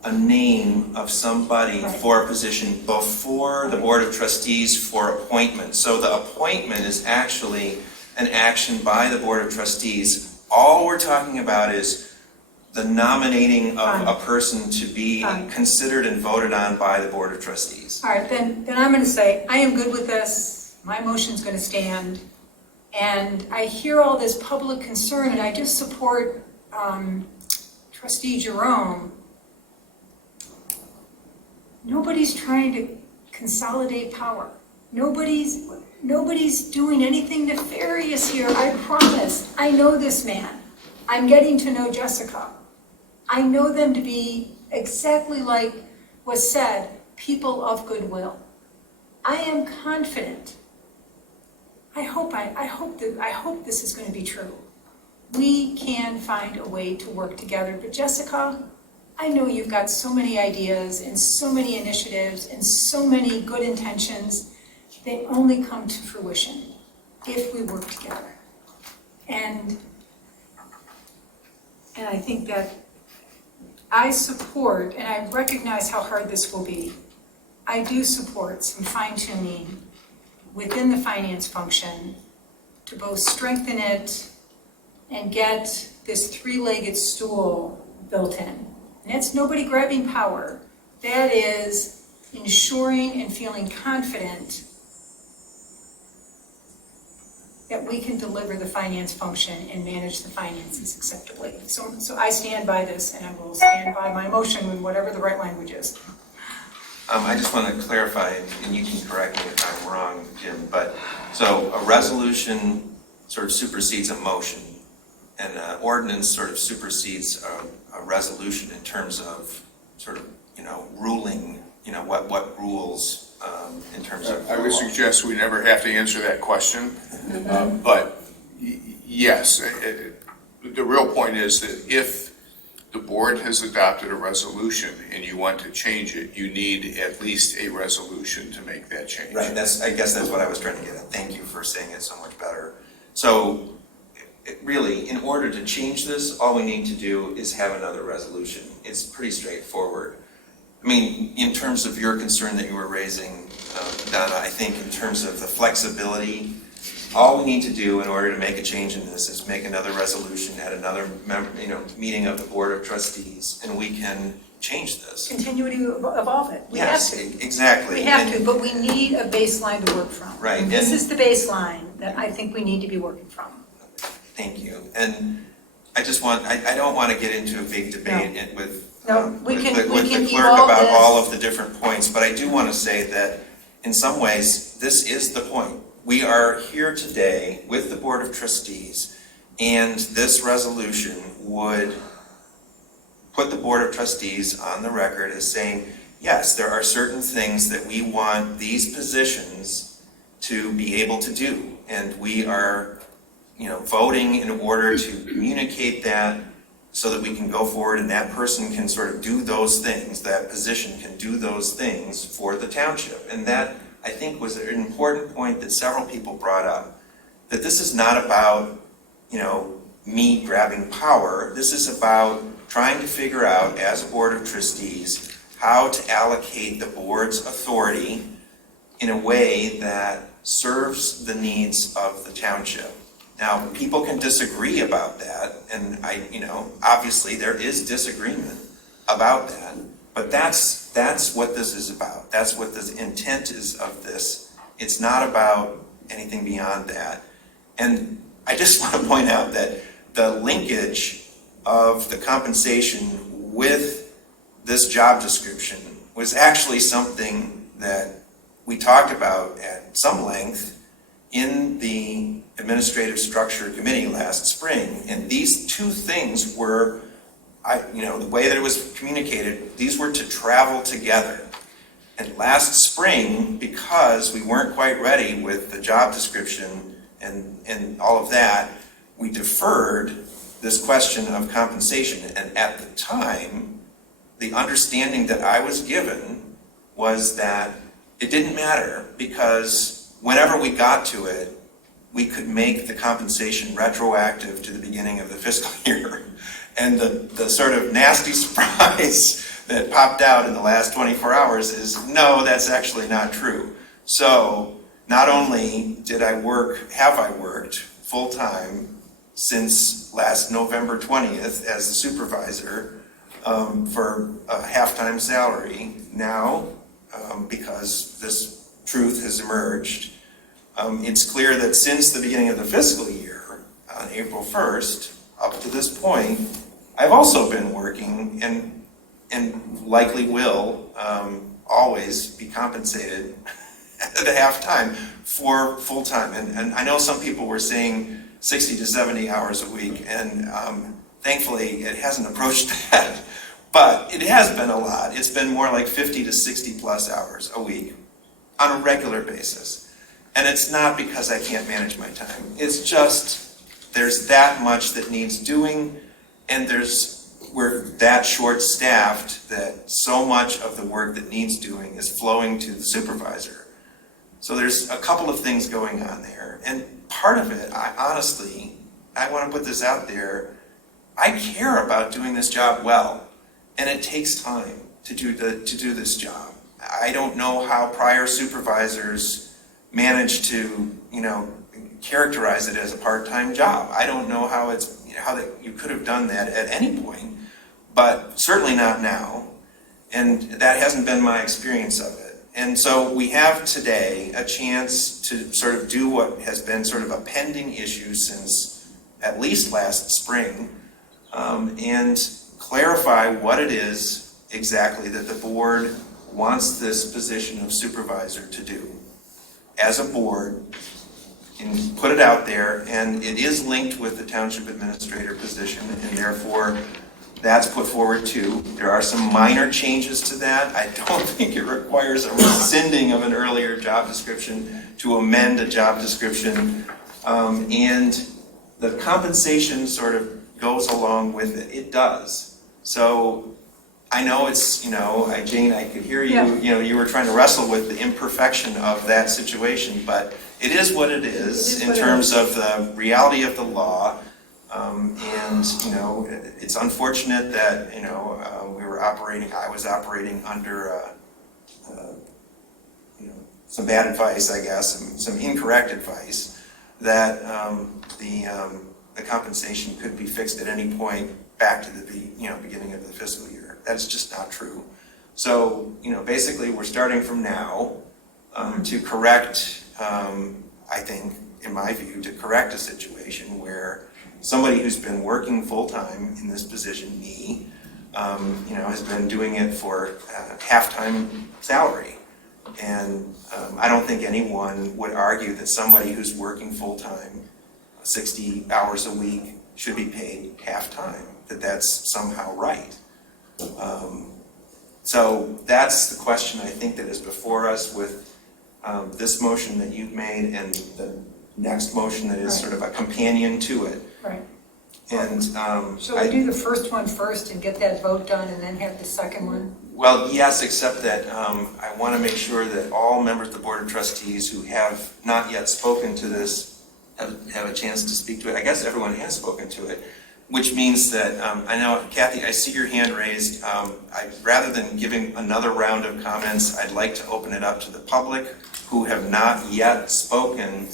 a name of somebody for a position before the Board of Trustees for appointment. So the appointment is actually an action by the Board of Trustees. All we're talking about is the nominating of a person to be considered and voted on by the Board of Trustees. All right, then I'm going to say, I am good with this. My motion's going to stand. And I hear all this public concern, and I just support Trustee Jerome. Nobody's trying to consolidate power. Nobody's doing anything nefarious here, I promise. I know this man. I'm getting to know Jessica. I know them to be exactly like was said, people of goodwill. I am confident. I hope this is going to be true. We can find a way to work together. But Jessica, I know you've got so many ideas and so many initiatives and so many good intentions. They only come to fruition if we work together. And I think that I support, and I recognize how hard this will be, I do support some fine-tuning within the finance function to both strengthen it and get this three-legged stool built in. And it's nobody grabbing power, That is ensuring and feeling confident that we can deliver the finance function and manage the finances acceptably. So I stand by this, and I will stand by my motion with whatever the right language is. I just want to clarify, and you can correct me if I'm wrong, Jim, but, so a resolution sort of supersedes a motion, and an ordinance sort of supersedes a resolution in terms of sort of, ruling, what rules in terms of. I would suggest we never have to answer that question, but yes, the real point is that if the board has adopted a resolution and you want to change it, you need at least a resolution to make that change. Right, I guess that's what I was trying to get at. Thank you for saying it so much better. So, really, in order to change this, all we need to do is have another resolution. It's pretty straightforward. I mean, in terms of your concern that you were raising, Donna, I think in terms of the flexibility, all we need to do in order to make a change in this is make another resolution at another meeting of the Board of Trustees, and we can change this. Continue to evolve it. We Yes, have to. exactly. We have to, but we need a baseline to work from. Right, And this and- is the baseline that I think we need to be working from. Thank you. And I don't want to get into a big debate with We can the clerk evolve about this. all of the different points, but I do want to say that in some ways, this is the point. We are here today with the Board of Trustees, and this resolution would put the Board of Trustees on the record as saying, yes, there are certain things that we want these positions to be able to do, and we are voting in order to communicate that so that we can go forward and that person can sort of do those things, that position can do those things for the township. And that, I think, was an important point that several people brought up, that this is not about, me grabbing power. This is about trying to figure out, as a Board of Trustees, how to allocate the board's authority in a way that serves the needs of the township. Now, people can disagree about that, and obviously there is disagreement about that, but that's what this is about. That's what the intent is of this. It's not about anything beyond that. And I just want to point out that the linkage of the compensation with this job description was actually something that we talked about at some length in the Administrative Structure Committee last spring. And these two things were, the way that it was communicated, these were to travel together. And last spring, because we weren't quite ready with the job description and all of that, we deferred this question of compensation. And at the time, the understanding that I was given was that it didn't matter, because whenever we got to it, we could make the compensation retroactive to the beginning of the fiscal year. And the sort of nasty surprise that popped out in the last 24 hours is, no, that's actually not true. So not only have I worked full-time since last November 20th as a supervisor for a half-time salary, now because this truth has emerged, it's clear that since the beginning of the fiscal year, on April 1st, up to this point, I've also been working and likely will always be compensated at a half-time for full-time. And I know some people were saying 60 to 70 hours a week, and thankfully it hasn't approached that. But it has been a lot. It's been more like 50 to 60 plus hours a week on a regular basis. And it's not because I can't manage my time. It's just there's that much that needs doing, and we're that short-staffed that so much of the work that needs doing is flowing to the supervisor. So there's a couple of things going on there. And part of it, I want to put this out there, I care about doing this job well. And it takes time to do this job. I don't know how prior supervisors managed to, characterize it as a part-time job. I don't know how you could have done that at any point, but certainly not now. And that hasn't been my experience of it. And so we have today a chance to sort of do what has been sort of a pending issue since at least last spring, and clarify what it is exactly that the board wants this position of supervisor to do as a board, and put it out there. And it is linked with the township administrator position, and therefore that's put forward too. There are some minor changes to that. I don't think it requires a rescinding of an earlier job description to amend a job description. And the compensation sort of goes along with it. It does. So I know it's, Jane, I could hear you, you were trying to wrestle with the imperfection of that situation, but it is what it is in terms of the reality of the law. And it's unfortunate that, I was operating under, some bad advice, I guess, some incorrect advice, that the compensation could be fixed at any point back to the beginning of the fiscal year. That's just not true. So, basically we're starting from now to correct, I think, in my view, to correct a situation where somebody who's been working full-time in this position, me, has been doing it for half-time salary. And I don't think anyone would argue that somebody who's working full-time, 60 hours a week, should be paid half-time, that that's somehow right. So that's the question I think that is before us with this motion that you've made and the next motion that is sort of a companion to it. Right. And so we do the first one first and get that vote done and then have the second one? Well, yes, except that I want to make sure that all members of the Board of Trustees who have not yet spoken to this have a chance to speak to it. I guess everyone has spoken to it, which means that I know, Kathy, I see your hand raised. Rather than giving another round of comments, I'd like to open it up to the public who have not yet spoken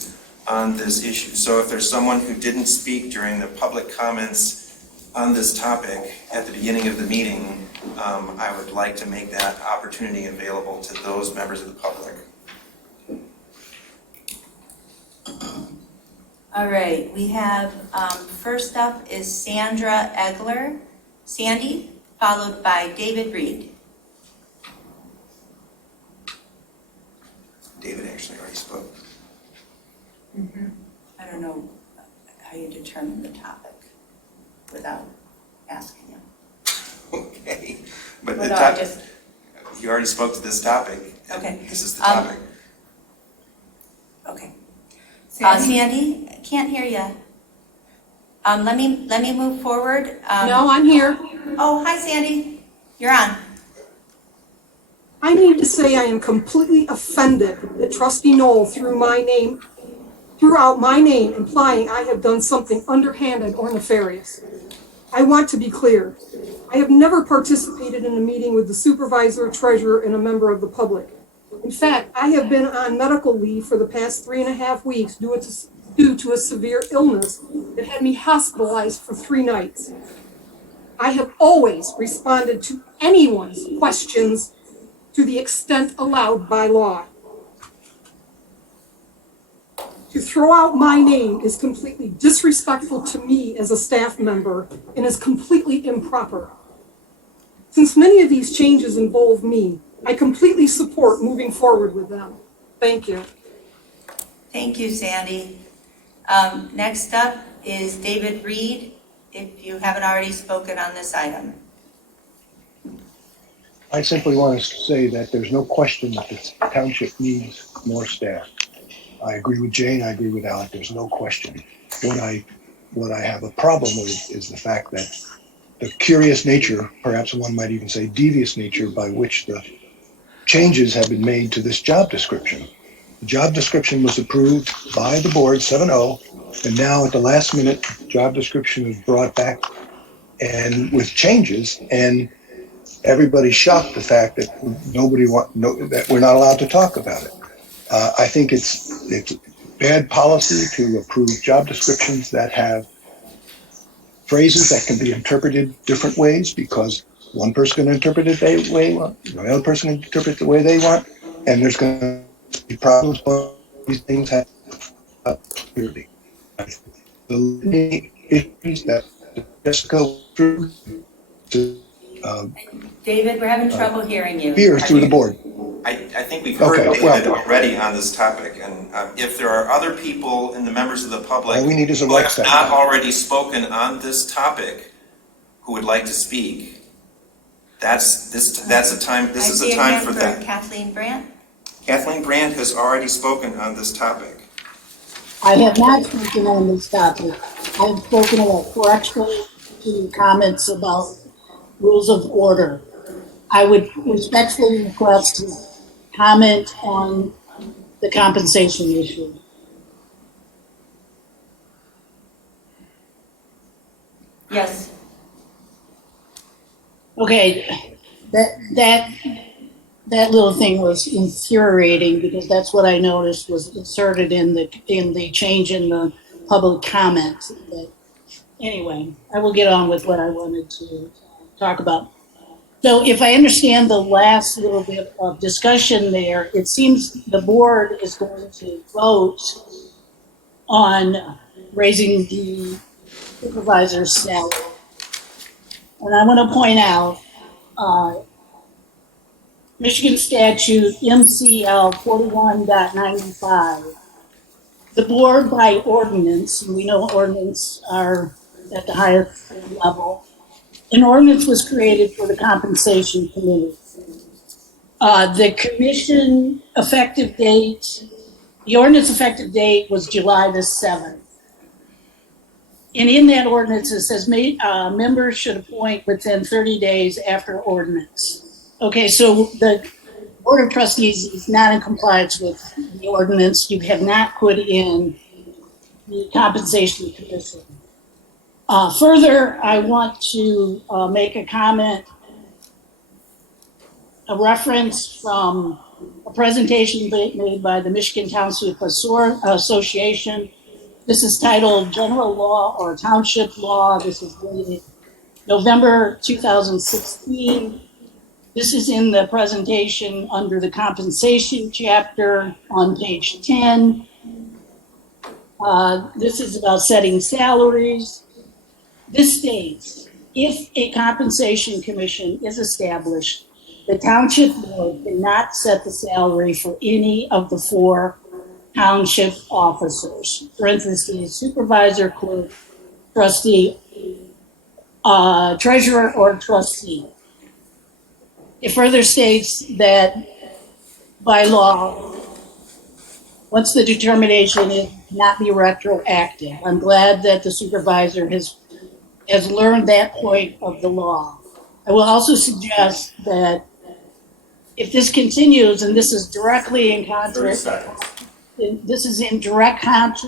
on this issue. So if there's someone who didn't speak during the public comments on this topic at the beginning of the meeting, I would like to make that opportunity available to those members of the public. All right, we have, first up is Sandra Egler, Sandy, followed by David Reed. David actually already spoke. I don't know how you determine the topic without asking him. Okay, but Well, the no, topic, you already spoke to this topic. Okay. This is the topic. Okay. Sandy, I can't hear you. Let me move forward. No, I'm here. Oh, hi, Sandy. You're on. I need to say I am completely offended that Trustee Knoll threw out my name, implying I have done something underhanded or nefarious. I want to be clear. I have never participated in a meeting with the supervisor, treasurer, and a member of the public. In fact, I have been on medical leave for the past 3.5 weeks due to a severe illness that had me hospitalized for 3 nights. I have always responded to anyone's questions to the extent allowed by law. To throw out my name is completely disrespectful to me as a staff member and is completely improper. Since many of these changes involve me, I completely support moving forward with them. Thank you. Thank you, Sandy. Next up is David Reed, if you haven't already spoken on this item. I simply want to say that there's no question that the township needs more staff. I agree with Jane, I agree with Alec, there's no question. What I have a problem with is the fact that the curious nature, perhaps one might even say devious nature, by which the changes have been made to this job description. The job description was approved by the board 7-0, and now at the last minute, job description is brought back and with changes, and everybody's shocked the fact that that we're not allowed to talk about it. I think it's bad policy to approve job descriptions that have phrases that can be interpreted different ways, because One person can interpret it the way they want, the other person can interpret it the way they want, and there's going to be problems. But these things have clearly. The issues that Jessica went through to David, we're having trouble hearing you. here through the board. I think we've heard Okay, David well, already on this topic, and if there are other people and the members of the public all we need is a who rec have center. not already spoken on this topic who would like to speak, that's a time for that. Kathleen Brandt. Kathleen Brandt has already spoken on this topic. I have not spoken on this topic. I have spoken about corrections to comments about rules of order. I would respectfully request to comment on the compensation issue. Yes. Okay, that little thing was infuriating because that's what I noticed was inserted in the change in the public comment. But anyway, I will get on with what I wanted to talk about. So if I understand the last little bit of discussion there, it seems the board is going to vote on raising the supervisor's salary. And I want to point out, Michigan statute MCL 41.95, the board by ordinance, and we know ordinance are at the highest level, an ordinance was created for the compensation committee. The commission effective date, the ordinance effective date was July the 7th. And in that ordinance, it says members should appoint within 30 days after ordinance. Okay, so the Board of Trustees is not in compliance with the ordinance. You have not put in the compensation commission. Further, I want to make a comment, a reference from a presentation made by the Michigan Township Association. This is titled General Law or Township Law. This is dated November 2016. This is in the presentation under the compensation chapter on page 10. This is about setting salaries. This states, if a compensation commission is established, the township board cannot set the salary for any of the four township officers, parentheses, supervisor, clerk, trustee, treasurer, or trustee. It further states that by law, once the determination is not be retroactive. I'm glad that the supervisor has learned that point of the law. I will also suggest that if this continues, and this is directly in contrast, this is in direct contrast,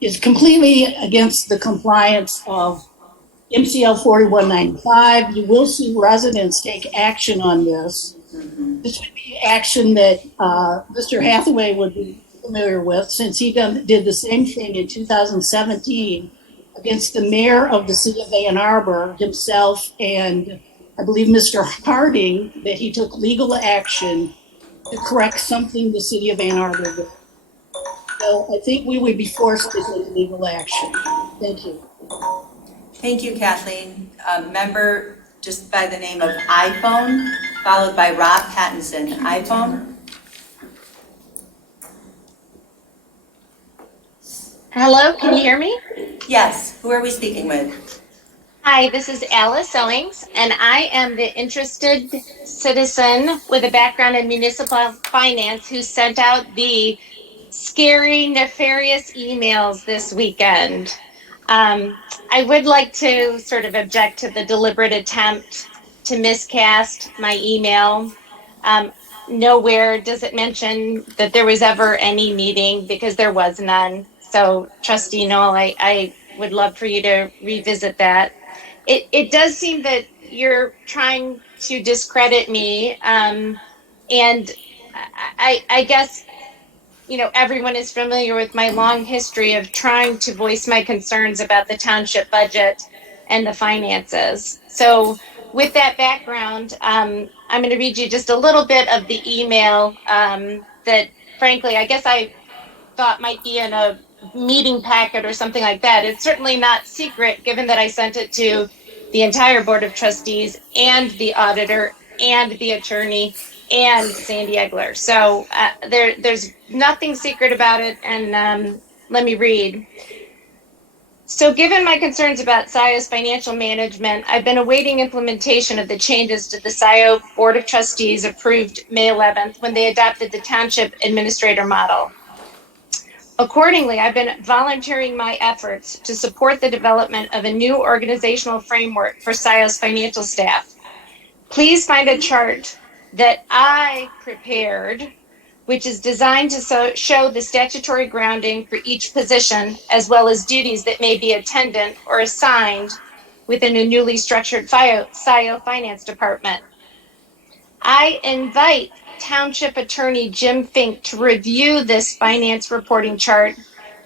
is completely against the compliance of MCL 4195. You will see residents take action on this. This would be action that Mr. Hathaway would be familiar with, since he did the same thing in 2017 against the mayor of the city of Ann Arbor himself, and I believe Mr. Harding, that he took legal action to correct something the city of Ann Arbor did. So I think we would be forced to take legal action. Thank you. Thank you, Kathleen. Member just by the name of iPhone, followed by Rob Pattinson. iPhone. Hello, can you hear me? Yes. Who are we speaking with? Hi, this is Alice Owings, and I am the interested citizen with a background in municipal finance who sent out the scary, nefarious emails this weekend. I would like to sort of object to the deliberate attempt to miscast my email. Nowhere does it mention that there was ever any meeting, because there was none. So, Trustee Knoll, I would love for you to revisit that. It does seem that you're trying to discredit me, and I guess, you know, everyone is familiar with my long history of trying to voice my concerns about the township budget and the finances. So with that background, I'm going to read you just a little bit of the email that, frankly, I guess I thought might be in a meeting packet or something like that. It's certainly not secret, given that I sent it to the entire Board of Trustees and the auditor and the attorney and Sandy Egler. So there's nothing secret about it. And let me read. So given my concerns about Scio's financial management, I've been awaiting implementation of the changes to the Scio Board of Trustees approved May 11th when they adopted the township administrator model. Accordingly, I've been volunteering my efforts to support the development of a new organizational framework for Scio's financial staff. Please find a chart that I prepared, which is designed to show the statutory grounding for each position, as well as duties that may be attendant or assigned within a newly structured Scio Finance Department. I invite Township Attorney Jim Fink to review this finance reporting chart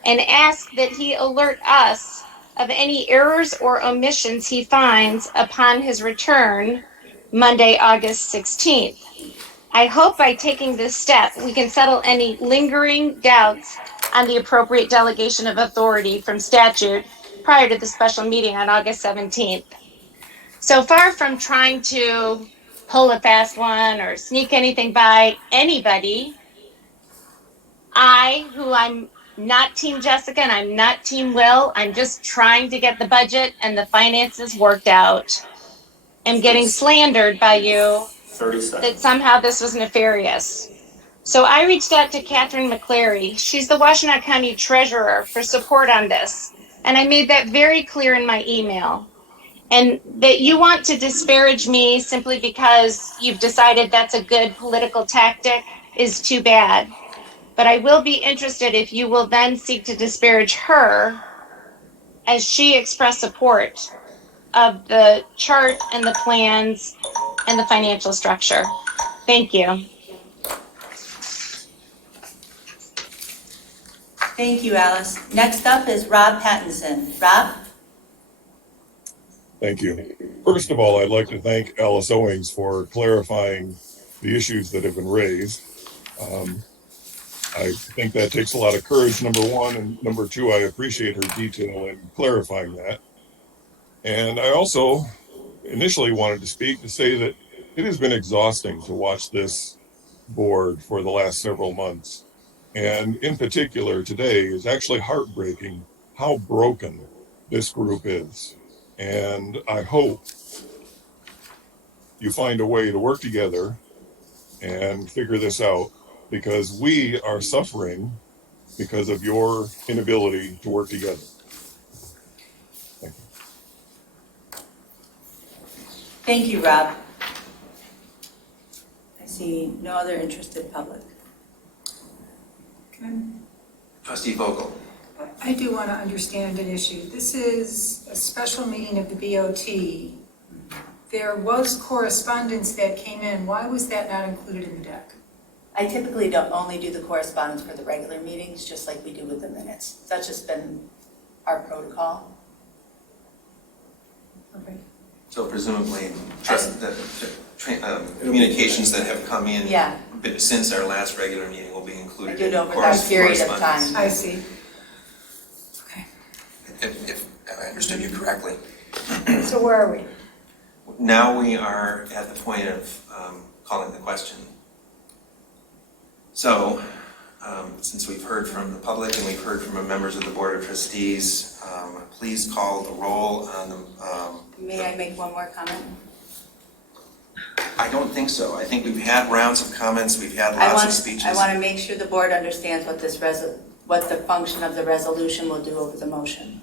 and ask that he alert us of any errors or omissions he finds upon his return Monday, August 16th. I hope by taking this step, we can settle any lingering doubts on the appropriate delegation of authority from statute prior to the special meeting on August 17th. So far from trying to pull a fast one or sneak anything by anybody, I'm not Team Jessica and I'm not Team Will, I'm just trying to get the budget and the finances worked out. I'm getting slandered by you 30 seconds. that somehow this was nefarious. So I reached out to Catherine McClary. She's the Washtenaw County Treasurer for support on this. And I made that very clear in my email. And that you want to disparage me simply because you've decided that's a good political tactic is too bad. But I will be interested if you will then seek to disparage her as she expressed support of the chart and the plans and the financial structure. Thank you. Thank you, Alice. Next up is Rob Pattinson. Rob? Thank you. First of all, I'd like to thank Alice Owings for clarifying the issues that have been raised. I think that takes a lot of courage, number one, and number two, I appreciate her detail in clarifying that. And I also initially wanted to speak to say that it has been exhausting to watch this board for the last several months. And in particular, today is actually heartbreaking how broken this group is. And I hope you find a way to work together and figure this out, because we are suffering because of your inability to work together. Thank you. Thank you, Rob. I see no other interested public. Trustee Vogel. I do want to understand an issue. This is a special meeting of the BOT. There was correspondence that came in. Why was that not included in the deck? I typically don't only do the correspondence for the regular meetings, just like we do with the minutes. That's just been our protocol. Okay. So presumably, communications that have come in since our last regular meeting will be included in over that period of correspondence. time. I see. If I understood you correctly. So where are we? Now we are at the point of calling the question. So, since we've heard from the public and we've heard from members of the Board of Trustees, please call the roll on the... May I make one more comment? I don't think so. I think we've had rounds of comments, we've had lots of speeches. I want to make sure the board understands what this what the function of the resolution will do over the motion.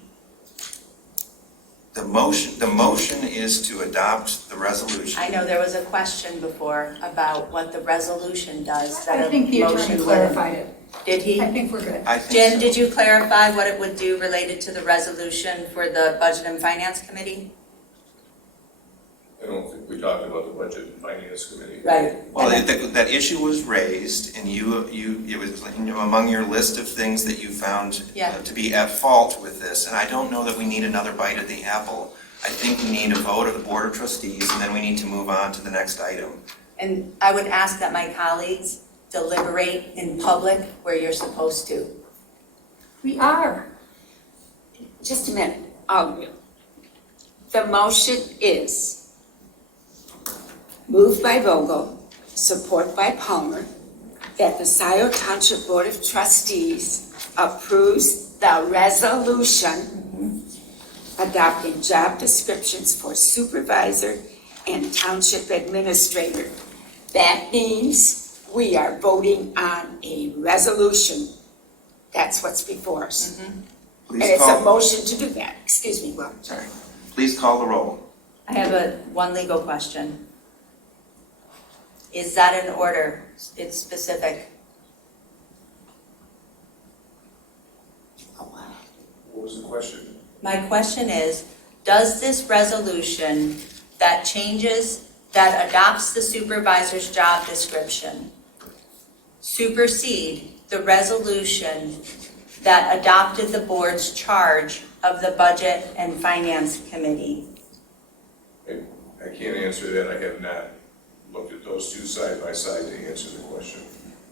The motion is to adopt the resolution. I know there was a question before about what the resolution does. I think the attorney clarified it. Did he? I think we're good. Jen, did you clarify what it would do related to the resolution for the Budget and Finance Committee? I don't think we talked about the Budget and Finance Committee. Right. Well, that issue was raised, and it was among your list of things that you found to be at fault with this. And I don't know that we need another bite at the apple I think we need a vote of the Board of Trustees, and then we need to move on to the next item. And I would ask that my colleagues deliberate in public where you're supposed to. We are. Just a minute. The motion is moved by Vogel, support by Palmer, that the Scio Township Board of Trustees approves the resolution adopting job descriptions for supervisor and township administrator. That means we are voting on a resolution. That's what's before us. And it's a motion to do that. Excuse me, Will. Sorry. Please call the roll. I have one legal question. Is that an order? It's specific. What was the question? My question is, does this resolution that adopts the supervisor's job description supersede the resolution that adopted the board's charge of the Budget and Finance Committee? I can't answer that. I have not looked at those two side by side to answer the question.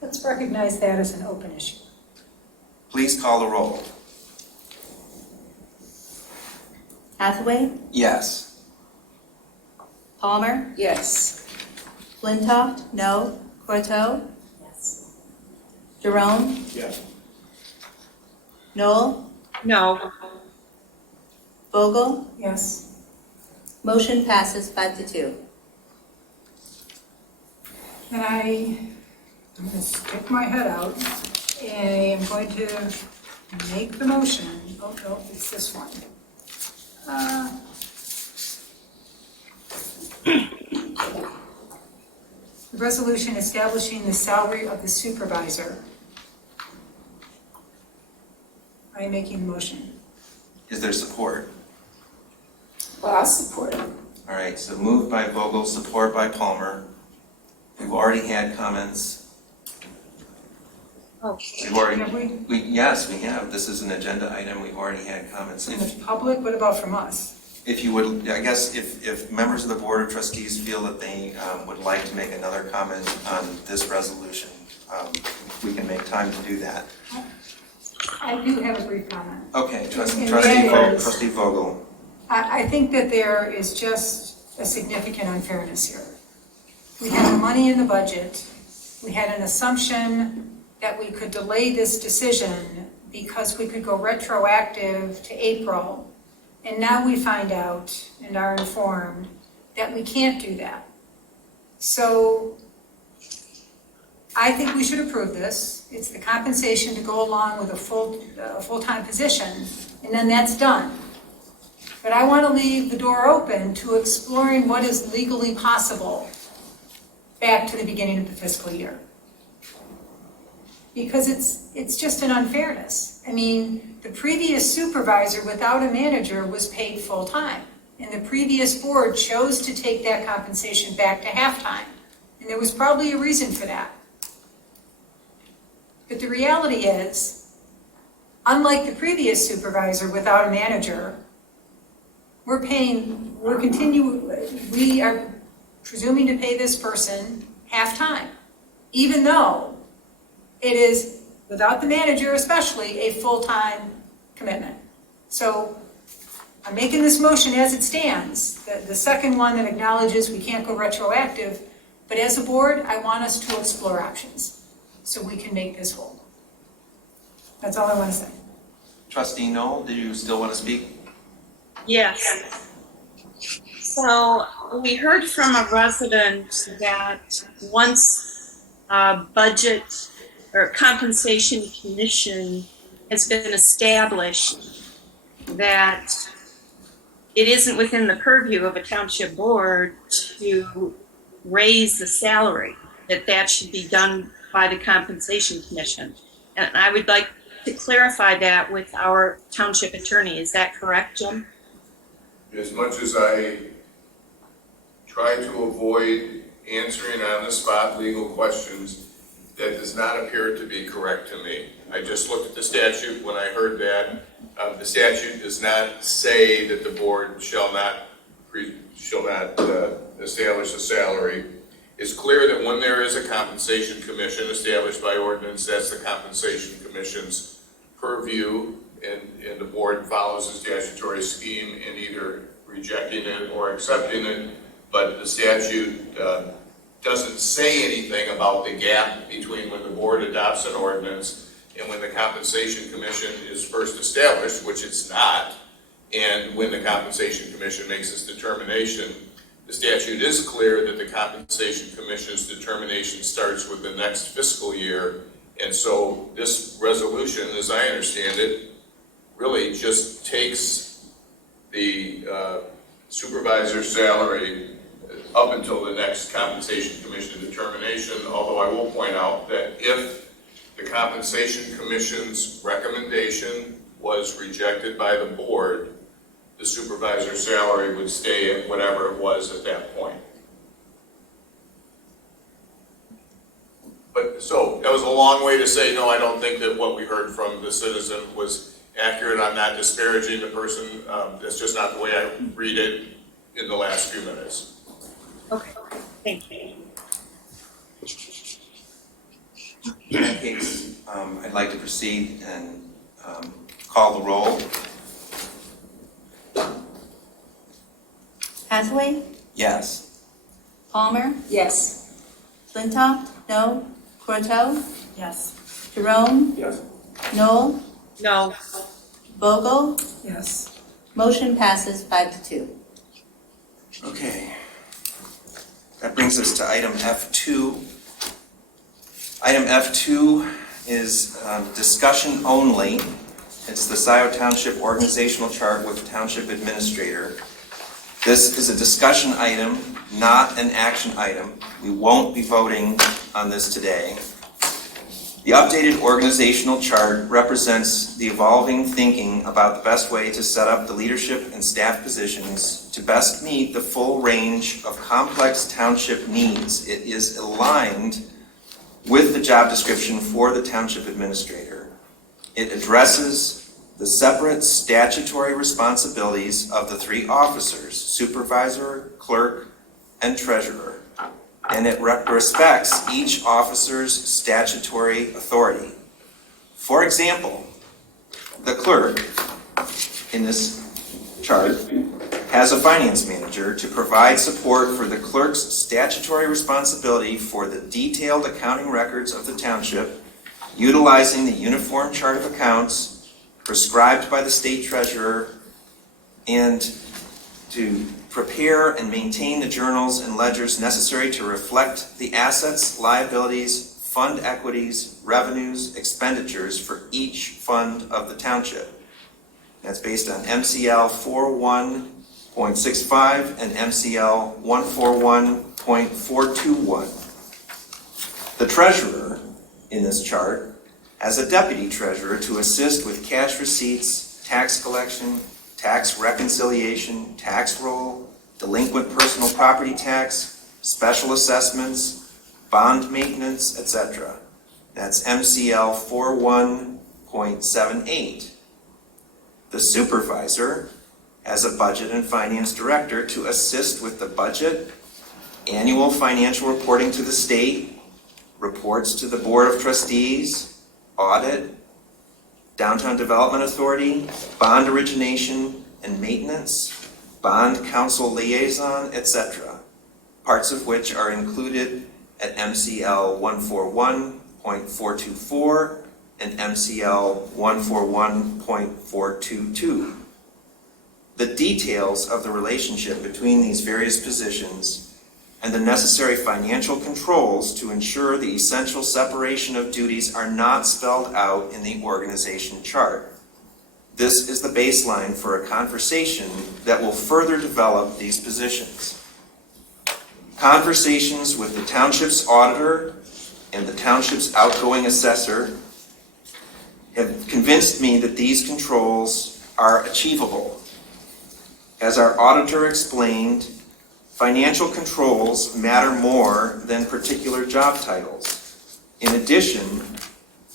Let's recognize that as an open issue. Please call the roll. Hathaway? Yes. Palmer? Yes. Flintoff? No. Corto? Yes. Jerome? Yes. Noel? No. Vogel? Yes. Motion passes 5-2. And I'm going to stick my head out, and I'm going to make the motion. Oh, no, it's this one. The resolution establishing the salary of the supervisor. I am making the motion. Is there support? Well, I'll support it. All right, so moved by Vogel, support by Palmer. We've already had comments. Okay. We've already, Have we? yes, we have. This is an agenda item. We've already had comments. From the public, what about from us? If you would, I guess, if members of the Board of Trustees feel that they would like to make another comment on this resolution, we can make time to do that. I do have a brief comment. Okay, And Trustee Vogel. I think that there is just a significant unfairness here. We had the money in the budget. We had an assumption that we could delay this decision because we could go retroactive to April. And now we find out and are informed that we can't do that. So I think we should approve this. It's the compensation to go along with a full-time position, and then that's done. But I want to leave the door open to exploring what is legally possible back to the beginning of the fiscal year. Because it's just an unfairness. I mean, the previous supervisor without a manager was paid full-time. And the previous board chose to take that compensation back to half-time. And there was probably a reason for that. But the reality is, unlike the previous supervisor without a manager, we are presuming to pay this person half-time, even though it is, without the manager especially, a full-time commitment. So I'm making this motion as it stands, the second one that acknowledges we can't go retroactive, but as a board, I want us to explore options so we can make this whole. That's all I want to say. Trustee Noel, do you still want to speak? Yes. So we heard from a resident that once a budget or compensation commission has been established, that it isn't within the purview of a township board to raise the salary, that should be done by the compensation commission. And I would like to clarify that with our township attorney. Is that correct, Jim? As much as I try to avoid answering on-the-spot legal questions, that does not appear to be correct to me. I just looked at the statute when I heard that. The statute does not say that the board shall not establish a salary. It's clear that when there is a compensation commission established by ordinance, that's the compensation commission's purview, and the board follows the statutory scheme in either rejecting it or accepting it. But the statute doesn't say anything about the gap between when the board adopts an ordinance and when the compensation commission is first established, which it's not, and when the compensation commission makes its determination. The statute is clear that the compensation commission's determination starts with the next fiscal year, and so this resolution, as I understand it, really just takes the supervisor's salary up until the next compensation commission determination, although I will point out that if the compensation commission's recommendation was rejected by the board, the supervisor's salary would stay at whatever it was at that point. But so that was a long way to say, no, I don't think that what we heard from the citizen was accurate. I'm not disparaging the person. That's just not the way I read it in the last few minutes. Okay, thank you. In that case, I'd like to proceed and call the roll. Hathaway, Yes. Palmer, Yes. Flintoff, no, Corto, Yes. Jerome, Yes. Noel, No. Vogel, Yes. motion passes 5-2. Okay. That brings us to item F2. Item F2 is discussion only. It's the Scio Township organizational chart with Township Administrator. This is a discussion item, not an action item. We won't be voting on this today. The updated organizational chart represents the evolving thinking about the best way to set up the leadership and staff positions to best meet the full range of complex township needs. It is aligned with the job description for the Township Administrator. It addresses the separate statutory responsibilities of the three officers, supervisor, clerk, and treasurer, and it respects each officer's statutory authority. For example, the clerk in this chart has a finance manager to provide support for the clerk's statutory responsibility for the detailed accounting records of the township, utilizing the Uniform Chart of Accounts prescribed by the state treasurer, and to prepare and maintain the journals and ledgers necessary to reflect the assets, liabilities, fund equities, revenues, expenditures for each fund of the township. That's based on MCL 41.65 and MCL 141.421. The treasurer in this chart as a deputy treasurer to assist with cash receipts, tax collection, tax reconciliation, tax roll, delinquent personal property tax, special assessments, bond maintenance, etc. That's MCL 41.78. The supervisor as a budget and finance director to assist with the budget, annual financial reporting to the state, reports to the Board of Trustees, audit, Downtown Development Authority, bond origination and maintenance, bond council liaison, etc., parts of which are included at MCL 141.424 and MCL 141.422. The details of the relationship between these various positions and the necessary financial controls to ensure the essential separation of duties are not spelled out in the organization chart. This is the baseline for a conversation that will further develop these positions. Conversations with the township's auditor and the township's outgoing assessor have convinced me that these controls are achievable. As our auditor explained, financial controls matter more than particular job titles. In addition,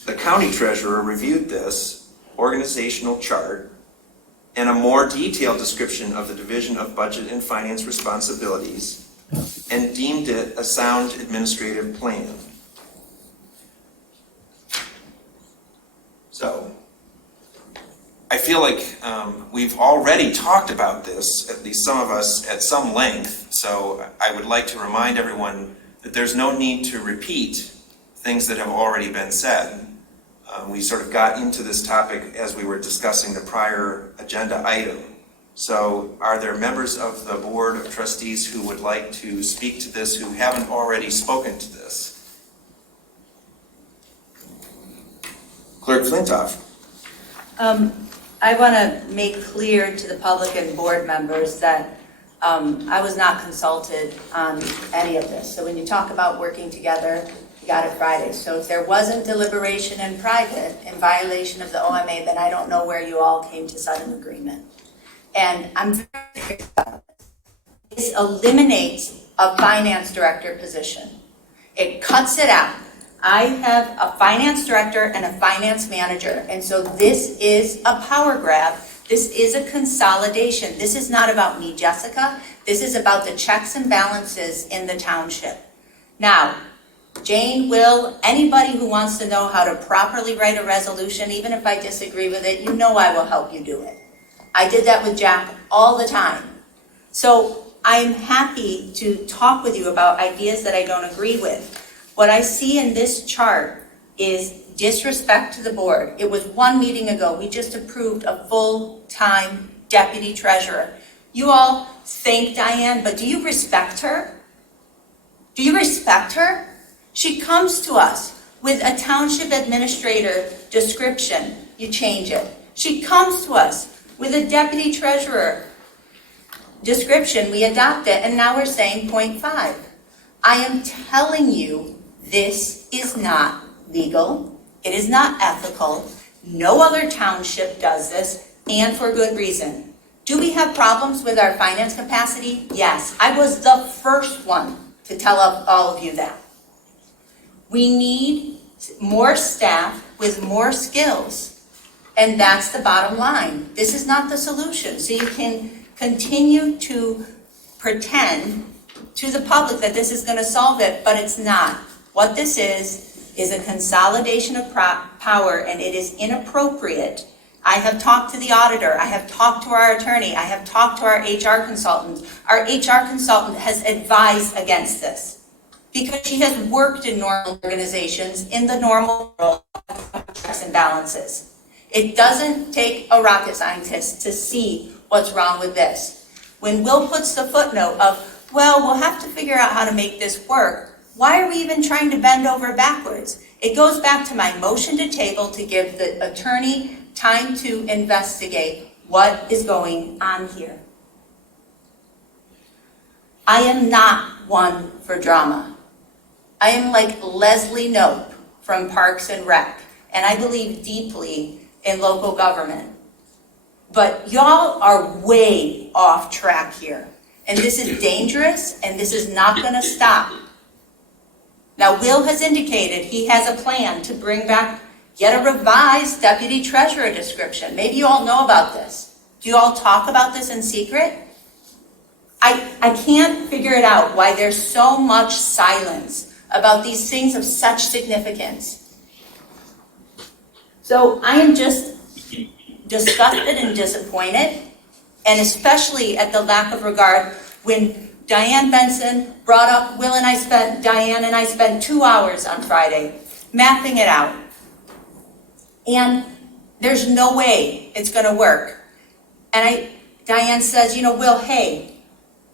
the county treasurer reviewed this organizational chart, and a more detailed description of the division of budget and finance responsibilities, and deemed it a sound administrative plan. So, I feel like we've already talked about this, at least some of us, at some length, so I would like to remind everyone that there's no need to repeat things that have already been said. We sort of got into this topic as we were discussing the prior agenda item. So are there members of the Board of Trustees who would like to speak to this who haven't already spoken to this? Clerk Flintoff. I want to make clear to the public and board members that I was not consulted on any of this. So when you talk about working together, you got it Friday. So if there wasn't deliberation in private in violation of the OMA, then I don't know where you all came to sudden agreement. And I'm very curious about this. This eliminates a finance director position. It cuts it out. I have a finance director and a finance manager, and so this is a power grab. This is a consolidation. This is not about me, Jessica. This is about the checks and balances in the township. Now, Jane, Will, anybody who wants to know how to properly write a resolution, even if I disagree with it, you know I will help you do it. I did that with Jack all the time. So I'm happy to talk with you about ideas that I don't agree with. What I see in this chart is disrespect to the board. It was one meeting ago. We just approved a full-time deputy treasurer. You all thank Diane, but do you respect her? Do you respect her? She comes to us with a township administrator description. You change it. She comes to us with a deputy treasurer description. We adopt it, and now we're saying 0.5. I am telling you, this is not legal. It is not ethical. No other township does this, and for good reason. Do we have problems with our finance capacity? Yes. I was the first one to tell all of you that. We need more staff with more skills, and that's the bottom line. This is not the solution. So you can continue to pretend to the public that this is going to solve it, but it's not. What this is a consolidation of power, and it is inappropriate. I have talked to the auditor. I have talked to our attorney. I have talked to our HR consultant. Our HR consultant has advised against this because she has worked in normal organizations in the normal world of checks and balances. It doesn't take a rocket scientist to see what's wrong with this. When Will puts the footnote of, well, we'll have to figure out how to make this work, why are we even trying to bend over backwards? It goes back to my motion to table to give the attorney time to investigate what is going on here. I am not one for drama. I am like Leslie Knope from Parks and Rec, and I believe deeply in local government. But y'all are way off track here, and this is dangerous, and this is not going to stop. Now, Will has indicated he has a plan to bring back yet a revised deputy treasurer description. Maybe you all know about this. Do you all talk about this in secret? I can't figure it out why there's so much silence about these things of such significance. So I am just disgusted and disappointed, and especially at the lack of regard when Diane Benson brought up Diane and I spent 2 hours on Friday mapping it out. And there's no way it's going to work. And Diane says, Will, hey,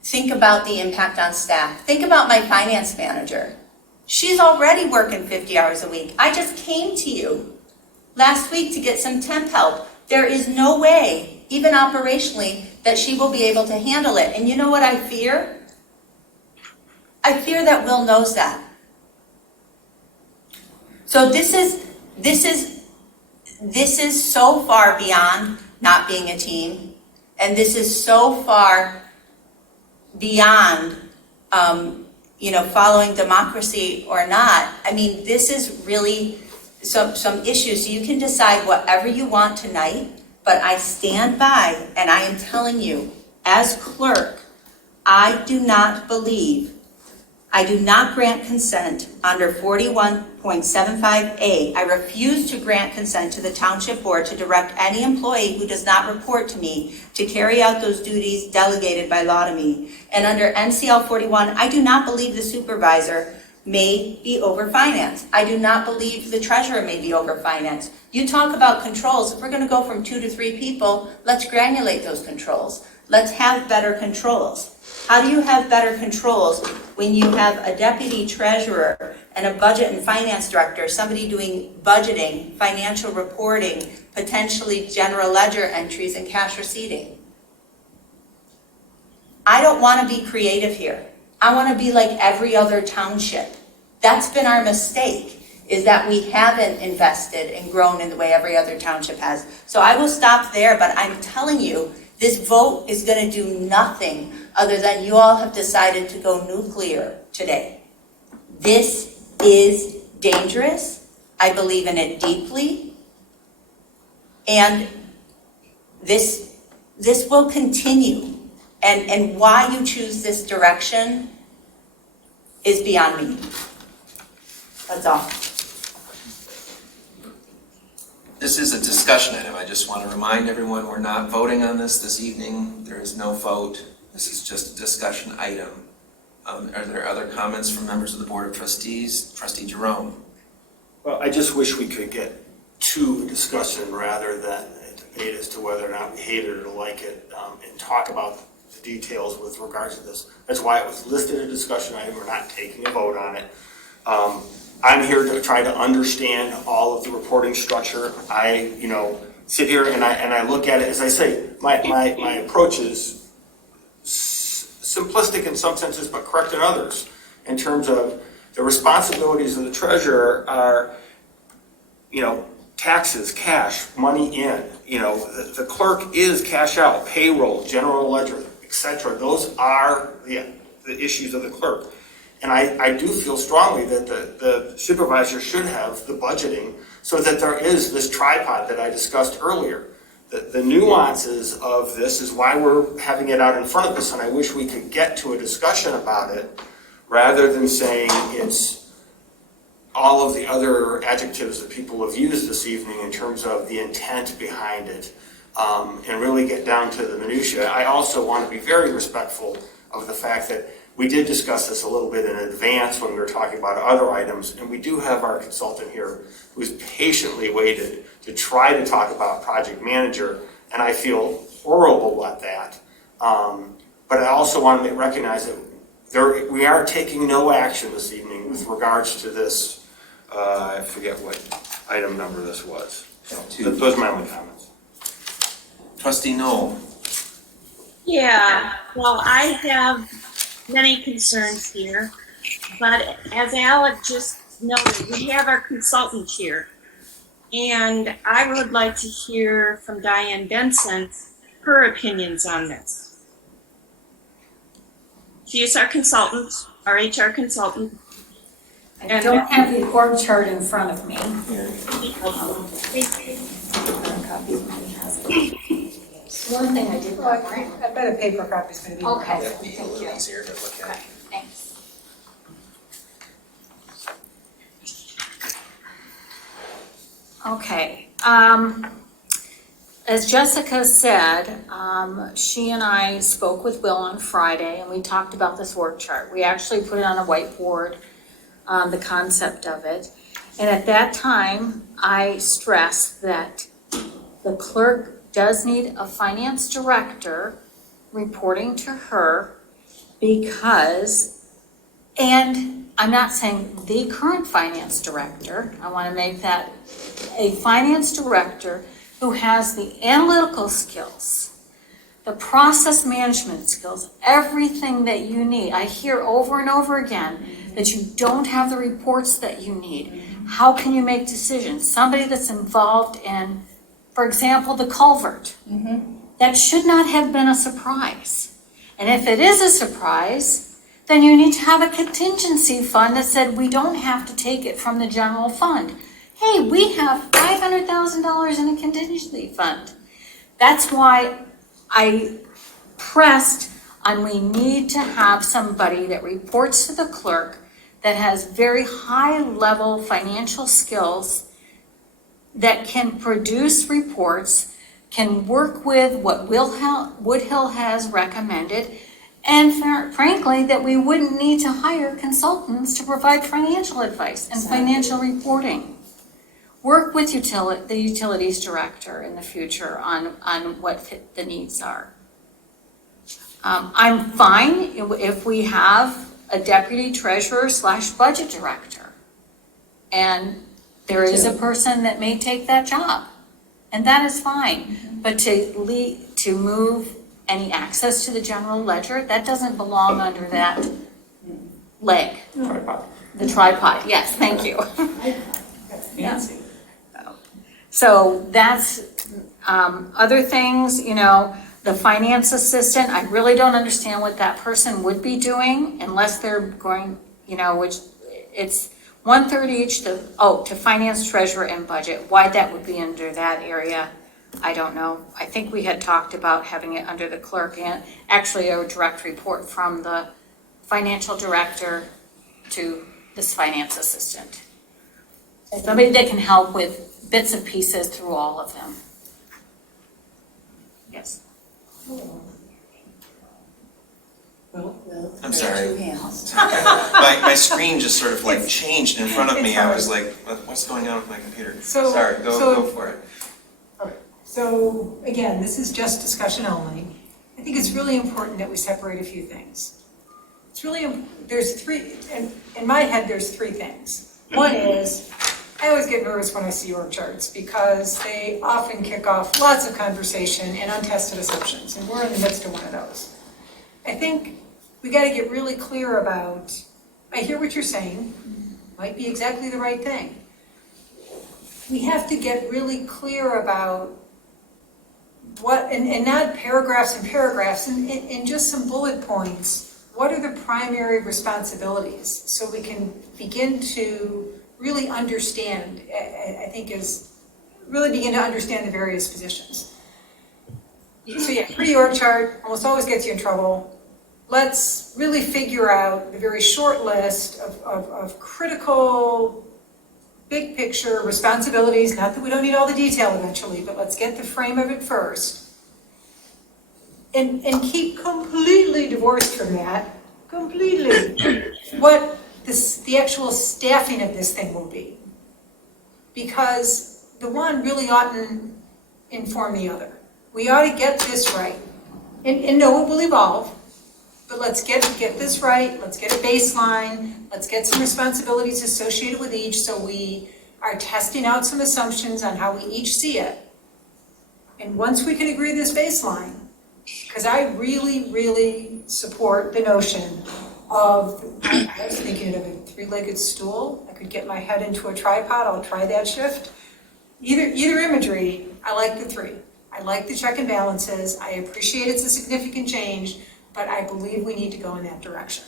think about the impact on staff. Think about my finance manager. She's already working 50 hours a week. I just came to you last week to get some temp help. There is no way, even operationally, that she will be able to handle it. And you know what I fear? I fear that Will knows that. So this is so far beyond not being a team, and this is so far beyond, following democracy or not. I mean, this is really some issues. So you can decide whatever you want tonight, but I stand by and I am telling you, as clerk, I do not grant consent under 41.75A. I refuse to grant consent to the township board to direct any employee who does not report to me to carry out those duties delegated by law to me. And under NCL 41, I do not believe the supervisor may be overfinanced. I do not believe the treasurer may be overfinanced. You talk about controls. If we're going to go from 2 to 3 people, let's granulate those controls. Let's have better controls. How do you have better controls when you have a deputy treasurer and a budget and finance director, somebody doing budgeting, financial reporting, potentially general ledger entries and cash receipting? I don't want to be creative here. I want to be like every other township. That's been our mistake, is that we haven't invested and grown in the way every other township has. So I will stop there, but I'm telling you, this vote is going to do nothing other than you all have decided to go nuclear today. This is dangerous. I believe in it deeply. And this will continue. And why you choose this direction is beyond me. That's all. This is a discussion item. I just want to remind everyone we're not voting on this evening. There is no vote. This is just a discussion item. Are there other comments from members of the Board of Trustees? Trustee Jerome. Well, I just wish we could get to a discussion rather than a debate as to whether or not we hate it or like it, and talk about the details with regards to this. That's why it was listed a discussion item. We're not taking a vote on it. I'm here to try to understand all of the reporting structure. I, sit here and I look at it, as I say, my approach is simplistic in some senses, but correct in others, in terms of the responsibilities of the treasurer are, taxes, cash, money in. The clerk is cash out, payroll, general ledger, etc. Those are the issues of the clerk. And I do feel strongly that the supervisor should have the budgeting so that there is this tripod that I discussed earlier. The nuances of this is why we're having it out in front of us, and I wish we could get to a discussion about it rather than saying it's all of the other adjectives that people have used this evening in terms of the intent behind it, and really get down to the minutiae. I also want to be very respectful of the fact that we did discuss this a little bit in advance when we were talking about other items, and we do have our consultant here who's patiently waited to try to talk about project manager, and I feel horrible about that. But I also want to recognize that we are taking no action this evening with regards to this. I forget what item number this was. Those are my only comments. Trustee Knoll. Yeah, well, I have many concerns here, but as Alec just noted, we have our consultant here. And I would like to hear from Diane Benson, her opinions on this. She is our consultant, our HR consultant. I don't have the org chart in front of me. One thing I did not write. I bet a paper copy is going to be more Okay. helpful. It'd be a little easier to look at. Thanks. Okay. As Jessica said, she and I spoke with Will on Friday and we talked about this org chart. We actually put it on a whiteboard, the concept of it. And at that time, I stressed that the clerk does need a finance director reporting to her because, and I'm not saying the current finance director, I want to make that a finance director who has the analytical skills, the process management skills, everything that you need. I hear over and over again that you don't have the reports that you need. How can you make decisions? Somebody that's involved in, for example, the culvert. That should not have been a surprise. And if it is a surprise, then you need to have a contingency fund that said we don't have to take it from the general fund. hey, we have $500,000 in a contingency fund. That's why I pressed on we need to have somebody that reports to the clerk that has very high level financial skills, that can produce reports, can work with what Woodhill has recommended, and frankly, that we wouldn't need to hire consultants to provide financial advice and financial reporting. Work with the utilities director in the future on what the needs are. I'm fine if we have a deputy treasurer / budget director. And there is a person that may take that job, and that is fine. But to move any access to the general ledger, that doesn't belong under that leg. Tripod. The tripod, yes, thank you. That's fancy. So that's, other things, the finance assistant, I really don't understand what that person would be doing unless they're going, which it's 1/3 each to finance, treasurer, and budget. Why that would be under that area, I don't know. I think we had talked about having it under the clerk and actually a direct report from the financial director to this finance assistant. Somebody that can help with bits and pieces through all of them. Yes. I'm sorry. My screen just sort of like changed in front of me. I was like, what's going on with my computer? Sorry, go for it. So again, this is just discussion only. I think it's really important that we separate a few things. It's really, there's three, in my head, there's three things. One is, I always get nervous when I see org charts because they often kick off lots of conversation and untested assumptions, and we're in the midst of one of those. I think we got to get really clear about, I hear what you're saying, might be exactly the right thing. We have to get really clear about what, and not paragraphs and paragraphs, and just some bullet points. What are the primary responsibilities so we can begin to really understand, I think really begin to understand the various positions. So yeah, pretty org chart almost always gets you in trouble. Let's really figure out the very short list of critical, big picture responsibilities, not that we don't need all the detail eventually, but let's get the frame of it first. And keep completely divorced from that, what the actual staffing of this thing will be. Because the one really oughtn't inform the other. We ought to get this right. And no, it will evolve, but let's get this right. Let's get a baseline. Let's get some responsibilities associated with each so we are testing out some assumptions on how we each see it. And once we can agree this baseline, because I really, really support the notion of, I was thinking of a three-legged stool. I could get my head into a tripod. I'll try that shift. Either imagery, I like the three. I like the check and balances. I appreciate it's a significant change, but I believe we need to go in that direction.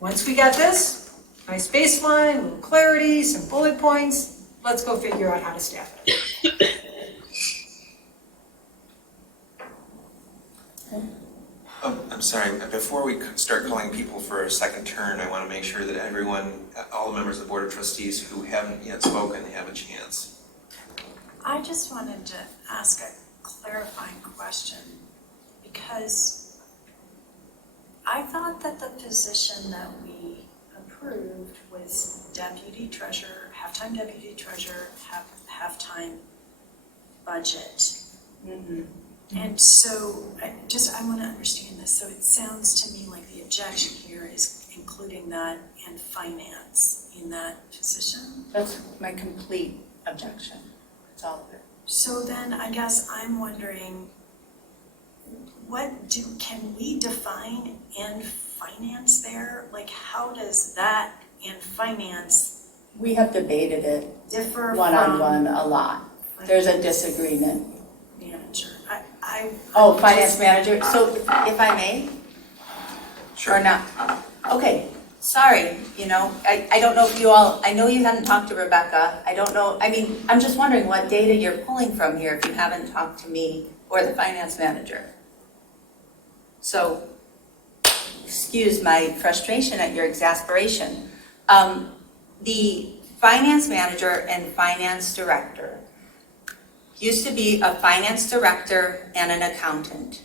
Once we got this, nice baseline, a little clarity, some bullet points, let's go figure out how to staff it. I'm sorry, before we start calling people for a second turn, I want to make sure that everyone, all the members of the Board of Trustees who haven't yet spoken have a chance. I just wanted to ask a clarifying question because I thought that the position that we approved was deputy treasurer, half-time deputy treasurer, half-time budget. Mm-hmm. And so I want to understand this. So it sounds to me like the objection here is including that and finance in that position. That's my complete objection. That's all of it. So then I guess I'm wondering, can we define and finance there? Like how does that and finance We have debated it differ one-on-one a lot. There's a disagreement. Manager. Finance manager. So if I may? Sure. Or not? Okay, Sorry, I don't know if you all, I know you hadn't talked to Rebecca. I don't know, I'm just wondering what data you're pulling from here if you haven't talked to me or the finance manager. So, excuse my frustration at your exasperation. The finance manager and finance director used to be a finance director and an accountant.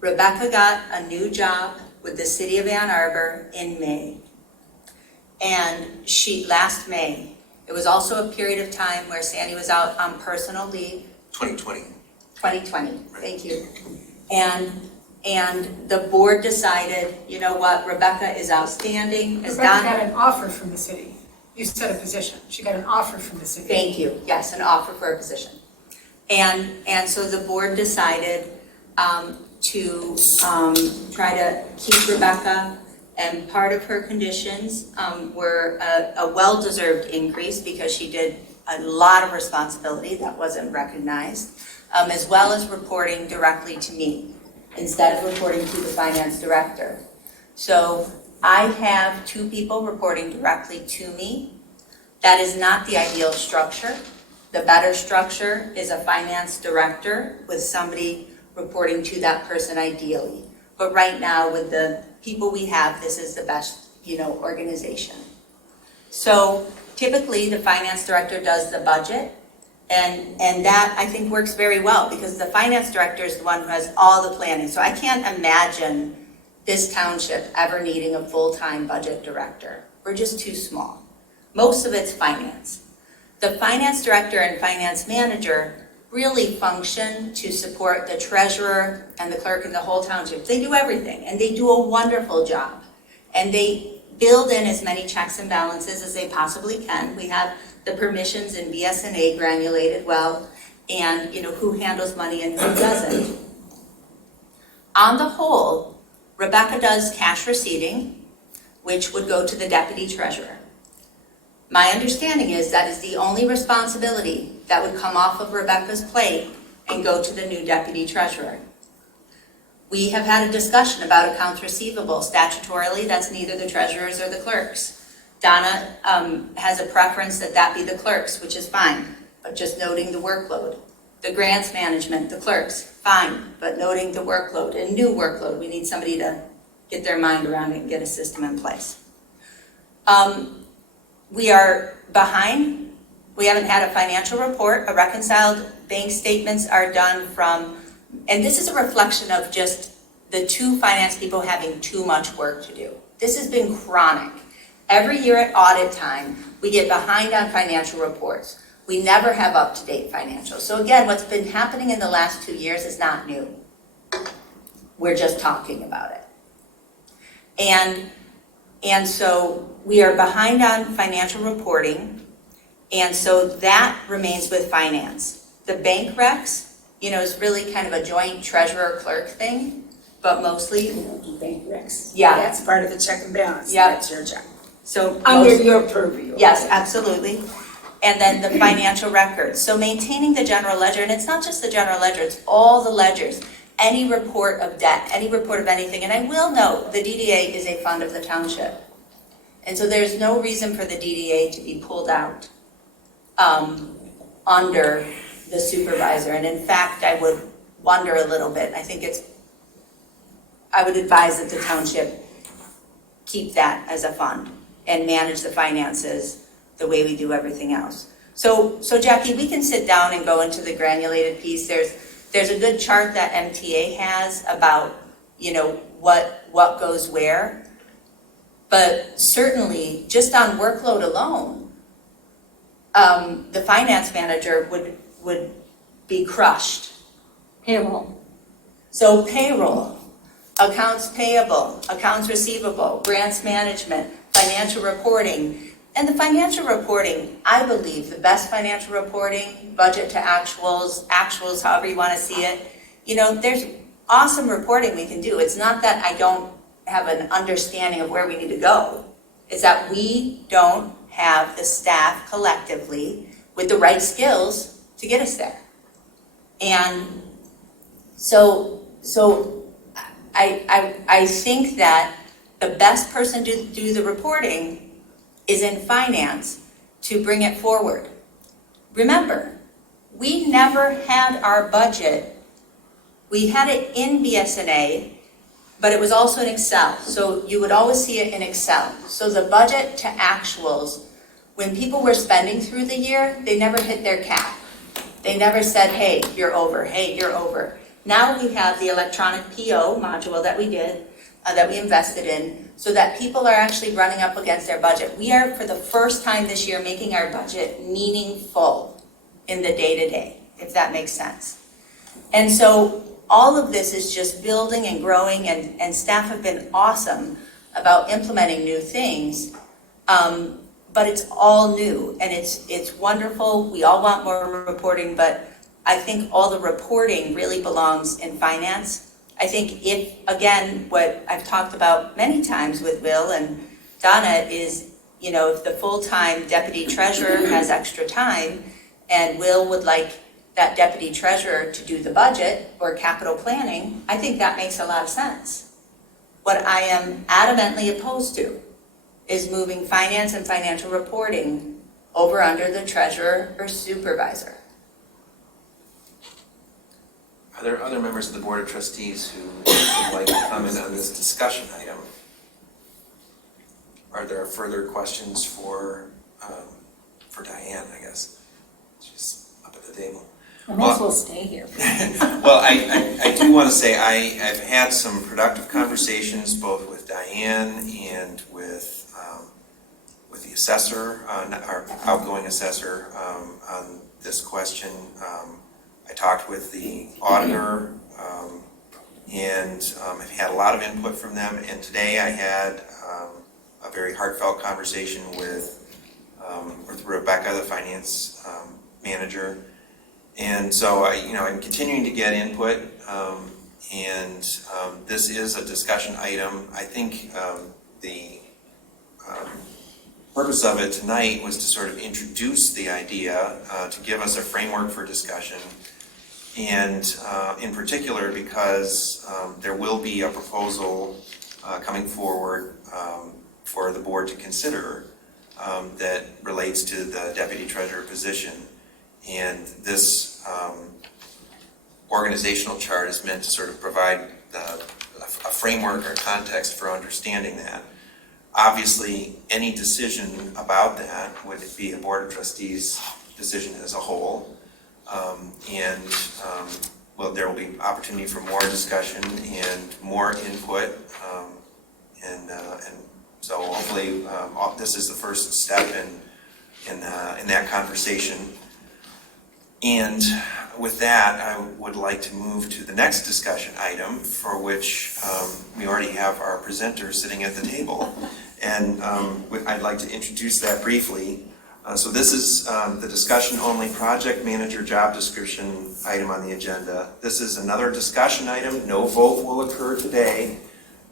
Rebecca got a new job with the city of Ann Arbor in May. And last May, it was also a period of time where Sandy was out on personal leave. 2020. 2020, thank you. And the board decided, you know what, Rebecca is outstanding. Rebecca got an offer from the city. You said a position. She got an offer from the city. Thank you, yes, an offer for a position. And so the board decided to try to keep Rebecca. And part of her conditions were a well-deserved increase because she did a lot of responsibility that wasn't recognized, as well as reporting directly to me instead of reporting to the finance director. So I have 2 people reporting directly to me. That is not the ideal structure. The better structure is a finance director with somebody reporting to that person ideally. But right now, with the people we have, this is the best, organization. So typically, the finance director does the budget, and that, I think, works very well, because the finance director is the one who has all the planning. So I can't imagine this township ever needing a full-time budget director. We're just too small. Most of it's finance. The finance director and finance manager really function to support the treasurer and the clerk and the whole township. They do everything, and they do a wonderful job. And they build in as many checks and balances as they possibly can. We have the permissions in BS&A granulated well, and who handles money and who doesn't. On the whole, Rebecca does cash receipting, which would go to the deputy treasurer. My understanding is that is the only responsibility that would come off of Rebecca's plate and go to the new deputy treasurer. We have had a discussion about accounts receivable. Statutorily, that's neither the treasurer's or the clerk's. Donna has a preference that be the clerk's, which is fine, but just noting the workload. The grants management, the clerk's, fine, but noting the workload and new workload. We need somebody to get their mind around it and get a system in place. We are behind. We haven't had a financial report. A reconciled bank statements are done from, and this is a reflection of just the 2 finance people having too much work to do. This has been chronic. Every year at audit time, we get behind on financial reports. We never have up-to-date financials. So again, what's been happening in the last 2 years is not new. We're just talking about it. And so we are behind on financial reporting, and so that remains with finance. The bank recs, is really kind of a joint treasurer-clerk thing, but mostly. We don't do bank recs. Yeah. That's part of the check and balance. Yeah. That's your job. So under your purview. Yes, absolutely. And then the financial records. So maintaining the general ledger, and it's not just the general ledger, it's all the ledgers. Any report of debt, any report of anything. And I will note, the DDA is a fund of the township. And so there's no reason for the DDA to be pulled out under the supervisor. And in fact, I would wonder a little bit. I would advise that the township keep that as a fund and manage the finances the way we do everything else. So Jackie, we can sit down and go into the granulated piece. There's a good chart that MTA has about, what goes where. But certainly, just on workload alone, the finance manager would be crushed. Payroll. So payroll, accounts payable, accounts receivable, grants management, financial reporting. And the financial reporting, I believe, the best financial reporting, budget to actuals, however you want to see it, there's awesome reporting we can do. It's not that I don't have an understanding of where we need to go. It's that we don't have the staff collectively with the right skills to get us there. And so I think that The best person to do the reporting is in finance to bring it forward. Remember, we never had our budget. We had it in BSNA, but it was also in Excel. So you would always see it in Excel. So the budget to actuals, when people were spending through the year, they never hit their cap. They never said, hey, you're over, hey, you're over. Now we have the electronic PO module that we did, that we invested in, so that people are actually running up against their budget. We are, for the first time this year, making our budget meaningful in the day-to-day, if that makes sense. And so all of this is just building and growing, and staff have been awesome about implementing new things. But it's all new, and it's wonderful. We all want more reporting, but I think all the reporting really belongs in finance. I think if, again, what I've talked about many times with Will and Donna is, you know, if the full-time deputy treasurer has extra time and Will would like that deputy treasurer to do the budget or capital planning, I think that makes a lot of sense. What I am adamantly opposed to is moving finance and financial reporting over under the treasurer or supervisor. Are there other members of the Board of Trustees who would like to comment on this discussion item? Are there further questions for Diane, I guess? She's up at the table. I may as well stay here. Well, I do want to say I've had some productive conversations both with Diane and with the assessor, our outgoing assessor, on this question. I talked with the auditor, and I've had a lot of input from them. And today I had a very heartfelt conversation with Rebecca, the finance manager. And so I'm continuing to get input, and this is a discussion item. I think the purpose of it tonight was to sort of introduce the idea, to give us a framework for discussion, and in particular because there will be a proposal coming forward for the board to consider that relates to the deputy treasurer position. And this organizational chart is meant to sort of provide a framework or context for understanding that. Obviously, any decision about that would be a Board of Trustees decision as a whole. Well, there will be opportunity for more discussion and more input. And so hopefully this is the first step in that conversation. And with that, I would like to move to the next discussion item, for which we already have our presenter sitting at the table. And I'd like to introduce that briefly. So this is the discussion-only project manager job description item on the agenda. This is another discussion item. No vote will occur today.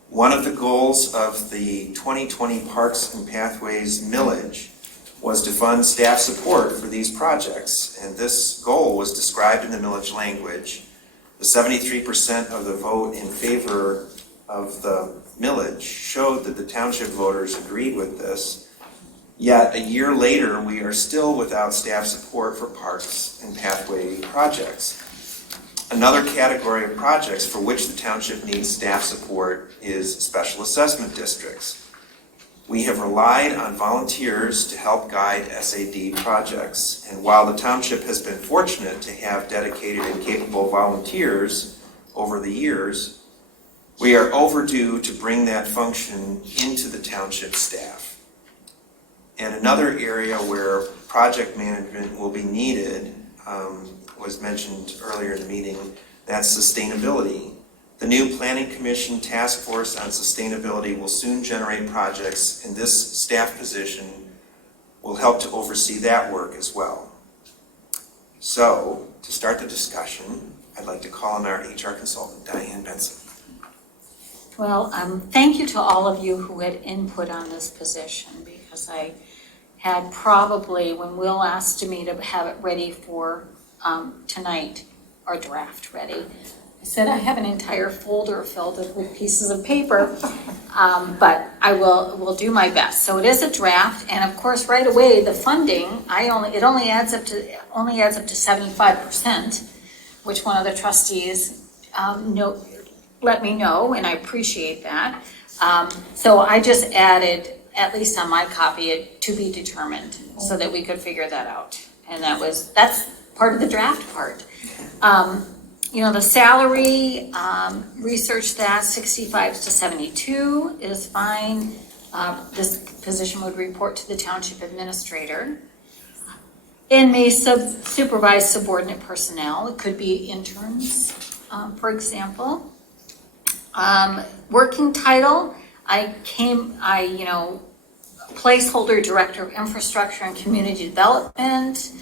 One of the goals of the 2020 Parks and Pathways millage was to fund staff support for these projects, and this goal was described in the millage language. The 73% of the vote in favor of the millage showed that the township voters agreed with this, yet a year later we are still without staff support for parks and pathway projects. Another category of projects for which the township needs staff support is special assessment districts. We have relied on volunteers to help guide SAD projects, and while the township has been fortunate to have dedicated and capable volunteers over the years, we are overdue to bring that function into the township staff. And another area where project management will be needed was mentioned earlier in the meeting, that's sustainability. The new Planning Commission Task Force on Sustainability will soon generate projects, and this staff position will help to oversee that work as well. So, to start the discussion, I'd like to call on our HR consultant, Diane Benson. Well, thank you to all of you who had input on this position, because I had probably, when Will asked me to have it ready for tonight, our draft ready, I said I have an entire folder filled with pieces of paper. But will do my best. So it is a draft, and of course, right away, the funding, it only adds up to 75%, which one of the trustees let me know, and I appreciate that. So I just added, at least on my copy, it to be determined, so that we could figure that out. And that's part of the draft part. The salary, research that 65 to 72 is fine. This position would report to the township administrator and may supervise subordinate personnel. It could be interns, for example. Working title, placeholder director of infrastructure and community development.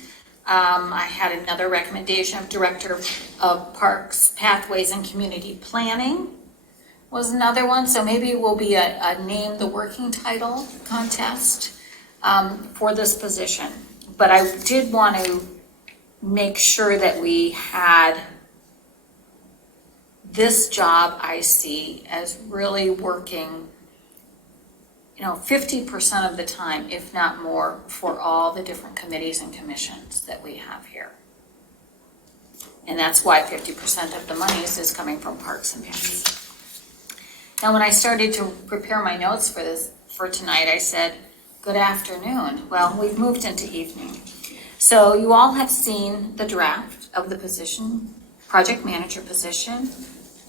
I had another recommendation of director of parks, pathways, and community planning was another one. So maybe it will be a name the working title contest for this position. But I did want to make sure that we had this job I see as really working 50% of the time, if not more, for all the different committees and commissions that we have here. And that's why 50% of the monies is coming from Parks and Paths. Now, when I started to prepare my notes for tonight, I said, good afternoon. Well, we've moved into evening. So you all have seen the draft of the position, project manager position,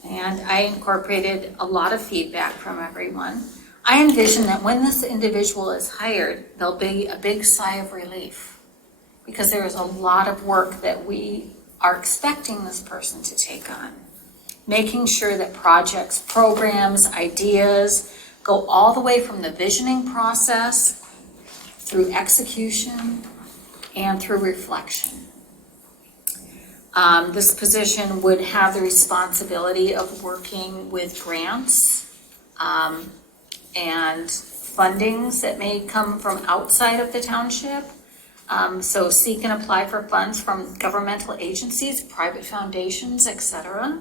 and I incorporated a lot of feedback from everyone. I envision that when this individual is hired, there'll be a big sigh of relief because there is a lot of work that we are expecting this person to take on. Making sure that projects, programs, ideas go all the way from the visioning process through execution and through reflection. This position would have the responsibility of working with grants and fundings that may come from outside of the township. So seek and apply for funds from governmental agencies, private foundations, etc.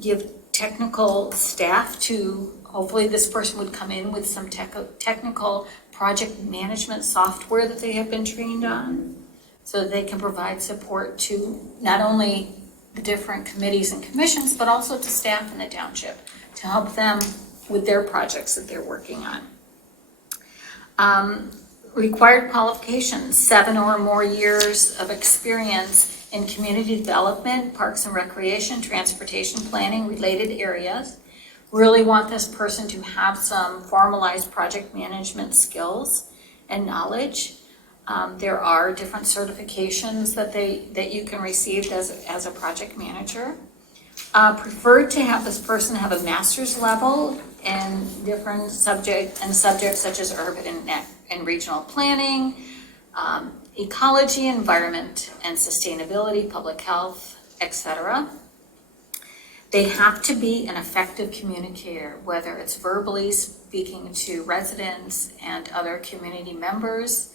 Give technical staff to, hopefully this person would come in with some technical project management software that they have been trained on, so that they can provide support to not only the different committees and commissions, but also to staff in the township to help them with their projects that they're working on. Required qualifications, 7 or more years of experience in community development, parks and recreation, transportation planning, related areas. Really want this person to have some formalized project management skills and knowledge. There are different certifications that you can receive as a project manager. Preferred to have this person have a master's level in different subjects such as urban and regional planning, ecology, environment and sustainability, public health, etc. They have to be an effective communicator, whether it's verbally speaking to residents and other community members,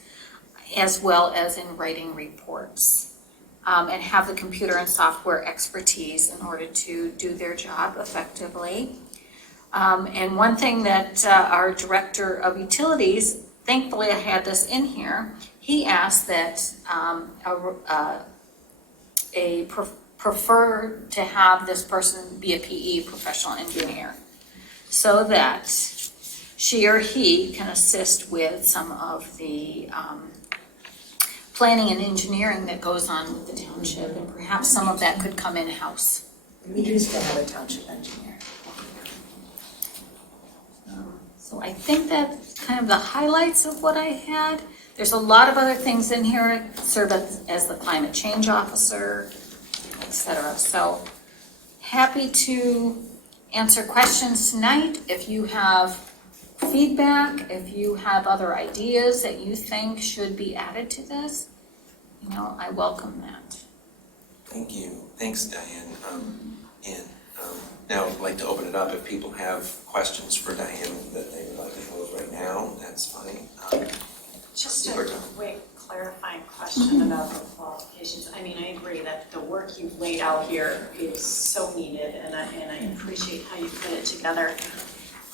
as well as in writing reports, and have the computer and software expertise in order to do their job effectively. And one thing that our director of utilities, thankfully I had this in here, he asked that prefer to have this person be a PE, professional engineer, so that she or he can assist with some of the planning and engineering that goes on with the township, and perhaps some of that could come in-house. We do still have a township engineer. So I think that's kind of the highlights of what I had. There's a lot of other things in here, serve as the climate change officer, etc. So happy to answer questions tonight. If you have feedback, if you have other ideas that you think should be added to this, I welcome that. Thank you. Thanks, Diane. Now I'd like to open it up if people have questions for Diane that they would like to pose right now. That's fine. Just a quick clarifying question about the qualifications. I mean, I agree that the work you've laid out here is so needed, and I appreciate how you put it together.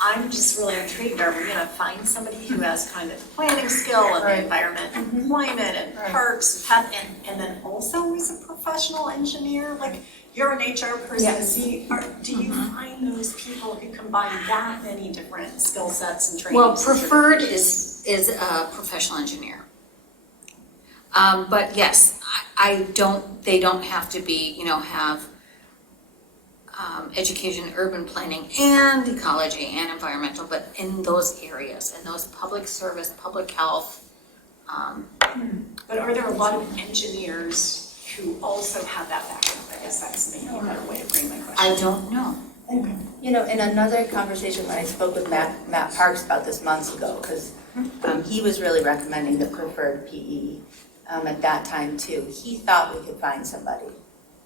I'm just really intrigued, are we gonna find somebody who has kind of planning skill and Right. environment and employment and Right. perks, and then also is a professional engineer? Like, you're an HR person, Yes. do you find those people who combine that many different skill sets and trainings? Well, preferred is a professional engineer. But yes, they don't have to be, have education, urban planning, and ecology and environmental, but in those areas, in those public service, public health. But are there a lot of engineers who also have that background? I guess that's maybe a better way to frame my question. I don't know. You know, in another conversation when I spoke with Matt Parks about this months ago, because he was really recommending the preferred PE at that time too. He thought we could find somebody.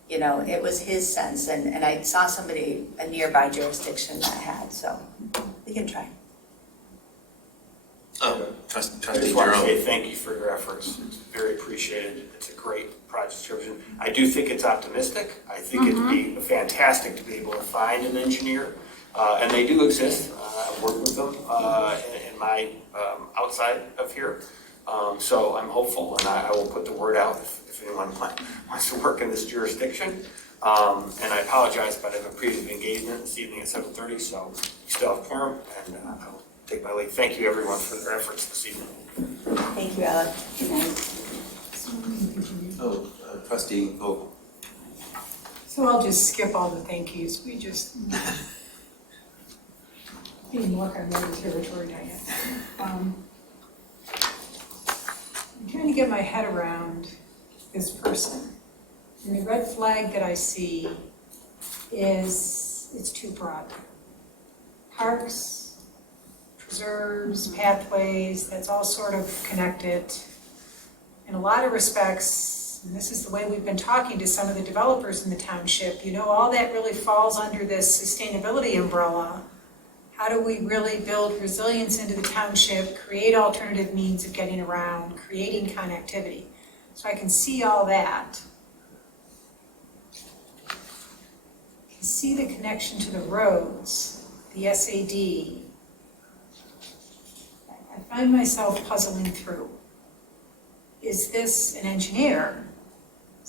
You know, it was his sense, and I saw somebody, a nearby jurisdiction that had, so we can try. Oh, I Trustee just want to say Jerome. thank you for your efforts. It's very appreciated. It's a great project description. I do think it's optimistic. I think it'd be fantastic to be able to find an engineer, and they do exist. I've worked with them in my outside of here. So I'm hopeful, and I will put the word out if anyone wants to work in this jurisdiction. And I apologize, but I have a previous engagement this evening at 7:30, so you still have quorum, and I will take my leave. Thank you, everyone, for their efforts this evening. Thank you, Alex. Good night. Oh, Trustee Vogel. So I'll just skip all the thank yous. We just didn't work on another territory, Diane. I'm trying to get my head around this person. And the red flag that I see is, it's too broad. Parks, preserves, pathways, that's all sort of connected. In a lot of respects, and this is the way we've been talking to some of the developers in the township, all that really falls under this sustainability umbrella. How do we really build resilience into the township, create alternative means of getting around, creating connectivity? So I can see all that. I can see the connection to the roads, the SAD. I find myself puzzling through. Is this an engineer?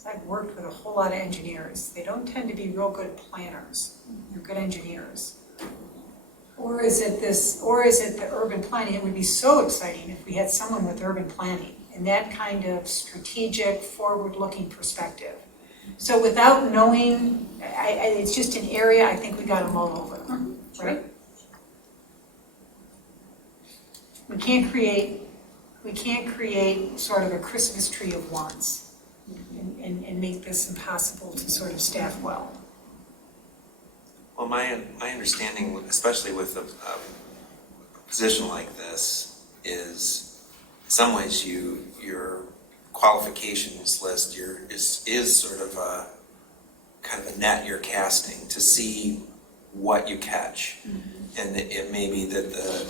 I've worked with a whole lot of engineers. They don't tend to be real good planners. They're good engineers. Or is it the urban planning? It would be so exciting if we had someone with urban planning and that kind of strategic, forward-looking perspective. So without knowing, it's just an area I think we got to mull over, right? We can't create sort of a Christmas tree of wants and make this impossible to sort of staff well. Well, my understanding, especially with a position like this, is in some ways your qualifications list is sort of a kind of a net you're casting to see what you catch. And it may be that the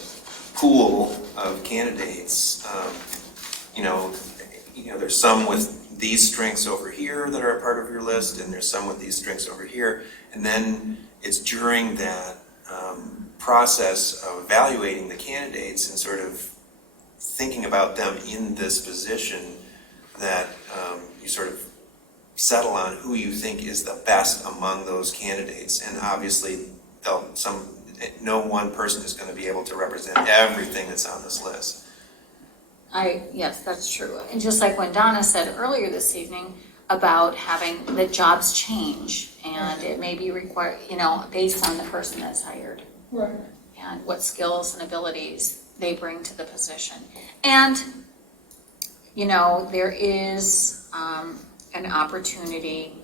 pool of candidates, there's some with these strengths over here that are a part of your list, and there's some with these strengths over here. And then it's during that process of evaluating the candidates and sort of thinking about them in this position that you sort of settle on who you think is the best among those candidates. And obviously, no one person is going to be able to represent everything that's on this list. Yes, that's true. And just like when Donna said earlier this evening about having the jobs change, and it may be required, based on the person that's hired. Right. And what skills and abilities they bring to the position. And, there is an opportunity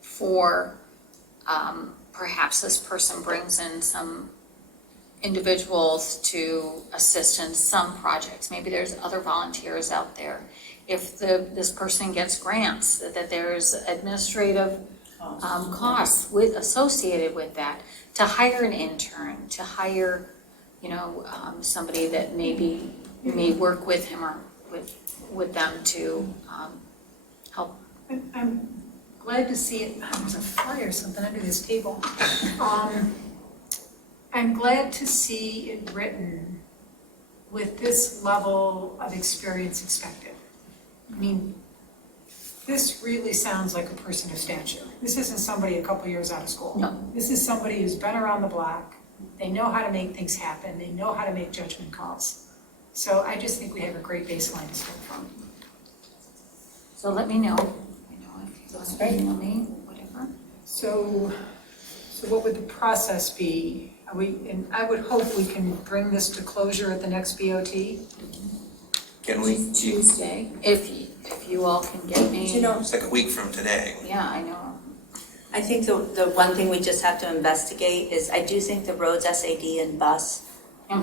for perhaps this person brings in some individuals to assist in some projects. Maybe there's other volunteers out there. If this person gets grants, that there's administrative costs associated with that, to hire an intern, to hire, somebody that may work with him or with them to help. I'm glad to see it. There's a fly or something under this table. I'm glad to see it written with this level of experience expected. I mean, this really sounds like a person of stature. This isn't somebody a couple years out of school. No. This is somebody who's been around the block. They know how to make things happen. They know how to make judgment calls. So I just think we have a great baseline to start from. So let me know. Looks great. Email me, whatever. So what would the process be? And I would hope we can bring this to closure at the next BOT. Can we? Tuesday, if you all can get me. You know, It's like a week from today. Yeah, I know. I think the one thing we just have to investigate is I do think the roads SAD and bus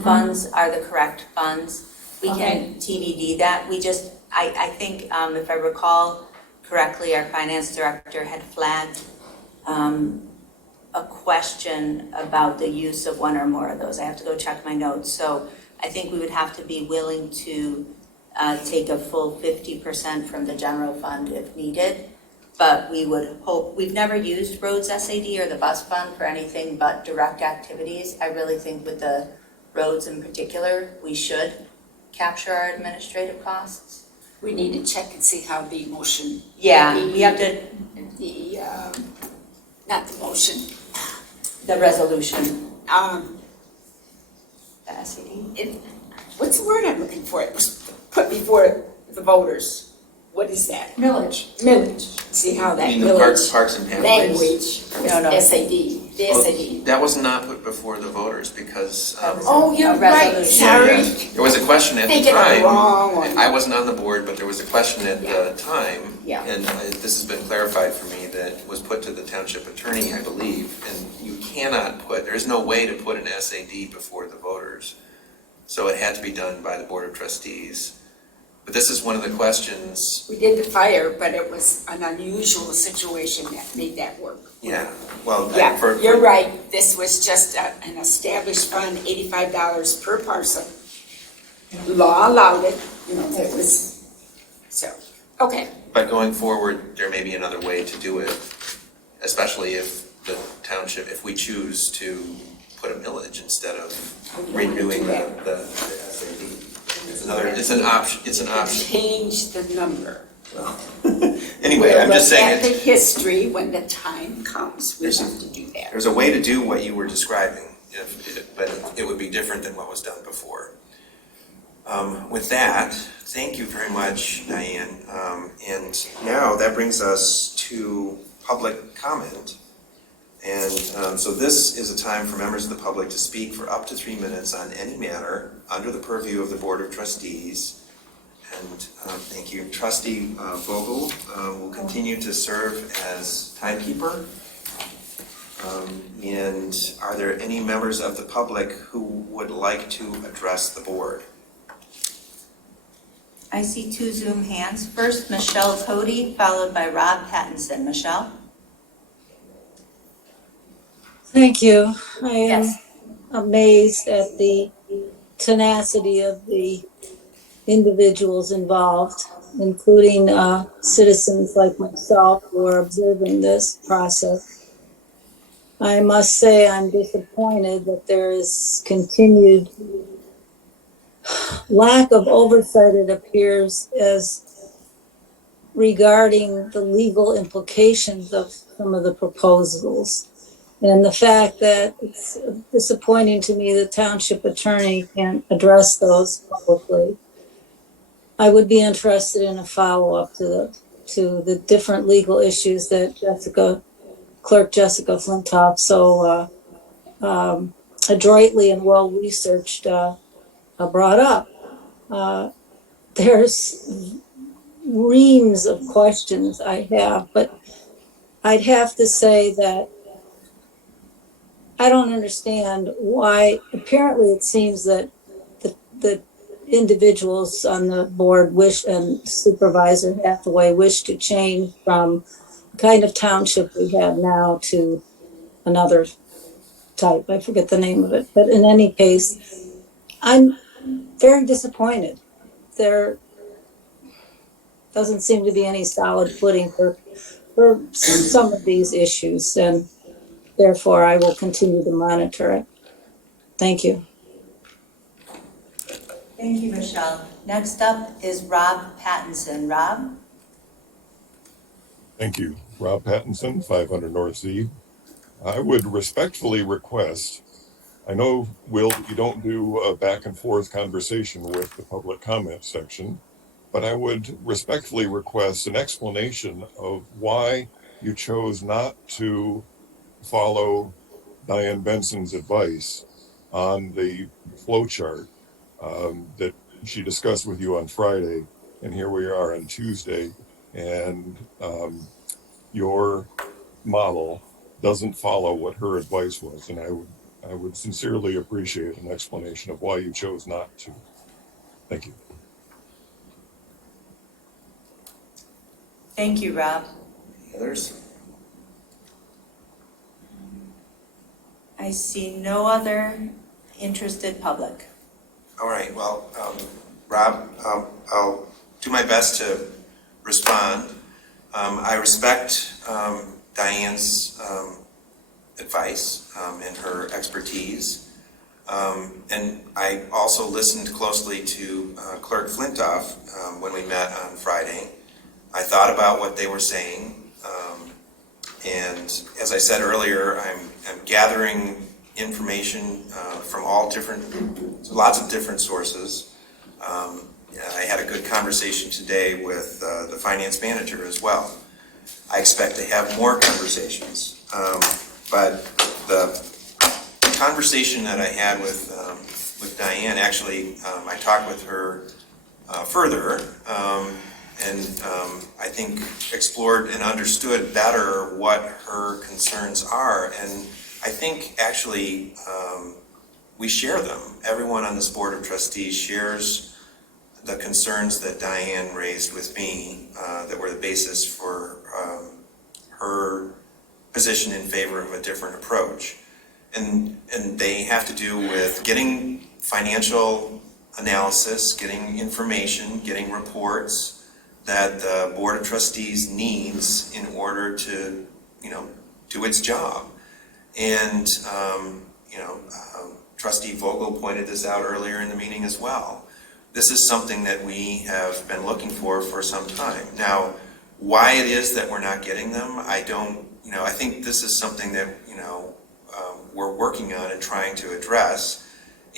funds are the correct funds. We can TBD that. We just, I think if I recall correctly, our finance director had flagged a question about the use of one or more of those. I have to go check my notes. So I think we would have to be willing to take a full 50% from the general fund if needed. But we would hope, we've never used roads SAD or the bus fund for anything but direct activities. I really think with the roads in particular, we should capture our administrative costs. We need to check and see how the motion. Yeah, we have to. The, not the motion. The resolution. The SAD. What's the word I'm looking for? It was put before the voters. What is that? Millage. Millage. See how that You mean the millage parks and pathways? language. No. SAD. The SAD. That was not put before the voters because. Oh, you're right. Sorry. There was a question at the Thinking of the time. wrong one. I wasn't on the board, but there was a question at the time. Yeah. And this has been clarified for me that was put to the township attorney, I believe. And you cannot put, there's no way to put an SAD before the voters. So it had to be done by the Board of Trustees. But this is one of the questions. We did the fire, but it was an unusual situation that made that work. Yeah, well, Yeah, for. you're right. This was just an established fund, $85 per parcel. Law allowed it, it was, so, okay. But going forward, there may be another way to do it, especially if the township, if we choose to put a millage instead of renewing the SAD. It's an option. Change the number. Well, anyway, I'm just saying. We'll look at the history when the time comes, we have to do that. There's a way to do what you were describing, but it would be different than what was done before. With that, thank you very much, Diane. And now that brings us to public comment. And so this is a time for members of the public to speak for up to 3 minutes on any matter under the purview of the Board of Trustees. And thank you. Trustee Vogel will continue to serve as timekeeper. And are there any members of the public who would like to address the board? I see 2 Zoom hands. First, Michelle Cody, followed by Rob Pattinson. Michelle? Thank you. I am amazed at the tenacity of the individuals involved, including citizens like myself who are observing this process. I must say I'm disappointed that there is continued lack of oversight, it appears, as regarding the legal implications of some of the proposals. And the fact that it's disappointing to me the township attorney can't address those publicly. I would be interested in a follow-up to the different legal issues that Clerk Jessica Flintoff so adroitly and well-researched brought up. There's reams of questions I have, but I'd have to say that I don't understand why. Apparently it seems that the individuals on the board and Supervisor Hathaway wish to change from the kind of township we have now to another type. I forget the name of it. But in any case, I'm very disappointed. There doesn't seem to be any solid footing for some of these issues, and therefore I will continue to monitor it. Thank you. Thank you, Michelle. Next up is Rob Pattinson. Rob? Thank you. Rob Pattinson, 500 North Z. I would respectfully request, I know, Will, you don't do a back and forth conversation with the public comment section, but I would respectfully request an explanation of why you chose not to follow Diane Benson's advice on the flow chart that she discussed with you on Friday, and here we are on Tuesday, and your model doesn't follow what her advice was, and I would sincerely appreciate an explanation of why you chose not to. Thank you. Thank you, Rob. Others? I see no other interested public. All right, well, Rob, I'll do my best to respond. I respect Diane's advice and her expertise. And I also listened closely to Clerk Flintoff when we met on Friday. I thought about what they were saying. And as I said earlier, I'm gathering information from lots of different sources. I had a good conversation today with the finance manager as well. I expect to have more conversations. But the conversation that I had with Diane, actually, I talked with her further, and I think explored and understood better what her concerns are. And I think actually we share them. Everyone on this Board of Trustees shares the concerns that Diane raised with me that were the basis for her position in favor of a different approach. And they have to do with getting financial analysis, getting information, getting reports that the Board of Trustees needs in order to, do its job. And, Trustee Vogel pointed this out earlier in the meeting as well. This is something that we have been looking for some time. Now, why it is that we're not getting them, I think this is something that, we're working on and trying to address.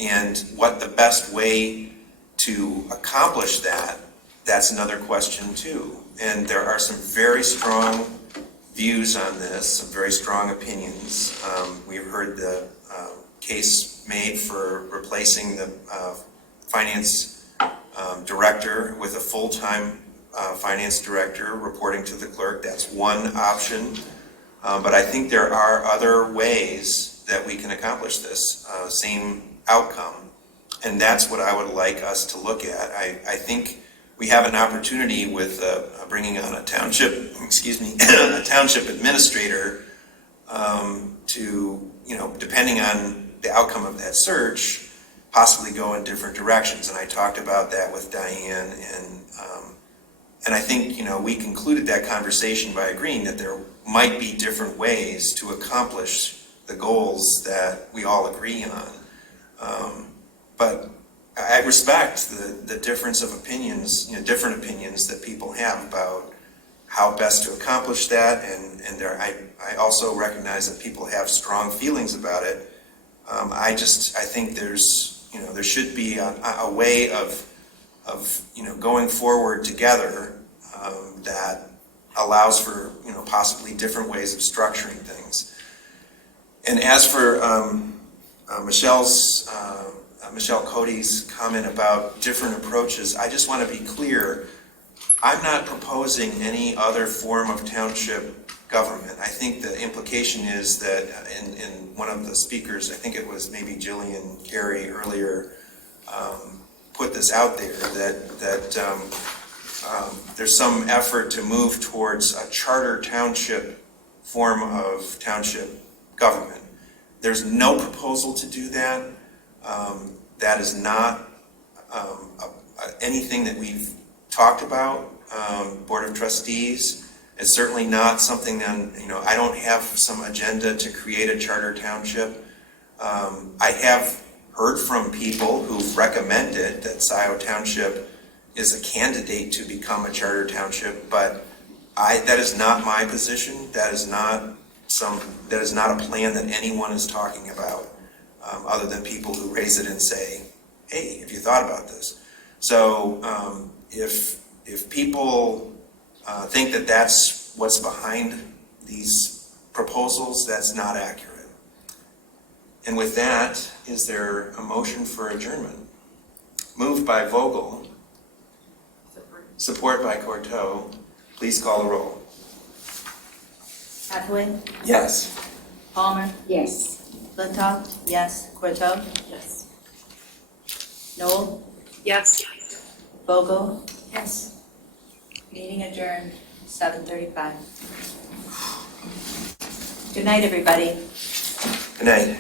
And what the best way to accomplish that, that's another question too. And there are some very strong views on this, some very strong opinions. We've heard the case made for replacing the finance director with a full-time finance director reporting to the clerk. That's one option. But I think there are other ways that we can accomplish this same outcome. And that's what I would like us to look at. I think we have an opportunity with bringing on a township administrator to, depending on the outcome of that search, possibly go in different directions. And I talked about that with Diane, and I think, we concluded that conversation by agreeing that there might be different ways to accomplish the goals that we all agree on. But I respect the difference of opinions, different opinions that people have about how best to accomplish that, and I also recognize that people have strong feelings about it. I think there should be a way of going forward together that allows for possibly different ways of structuring things. And as for Michelle Cody's comment about different approaches, I just want to be clear, I'm not proposing any other form of township government. I think the implication is that in one of the speakers, I think it was maybe Jillian Carey earlier, put this out there, that there's some effort to move towards a charter township form of township government. There's no proposal to do that. That is not anything that we've talked about, Board of Trustees. It's certainly not something that, I don't have some agenda to create a charter township. I have heard from people who've recommended that Scio Township is a candidate to become a charter township, but that is not my position. That is not a plan that anyone is talking about, other than people who raise it and say, hey, have you thought about this? So if people think that that's what's behind these proposals, that's not accurate. And with that, is there a motion for adjournment? Moved by Vogel, support by Courteau. Please call the roll. Hathaway? Yes. Palmer? Yes. Flintoff? Yes. Courteau? Yes. Noel? Yes. Vogel? Yes. Meeting adjourned, 7:35. Good night, everybody. Good night.